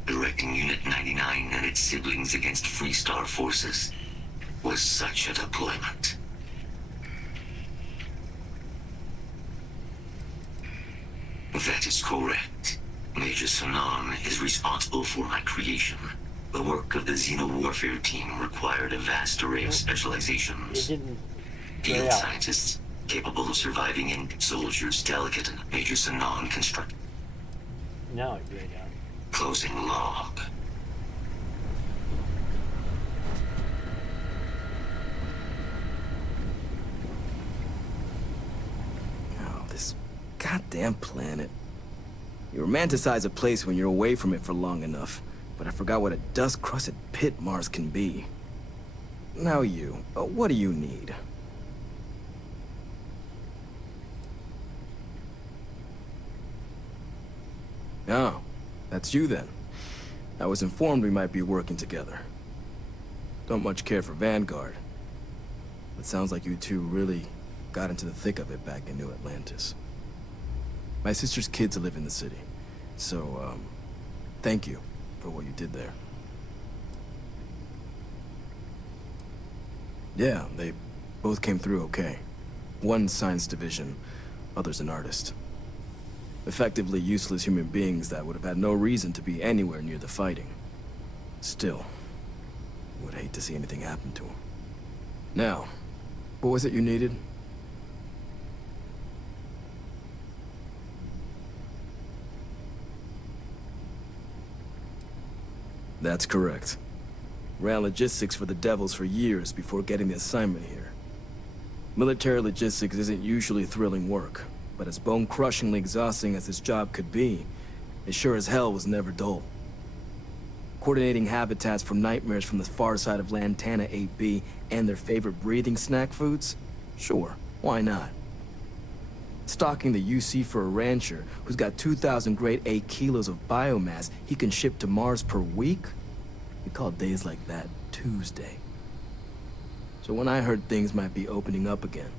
directing Unit 99 and its siblings against Freestar forces, was such a deployment. That is correct. Major Sanan is responsible for my creation. The work of the Xeno-Warfare team required a vast array of specializations. Field scientists capable of surviving in soldiers delicate and Major Sanan construct. Now it grayed out. Closing log. Oh, this goddamn planet. You romanticize a place when you're away from it for long enough, but I forgot what a dust-crusted pit Mars can be. Now you, what do you need? Oh, that's you then. I was informed we might be working together. Don't much care for Vanguard. It sounds like you two really got into the thick of it back in New Atlantis. My sister's kids live in the city, so, thank you for what you did there. Yeah, they both came through okay. One science division, other's an artist. Effectively useless human beings that would have had no reason to be anywhere near the fighting. Still, would hate to see anything happen to them. Now, what was it you needed? That's correct. Ran logistics for the Devils for years before getting the assignment here. Military logistics isn't usually thrilling work, but as bone-crushingly exhausting as this job could be, it sure as hell was never dull. Coordinating habitats for nightmares from the far side of Lantana 8B and their favorite breathing snack foods? Sure, why not? Stocking the UC for a rancher who's got 2,000 grade A kilos of biomass he can ship to Mars per week? We call days like that Tuesday. So when I heard things might be opening up again,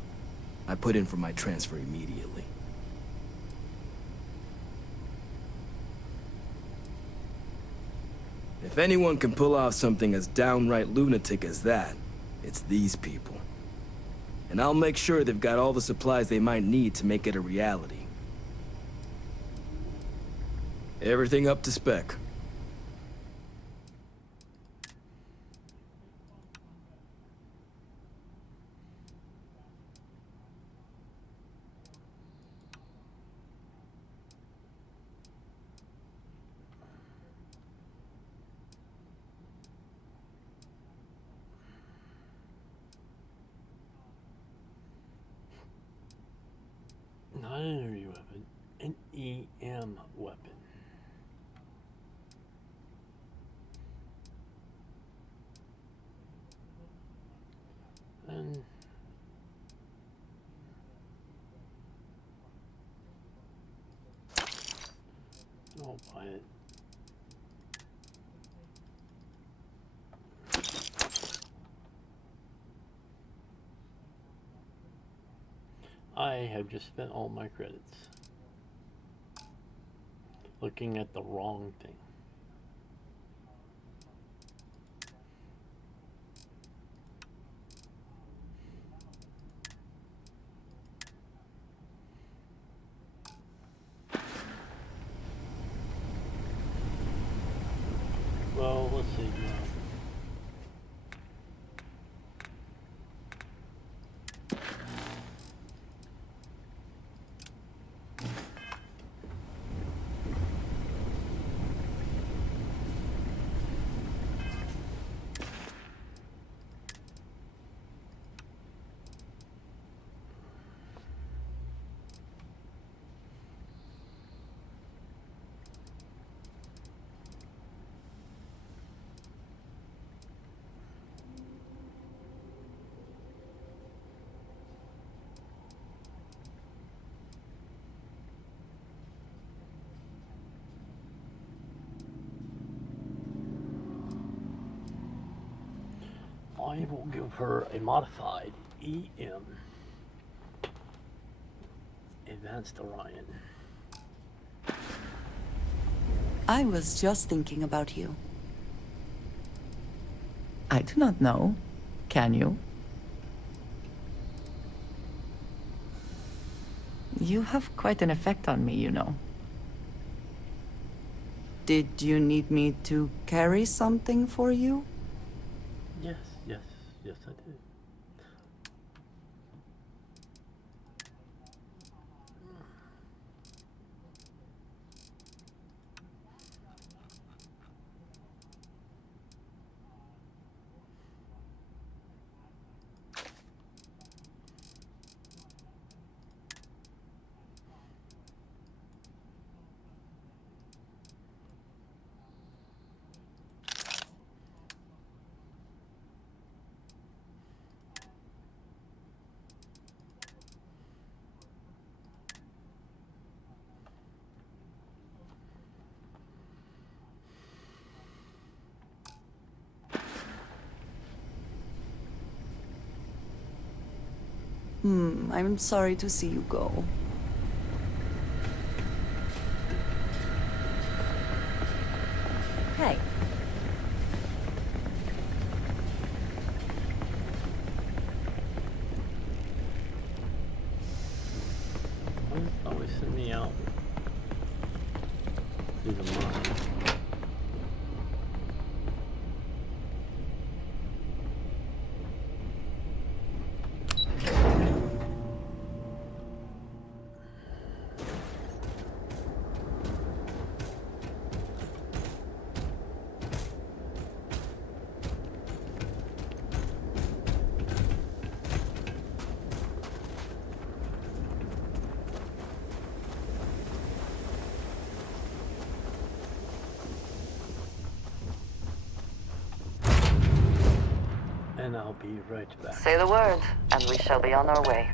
I put in for my transfer immediately. If anyone can pull off something as downright lunatic as that, it's these people. And I'll make sure they've got all the supplies they might need to make it a reality. Everything up to spec. Not an energy weapon, an EM weapon. And I'll buy it. I have just spent all my credits looking at the wrong thing. Well, let's see now. I will give her a modified EM Advanced Orion. I was just thinking about you. I do not know. Can you? You have quite an effect on me, you know. Did you need me to carry something for you? Yes, yes, yes, I did. I'm sorry to see you go. Hey. Why does it always send me out through the mine? And I'll be right back. Say the word, and we shall be on our way.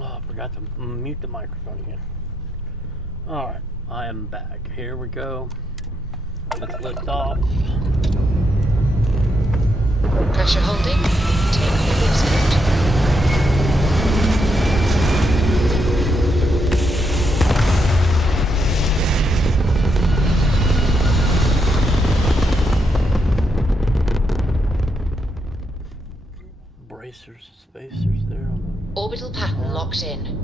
Oh, I forgot to mute the microphone again. Alright, I am back. Here we go. Let's lift off. Pressure holding. Take holding script. Bracers, spacers there on the Orbital pattern locked in.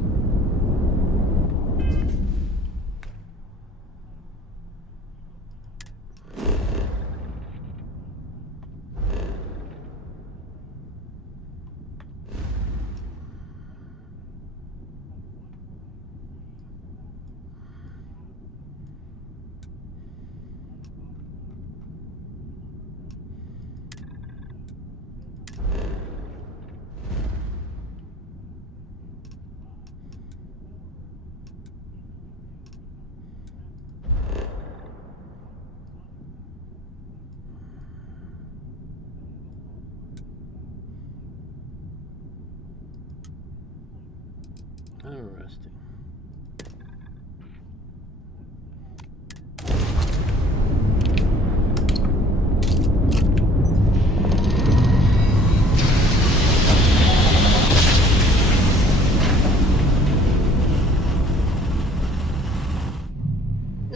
Interesting.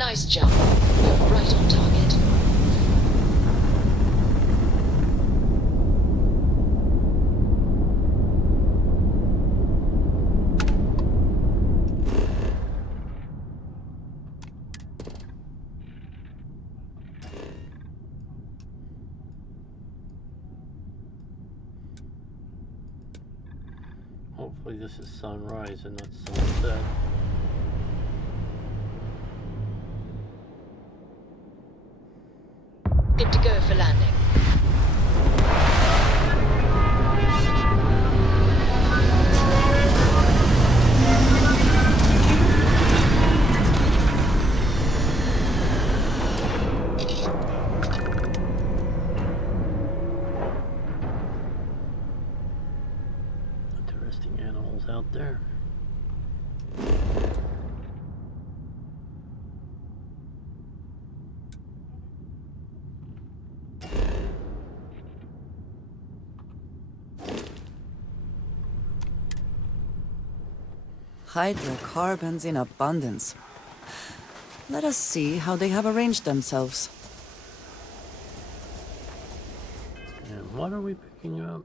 Nice jump. You're right on target. Hopefully this is sunrise and not sunset. Good to go for landing. Interesting animals out there. Hydrocarbons in abundance. Let us see how they have arranged themselves. And what are we picking up?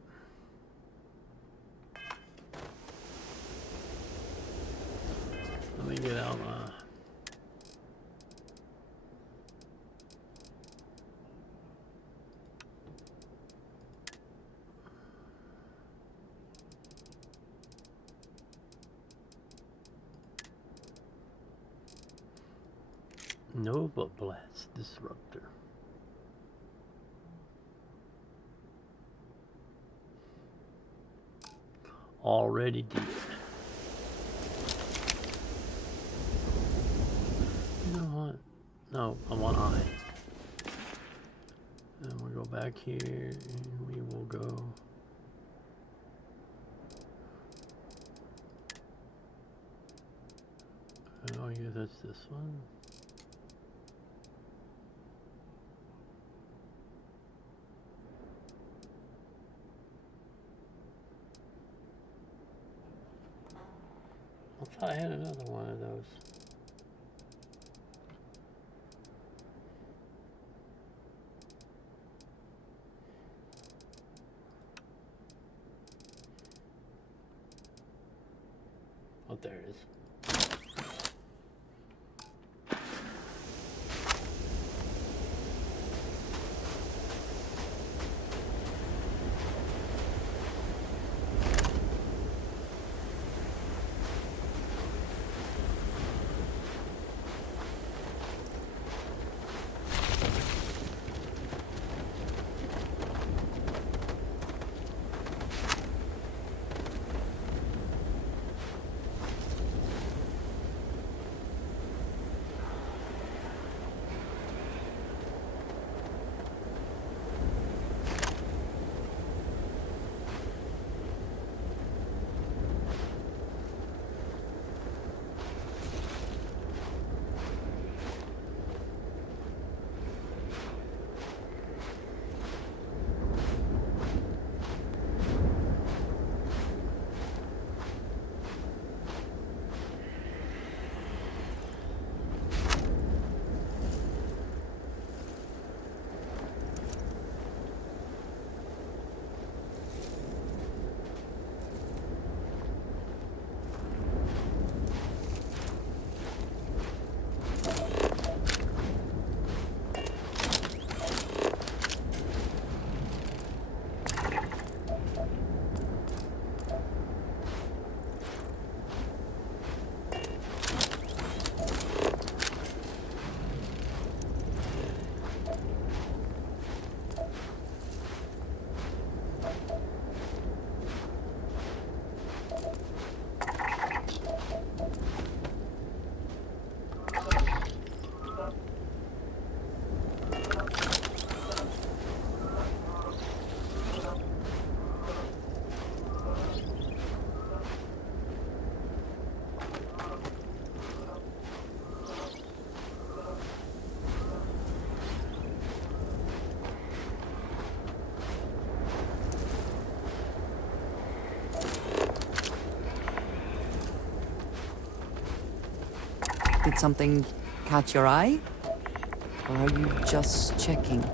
Let me get out my... Nova Blast Disruptor. Already did. You know what? No, I want I. And we'll go back here and we will go. Oh, I guess that's this one. I thought I had another one of those. Oh, there it is. Did something catch your eye? Or are you just checking?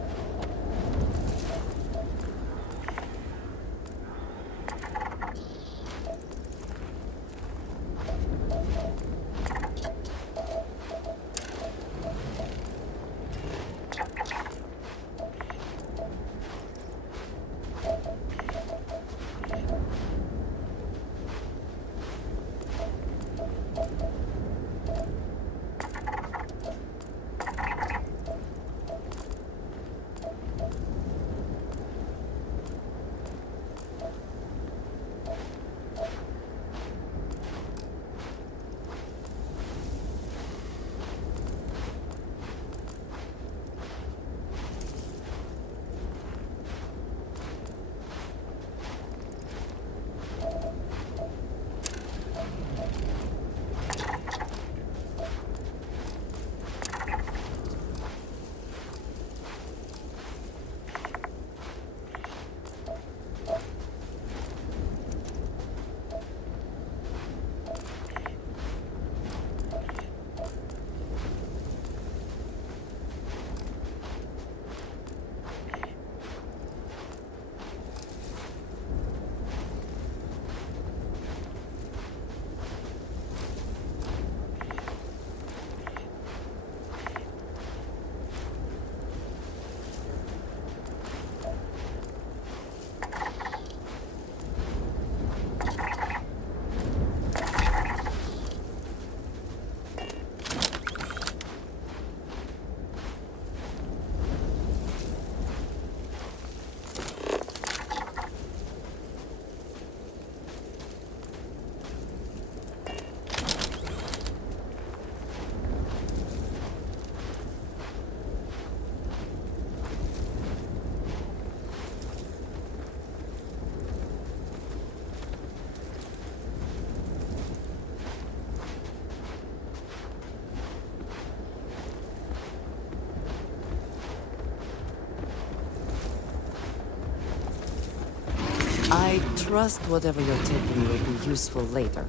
I trust whatever you're taking will be useful later.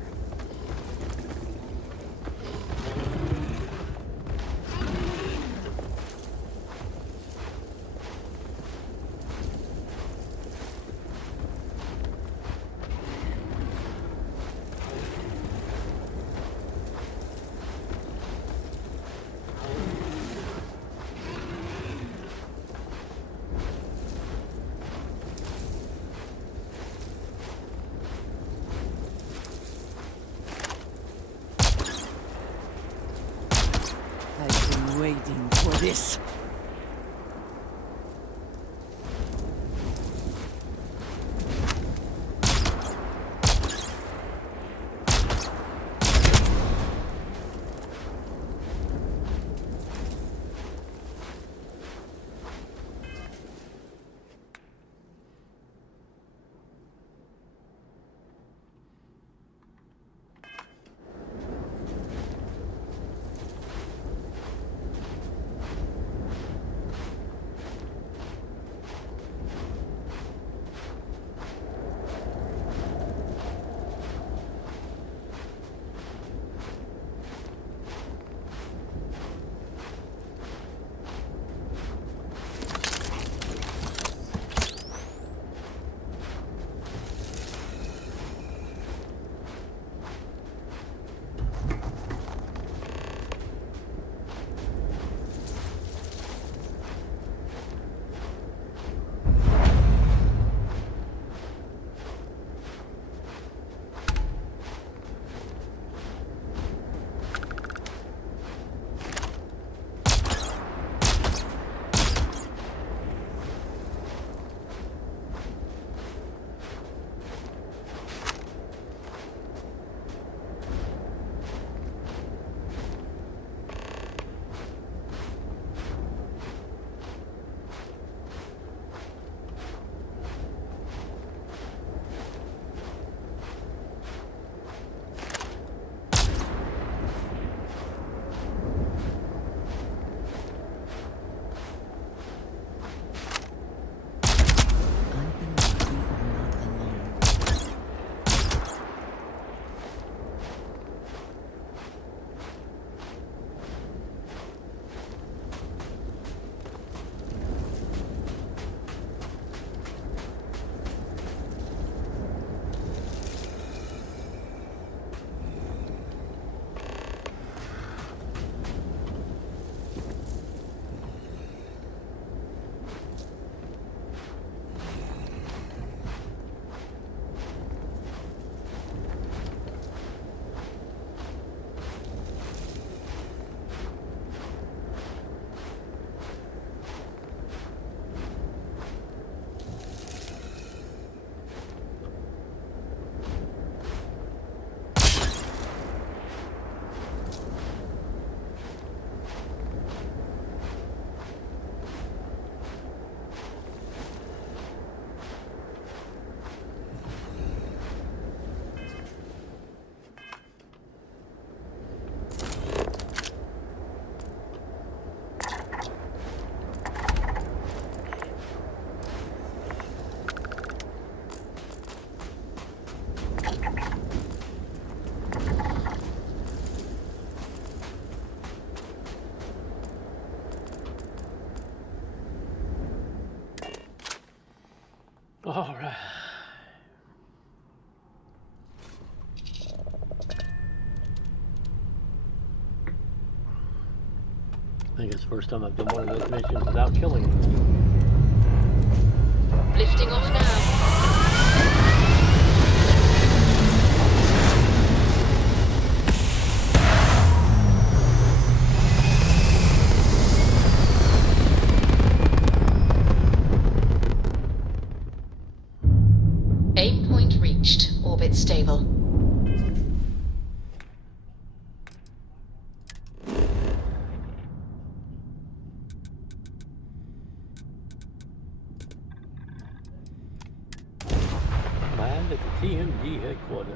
I've been waiting for this. All right. I think it's the first time I've done one of those missions without killing anyone. Lifting off now. Aim point reached. Orbit stable. Land at the TMG headquarters.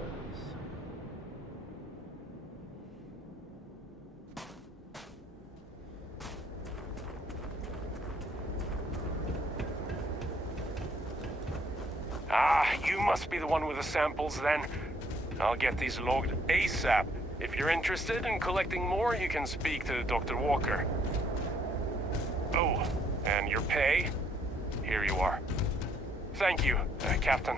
Ah, you must be the one with the samples then. I'll get these logged ASAP. If you're interested in collecting more, you can speak to Dr. Walker. Oh, and your pay? Here you are. Thank you, Captain.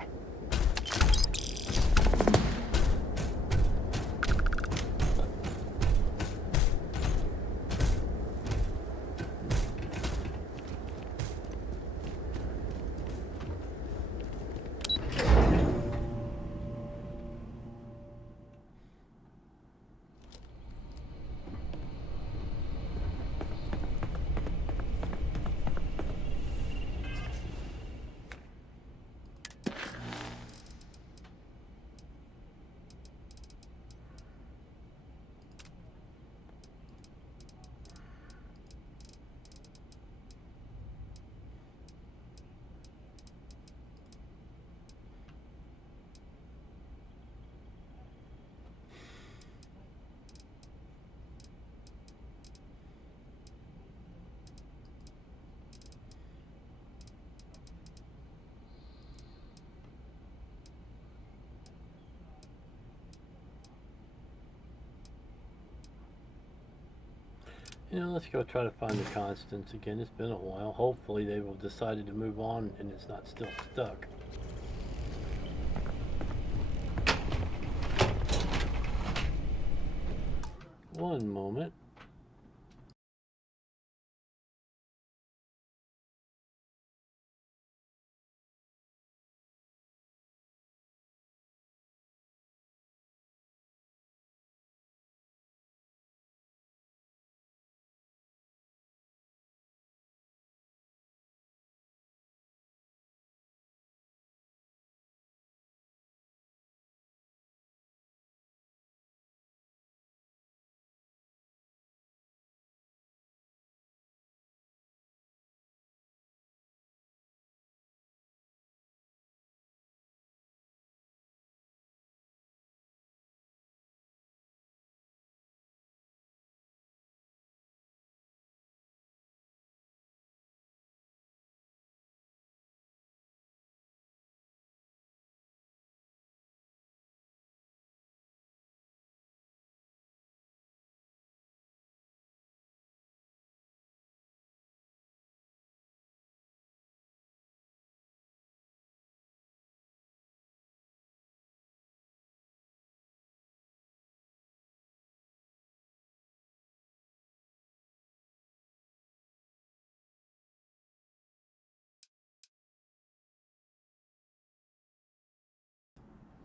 You know, let's go try to find the constants again. It's been a while. Hopefully they will have decided to move on and it's not still stuck. One moment.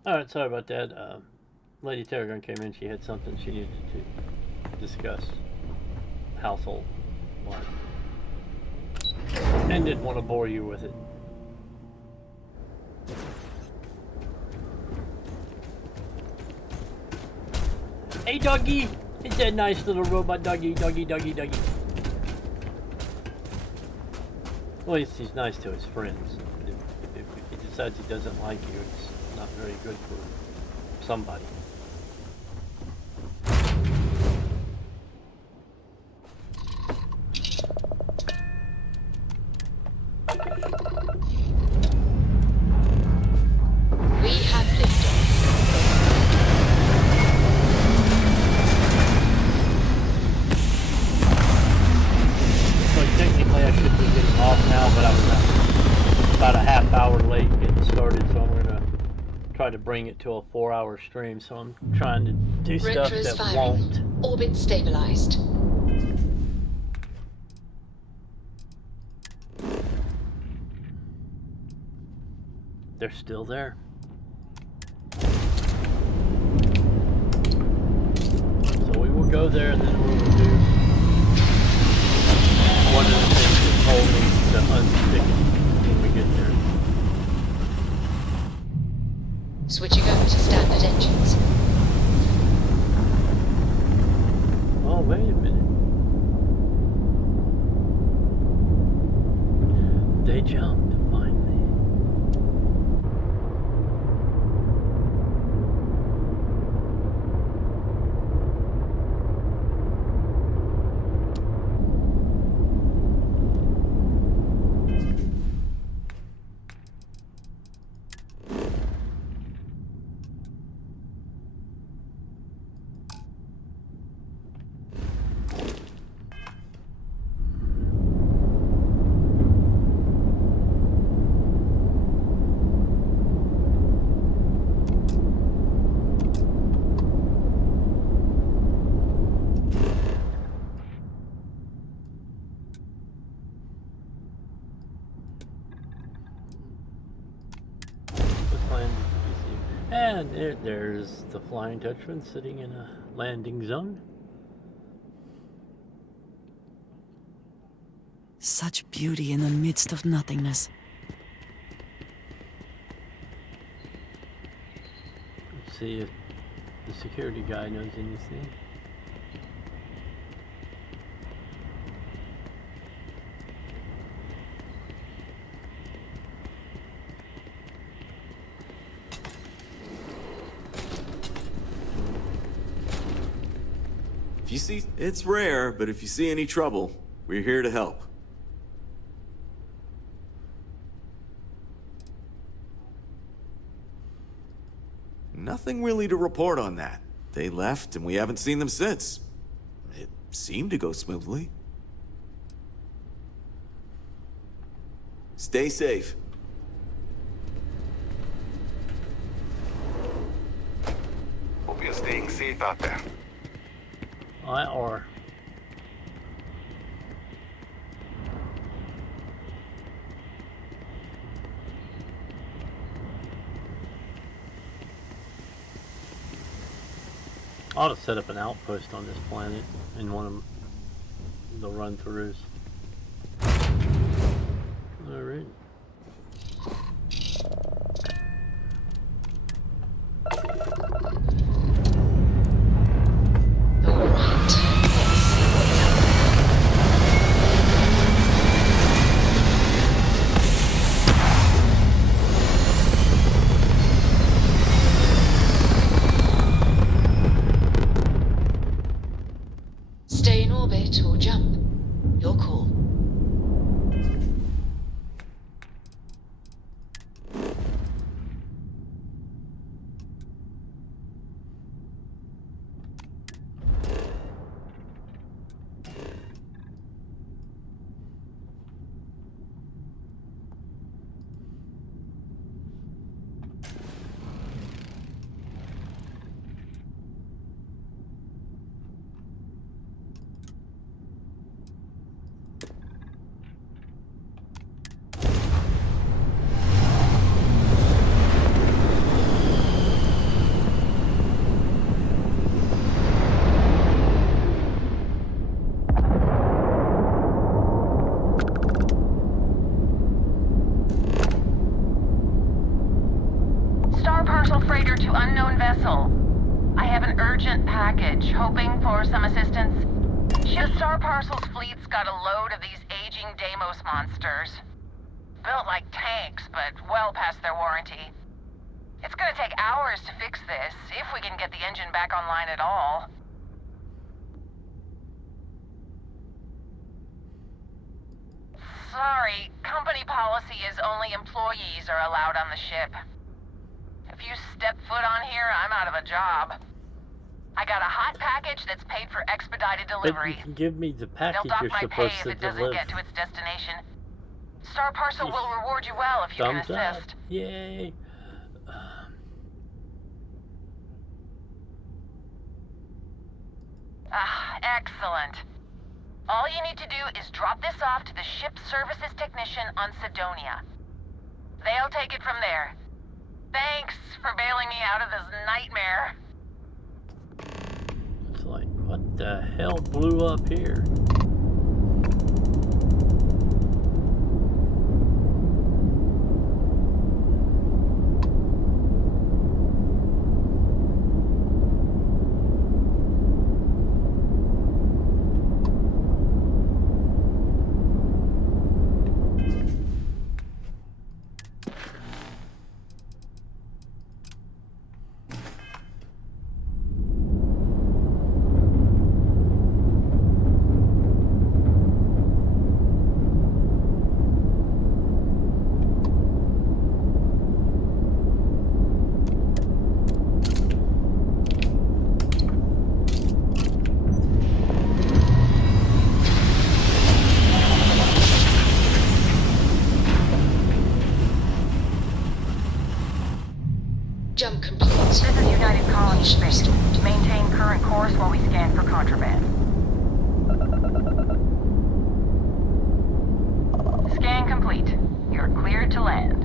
Alright, sorry about that. Lady Terragon came in. She had something she needed to discuss. Household life. And didn't want to bore you with it. Hey, doggy! It's that nice little robot doggy, doggy. Well, he's nice to his friends. If he decides he doesn't like you, it's not very good for somebody. We have liftoff. So technically I should be getting off now, but I was not. about a half hour late getting started, so I'm gonna try to bring it to a 4-hour stream. So I'm trying to do stuff Retros that firing. won't. Orbit stabilized. They're still there. So we will go there, and then we will do one of the things that told me to unstick it when we get there. Switching over to standard engines. Oh, wait a minute. They jumped to find me. And there's the Flying Dutchman sitting in a landing zone. Such beauty in the midst of nothingness. Let's see if the security guy knows anything. If you see, it's rare, but if you see any trouble, we're here to help. Nothing really to report on that. They left and we haven't seen them since. It seemed to go smoothly. Stay safe. Hope you're staying safe out there. I are. I ought to set up an outpost on this planet in one of the run-throughs. Alright. Stay in orbit or jump. Your call. Star Parcel Freighter to unknown vessel. I have an urgent package, hoping for some assistance. The Star Parcel's fleet's got a load of these aging Deimos monsters. Built like tanks, but well past their warranty. It's gonna take hours to fix this, if we can get the engine back online at all. Sorry, company policy is only employees are allowed on the ship. If you step foot on here, I'm out of a job. I got a hot package that's paid for expedited delivery. But you can give me the package They'll dock you're my pay supposed if to it doesn't deliver. get to its destination. Star Parcel will reward you well if you can Thumbs up. assist. Yay. Excellent. All you need to do is drop this off to the ship services technician on Sidonia. They'll take it from there. Thanks for bailing me out of this nightmare. It's like, what the hell blew up here? Jump complete. This is United Colony Space. Maintain current course while we scan for contraband. Scan complete. You're cleared to land.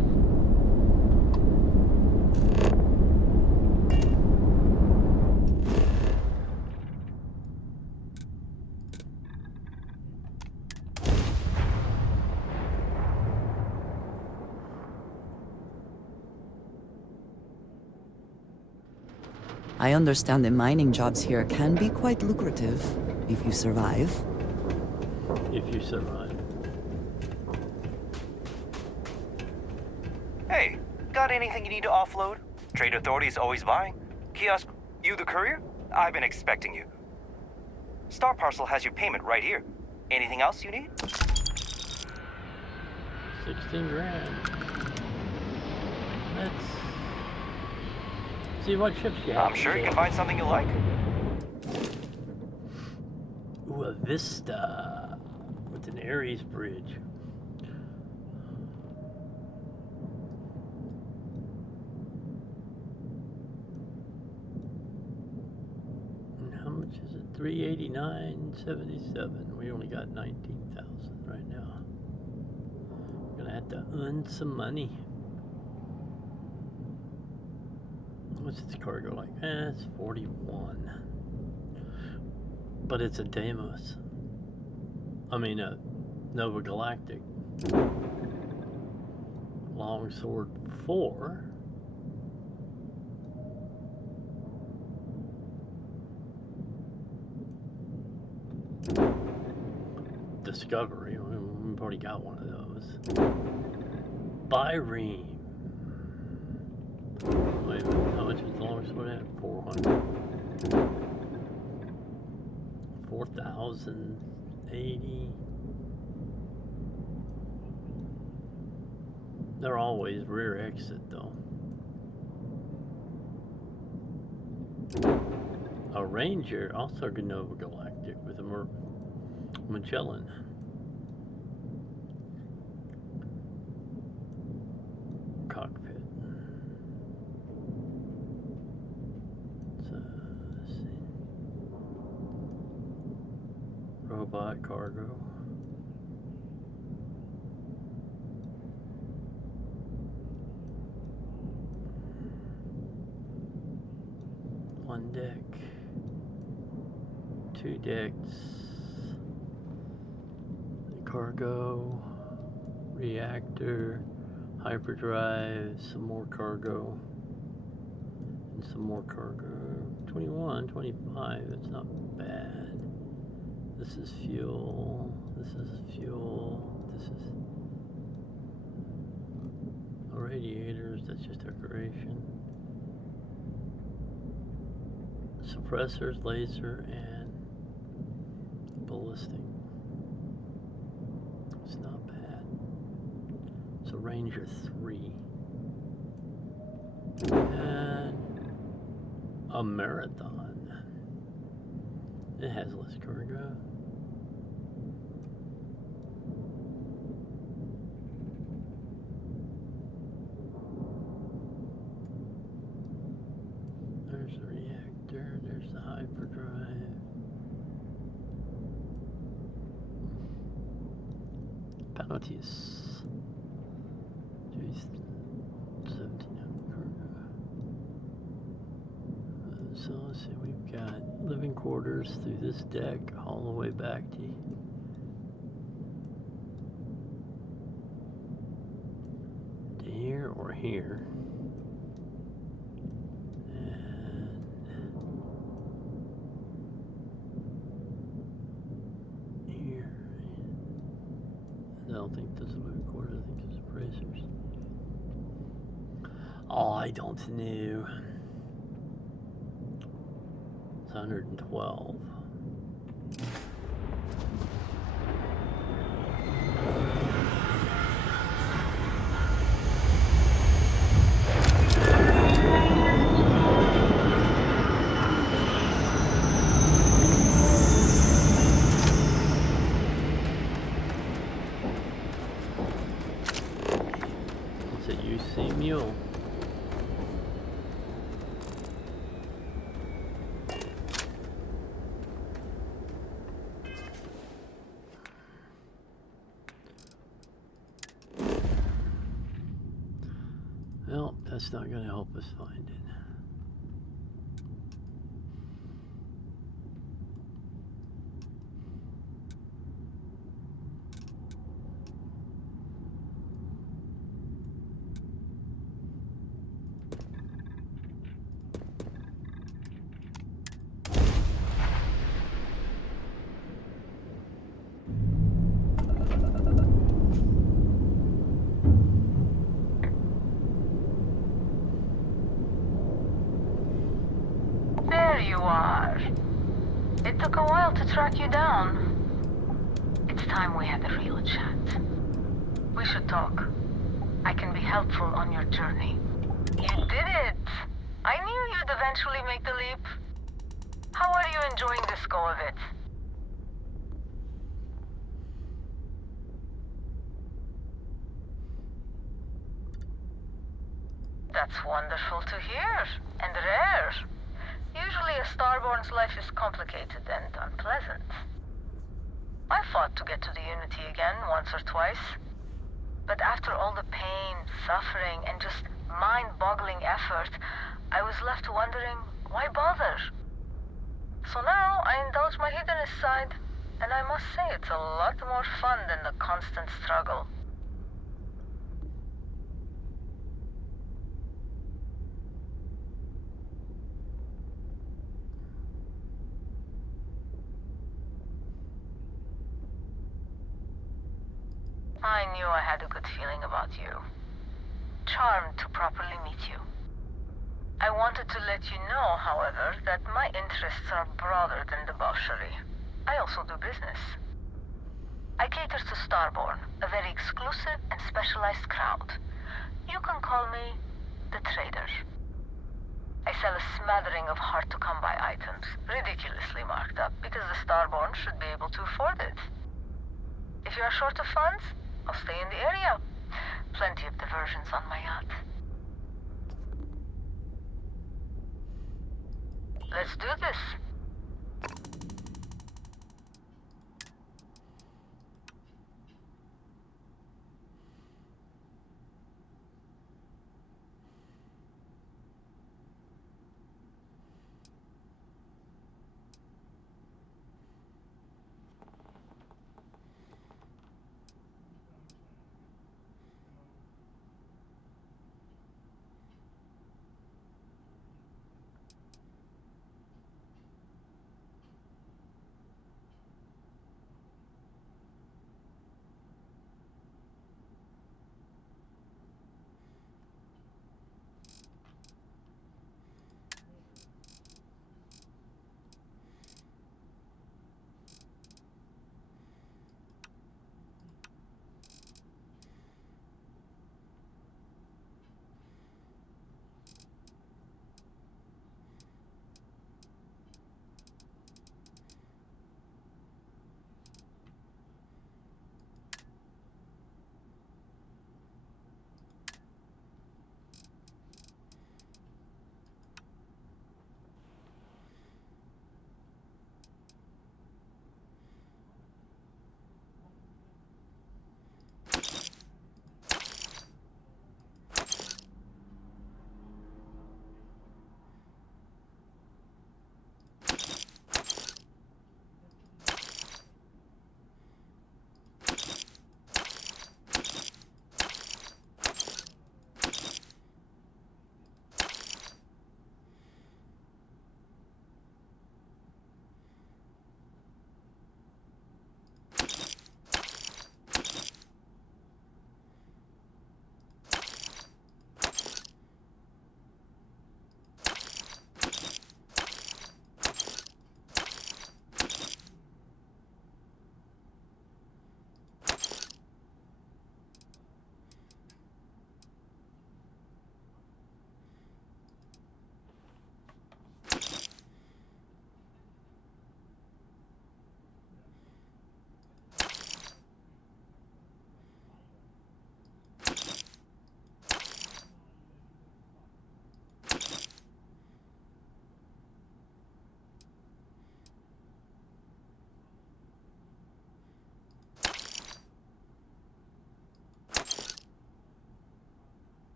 I understand the mining jobs here can be quite lucrative if you survive. If you survive. Hey, got anything you need to offload? Trade Authority is always buying. Kiosk, you the courier? I've been expecting you. Star Parcel has your payment right here. Anything else you need? 16 grand. Let's see what ships you have. I'm sure you can find something you like. Ooh, a Vista with an Ares bridge. And how much is it? $389.77. We only got 19,000 right now. Gonna have to earn some money. What's its cargo like? It's 41. But it's a Deimos. I mean, a Nova Galactic. Longsword 4. Discovery. We've already got one of those. Byrene. Wait a minute, how much was the longsword at? 400. 4,080. They're always rear exit though. A Ranger, also Nova Galactic with a Magellan. Cockpit. So, let's see. Robot cargo. One deck. 2 decks. Cargo. Reactor. Hyperdrive. Some more cargo. And some more cargo. 21, 25. It's not bad. This is fuel. This is fuel. This is radiators. That's just decoration. Suppressors, laser, and ballistic. It's not bad. So Ranger 3. And a Marathon. It has less cargo. Penalties. Jeez. 17. So let's see, we've got living quarters through this deck all the way back to here or here. And here. I don't think those are living quarters, I think those are bracers. Oh, I don't know. 112. It's a UC mule. Well, that's not going to help us find it. There you are. It took a while to track you down. It's time we had a real chat. We should talk. I can be helpful on your journey. You did it! I knew you'd eventually make the leap. How are you enjoying this go of it? That's wonderful to hear, and rare. Usually a Starborn's life is complicated and unpleasant. I fought to get to the Unity again once or twice. But after all the pain, suffering, and just mind-boggling effort, I was left wondering, why bother? So now I indulge my hedonist side, and I must say it's a lot more fun than the constant struggle. I knew I had a good feeling about you. Charmed to properly meet you. I wanted to let you know, however, that my interests are broader than debauchery. I also do business. I cater to Starborn, a very exclusive and specialized crowd. You can call me the trader. I sell a smattering of hard-to-come-by items, ridiculously marked up, because the Starborn should be able to afford it. If you are short of funds, I'll stay in the area. Plenty of diversions on my yacht. Let's do this.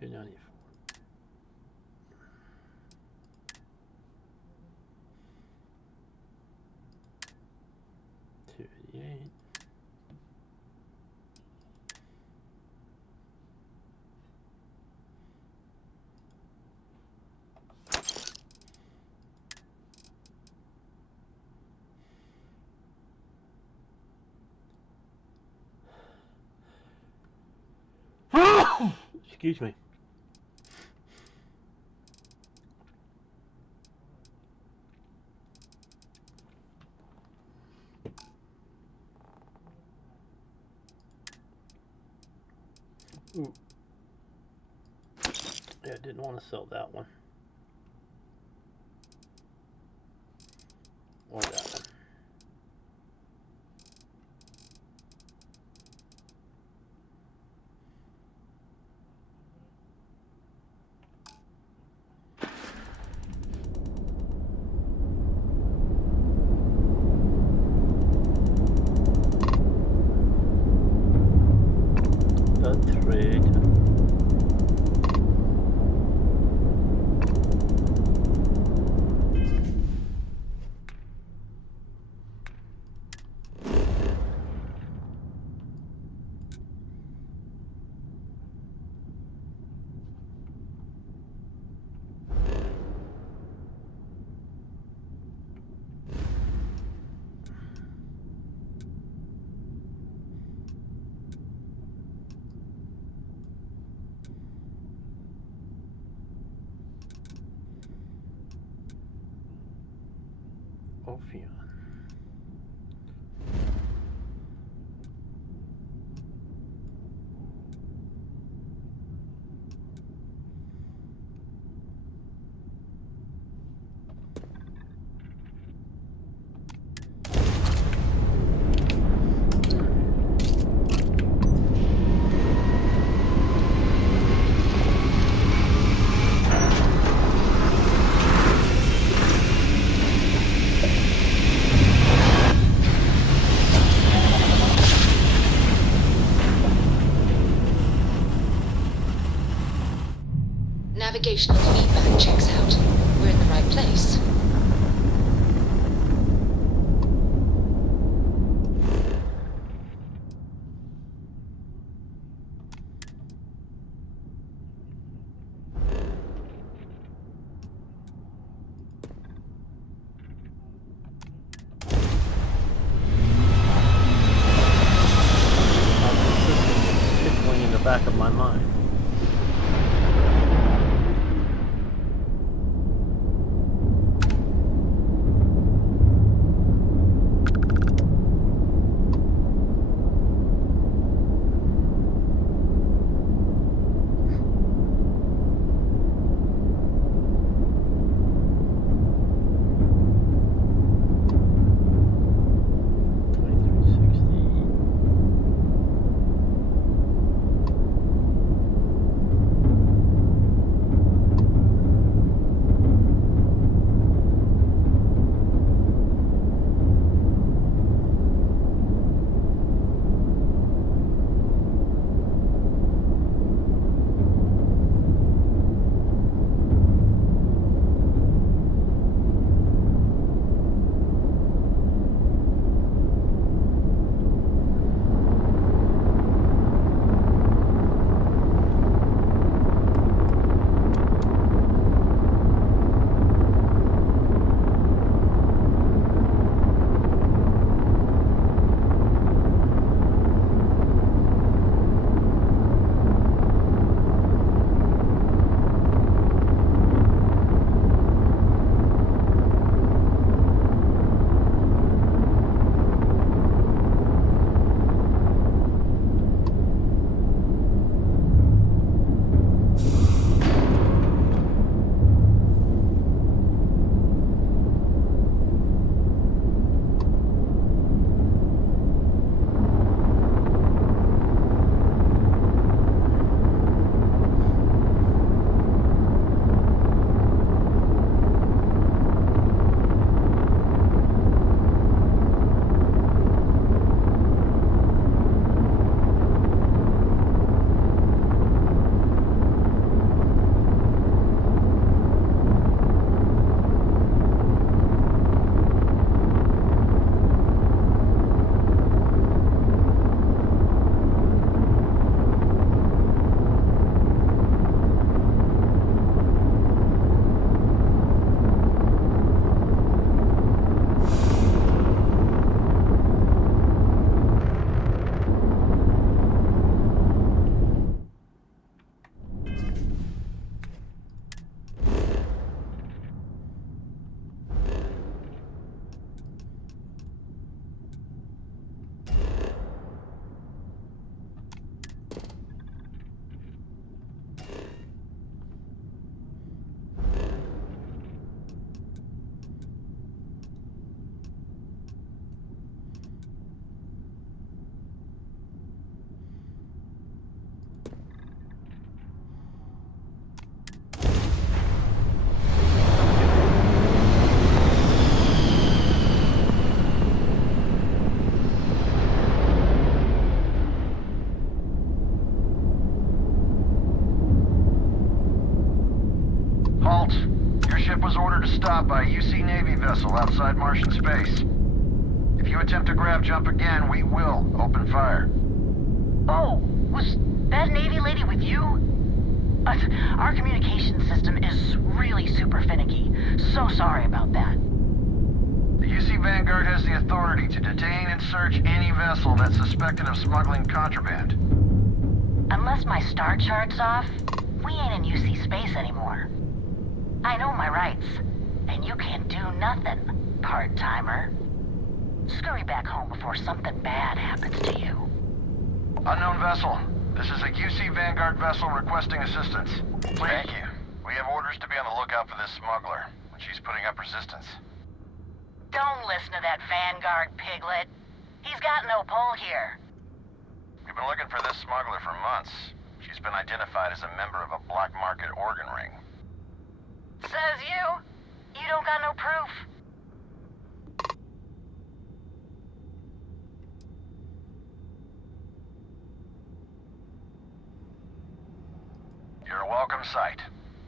294. 288. Excuse me. Ooh. Yeah, I didn't want to sell that one. Or that one. Ophion. stop by UC Navy vessel outside Martian space. If you attempt to grav jump again, we will open fire. Oh, was that Navy lady with you? Our communication system is really super finicky. So sorry about that. The UC Vanguard has the authority to detain and search any vessel that's suspected of smuggling contraband. Unless my star chart's off, we ain't in UC space anymore. I know my rights, and you can't do nothing, part-timer. Scurry back home before something bad happens to you. Unknown vessel. This is a UC Vanguard vessel requesting assistance. Thank you. We have orders to be on the lookout for this smuggler. She's putting up resistance. Don't listen to that Vanguard piglet. He's got no pull here. We've been looking for this smuggler for months. She's been identified as a member of a black market organ ring. Says you. You don't got no proof. You're a welcome sight.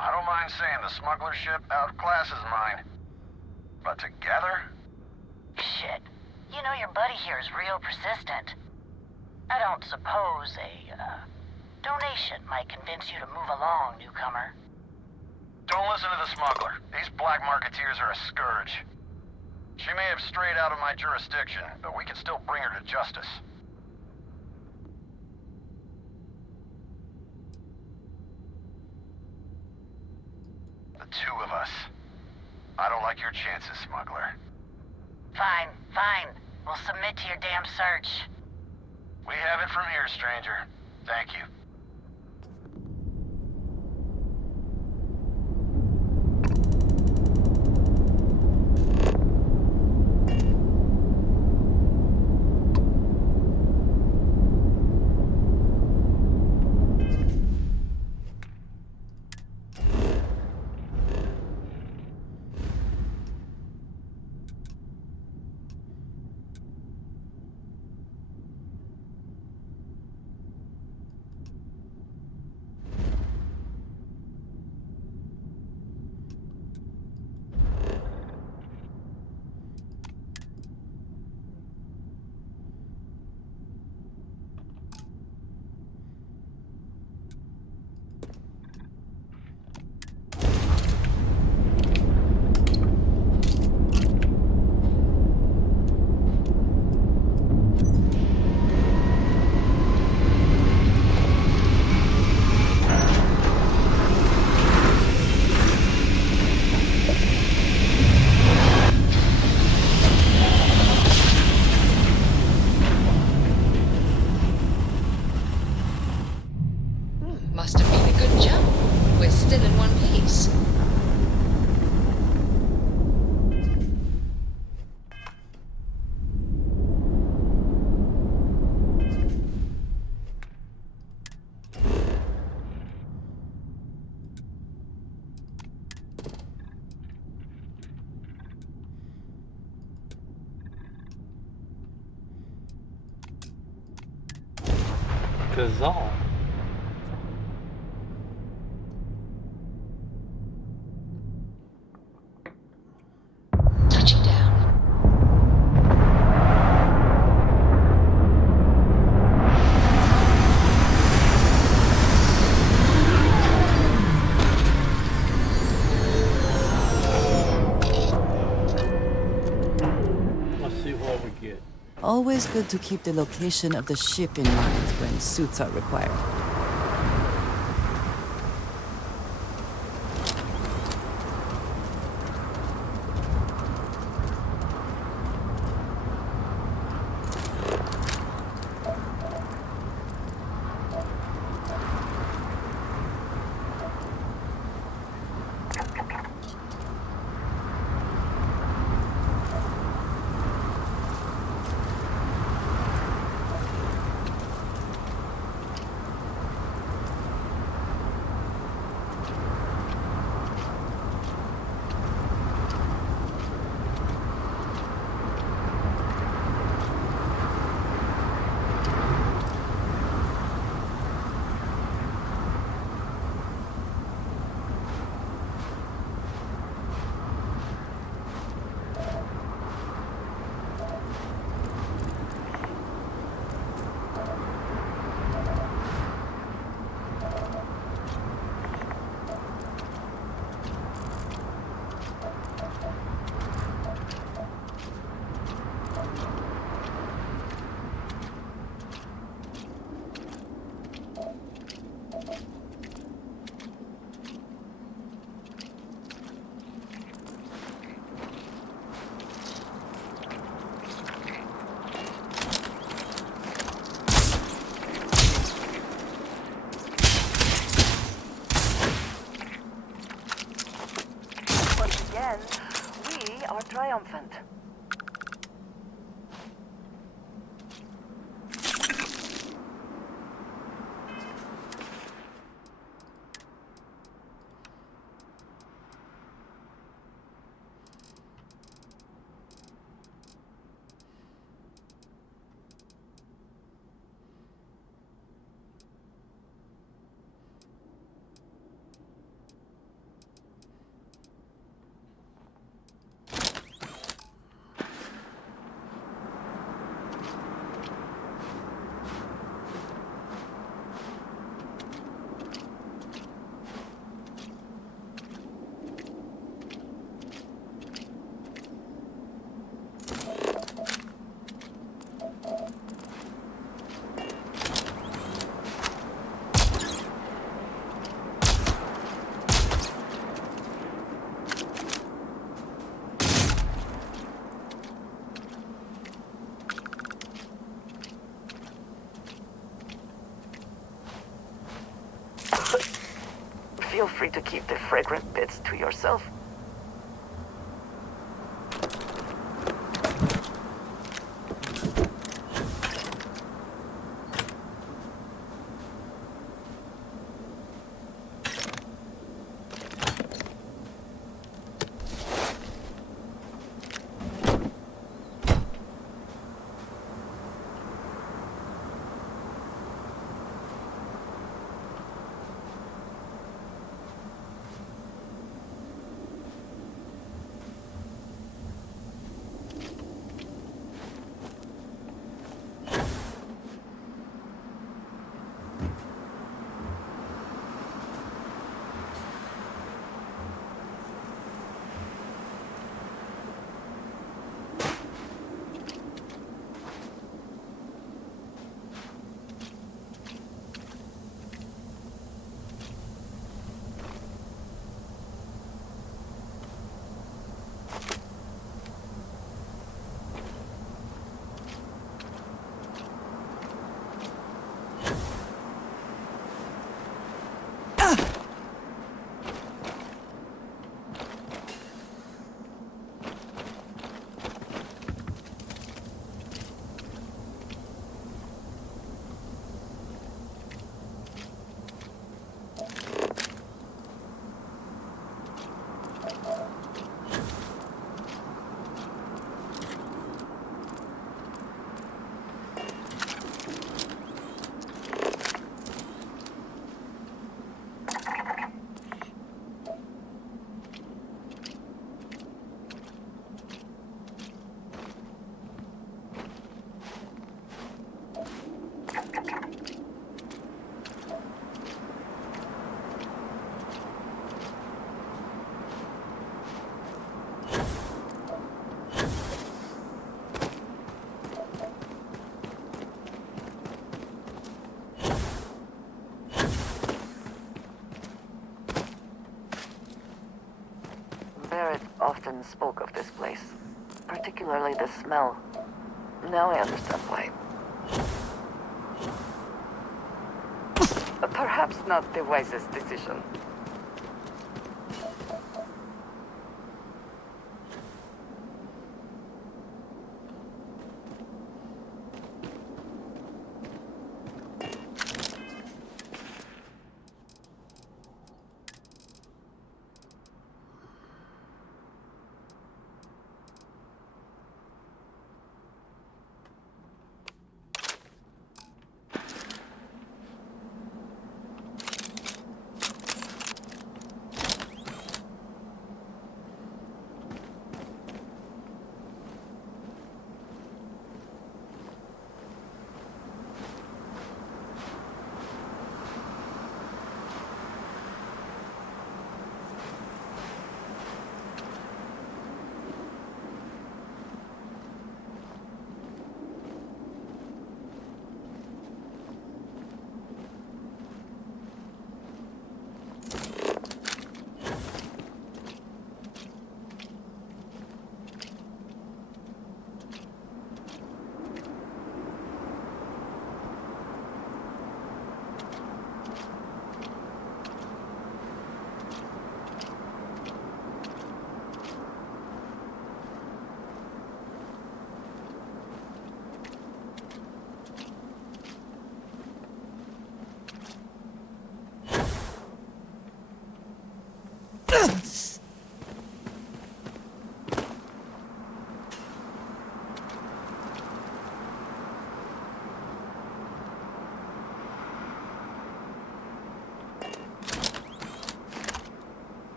I don't mind saying the smuggler ship outclasses mine. But together? Shit. You know your buddy here is real persistent. I don't suppose a, donation might convince you to move along, newcomer. Don't listen to the smuggler. These black marketeers are a scourge. She may have strayed out of my jurisdiction, but we can still bring her to justice. The two of us. I don't like your chances, smuggler. Fine, fine. We'll submit to your damn search. We have it from here, stranger. Thank you. Must have been a good jump. We're still in one piece. Kazal. Touching down. Let's see what we get. Always good to keep the location of the ship in mind when suits are required. elephant. Feel free to keep the fragrant bits to yourself. Barrett often spoke of this place, particularly the smell. Now I understand why. Perhaps not the wisest decision.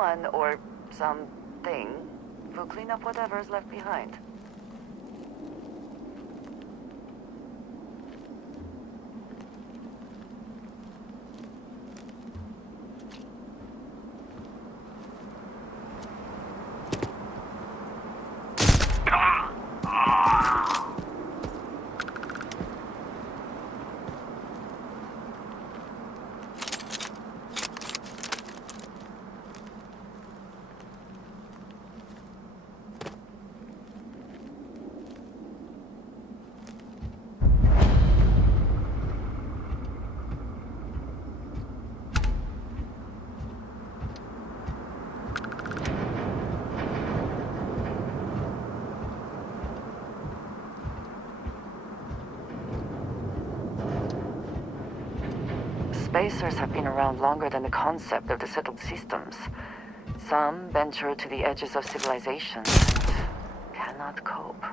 someone or something will clean up whatever is left behind. Spacers have been around longer than the concept of the settled systems. Some venture to the edges of civilization and cannot cope.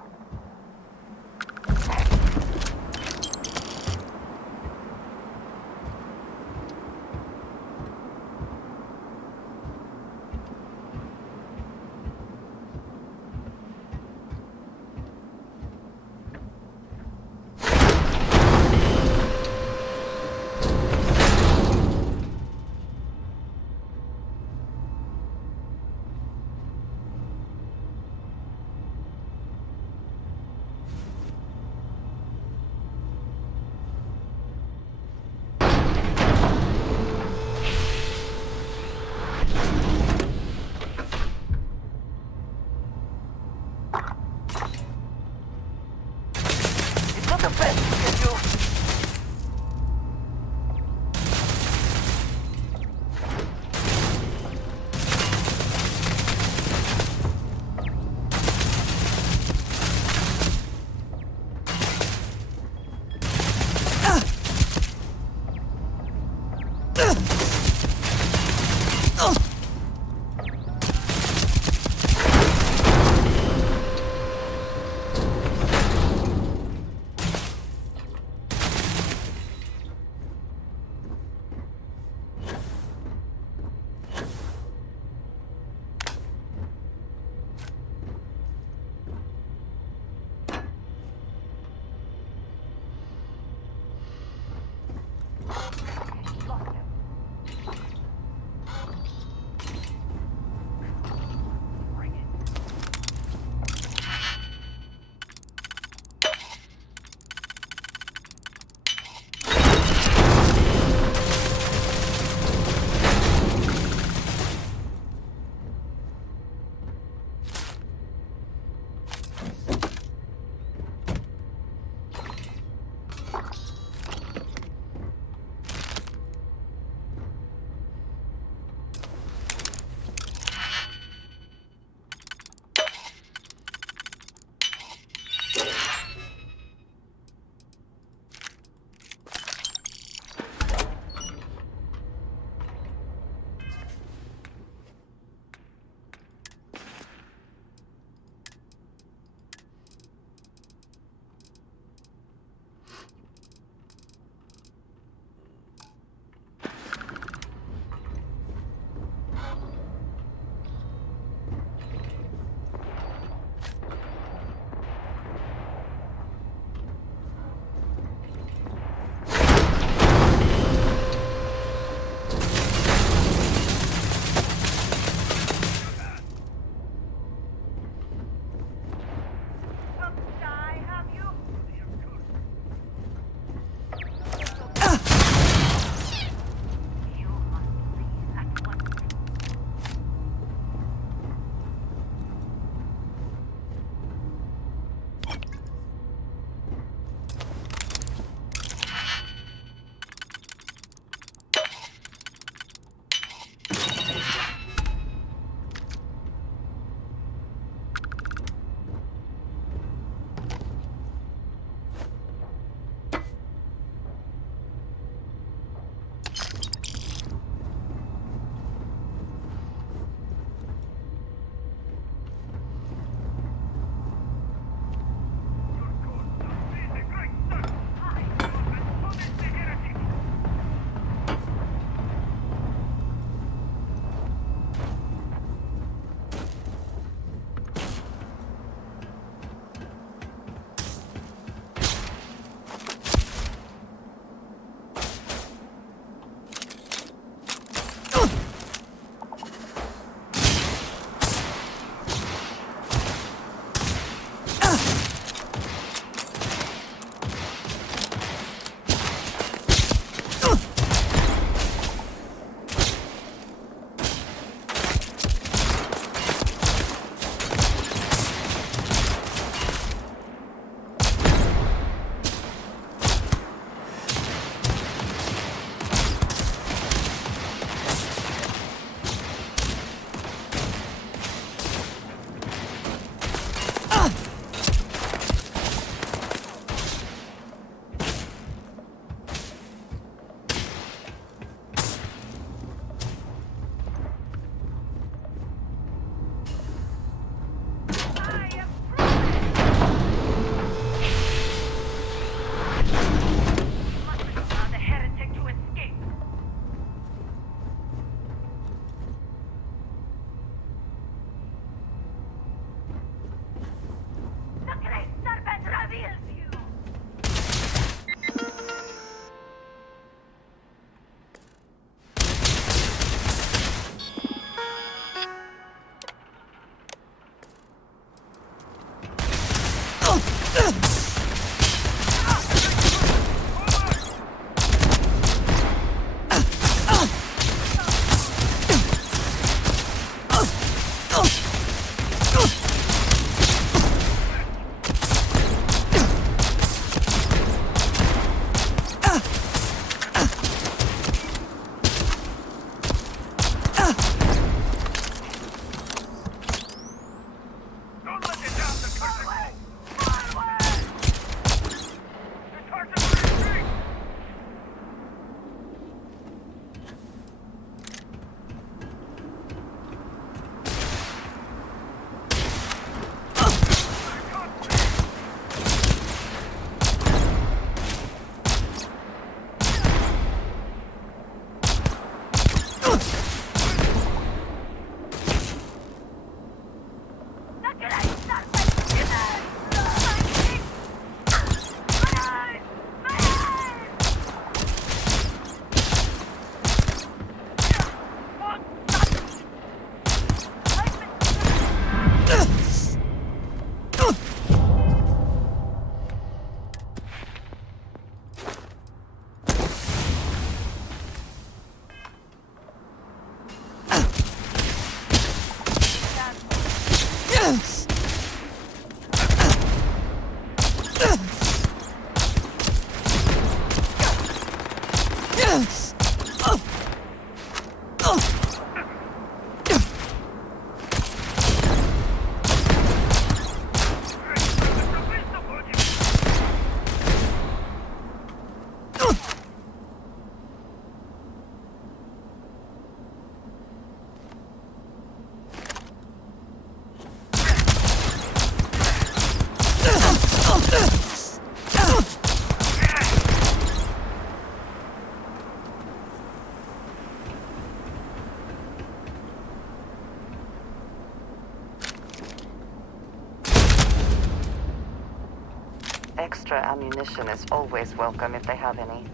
extra ammunition is always welcome if they have any.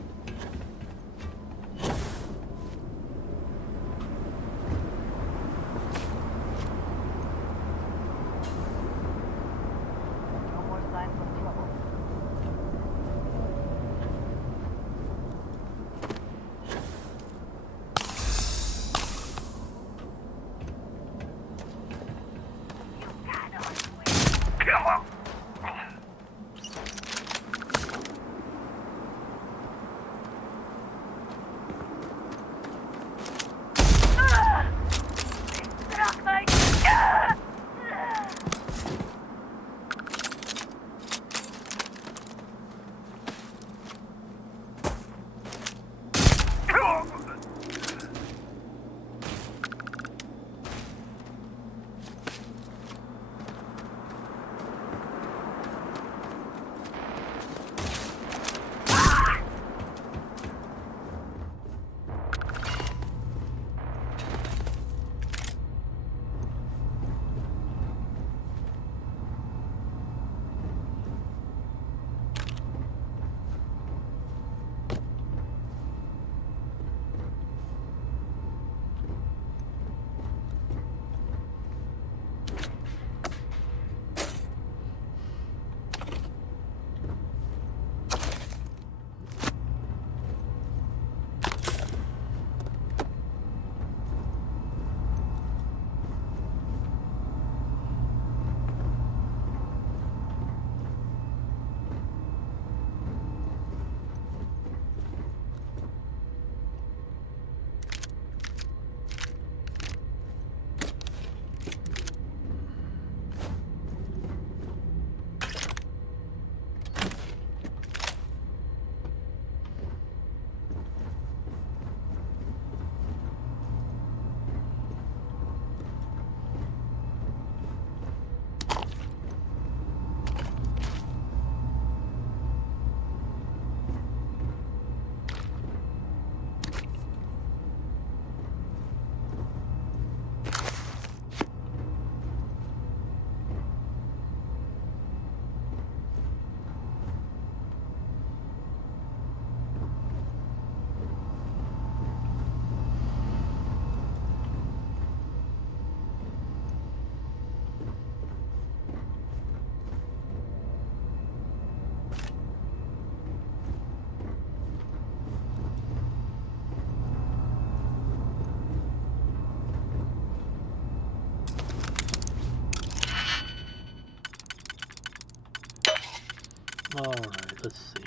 Alright, let's see.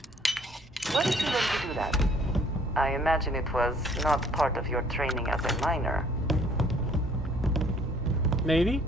What did you learn to do that? I imagine it was not part of your training as a miner. Maybe?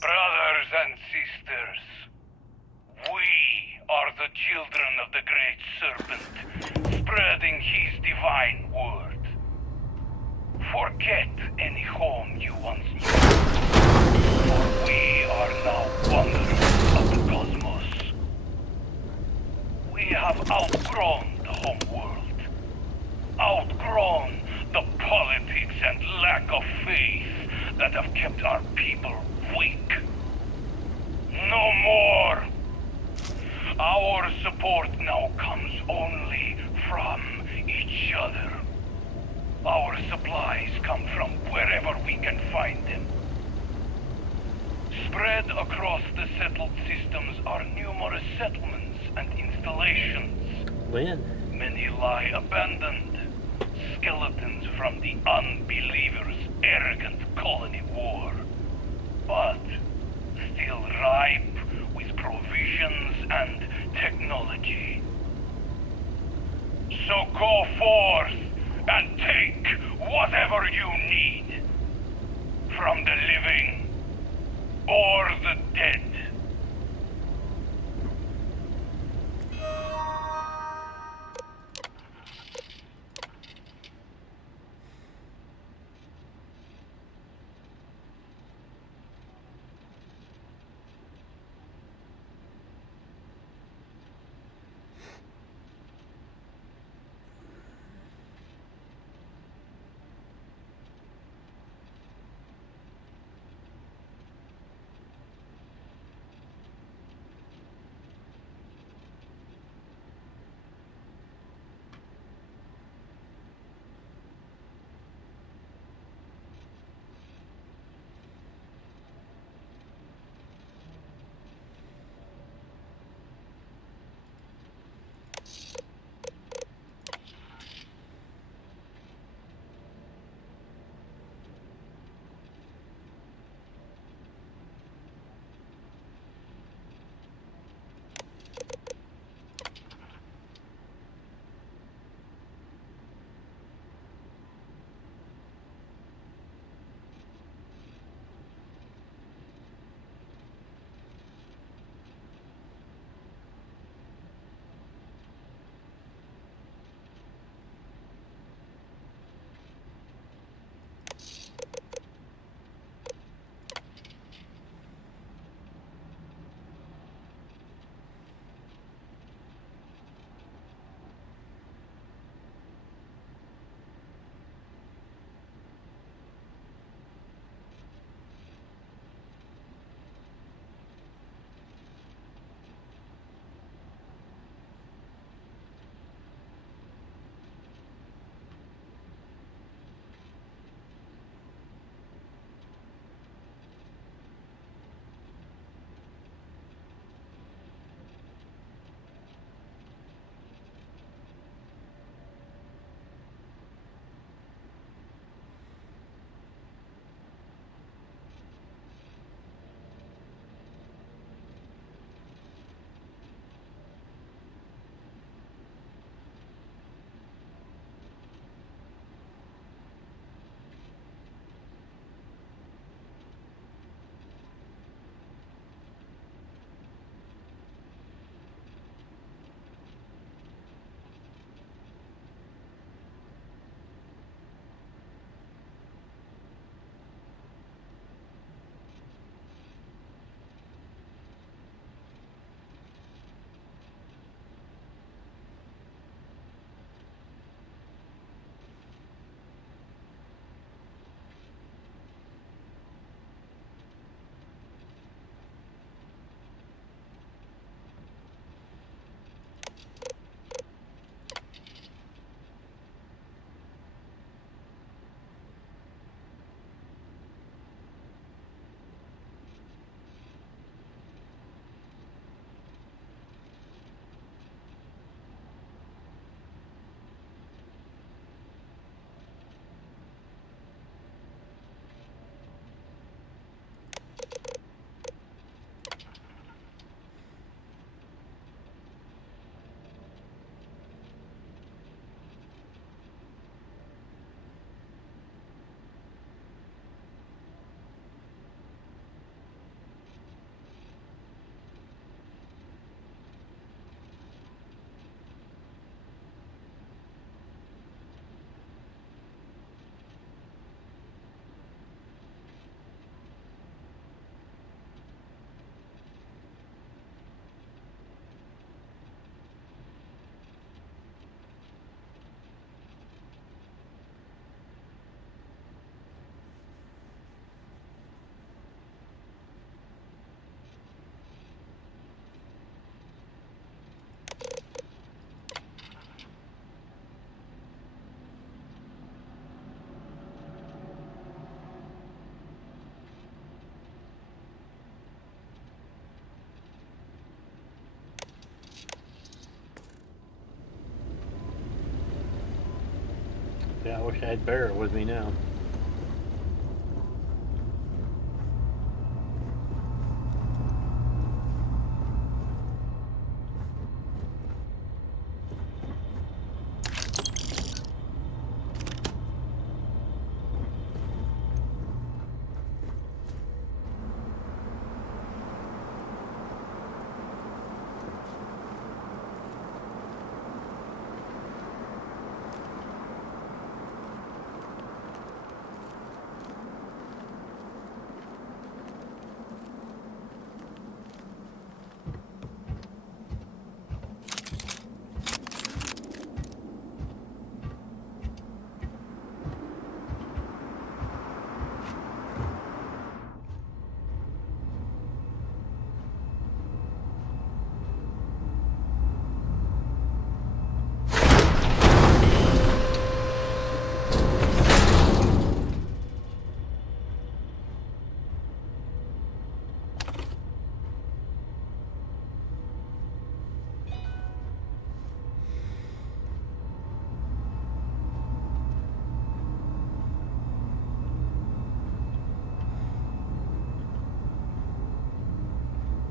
Brothers and sisters, we are the children of the Great Serpent, spreading his divine word. Forget any home you once knew, for we are now wanderers of the cosmos. We have outgrown the home world, outgrown the politics and lack supplies come from wherever we can find them. Spread across the settled systems are numerous settlements and installations. When? Many lie abandoned. Skeletons from the unbelievers' arrogant colony war. But still ripe with provisions and technology. So go forth and take whatever you need. From the living or the dead. Yeah, I wish I had Barrett with me now.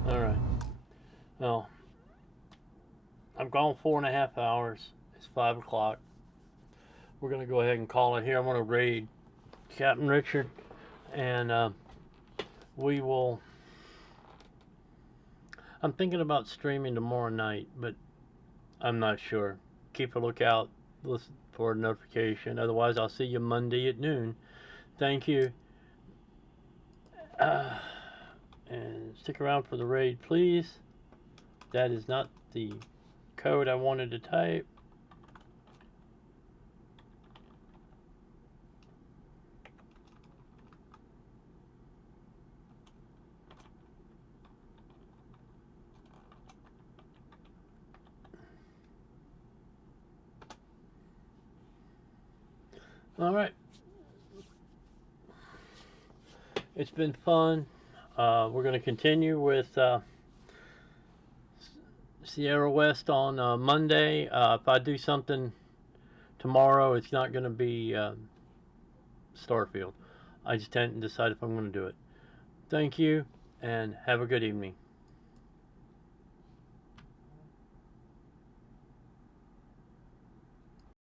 Alright. Well, I've gone 4.5 hours. It's 5 o'clock. We're going to go ahead and call it here. I'm going to raid Captain Richard, and we will... I'm thinking about streaming tomorrow night, but I'm not sure. Keep a lookout, listen for a notification. Otherwise, I'll see you Monday at noon. Thank you. And stick around for the raid, please. That is not the code I wanted to type. All right. It's been fun. We're going to continue with Sierra West on Monday. If I do something tomorrow, it's not going to be Starfield. I just haven't decided if I'm going to do it. Thank you, and have a good evening.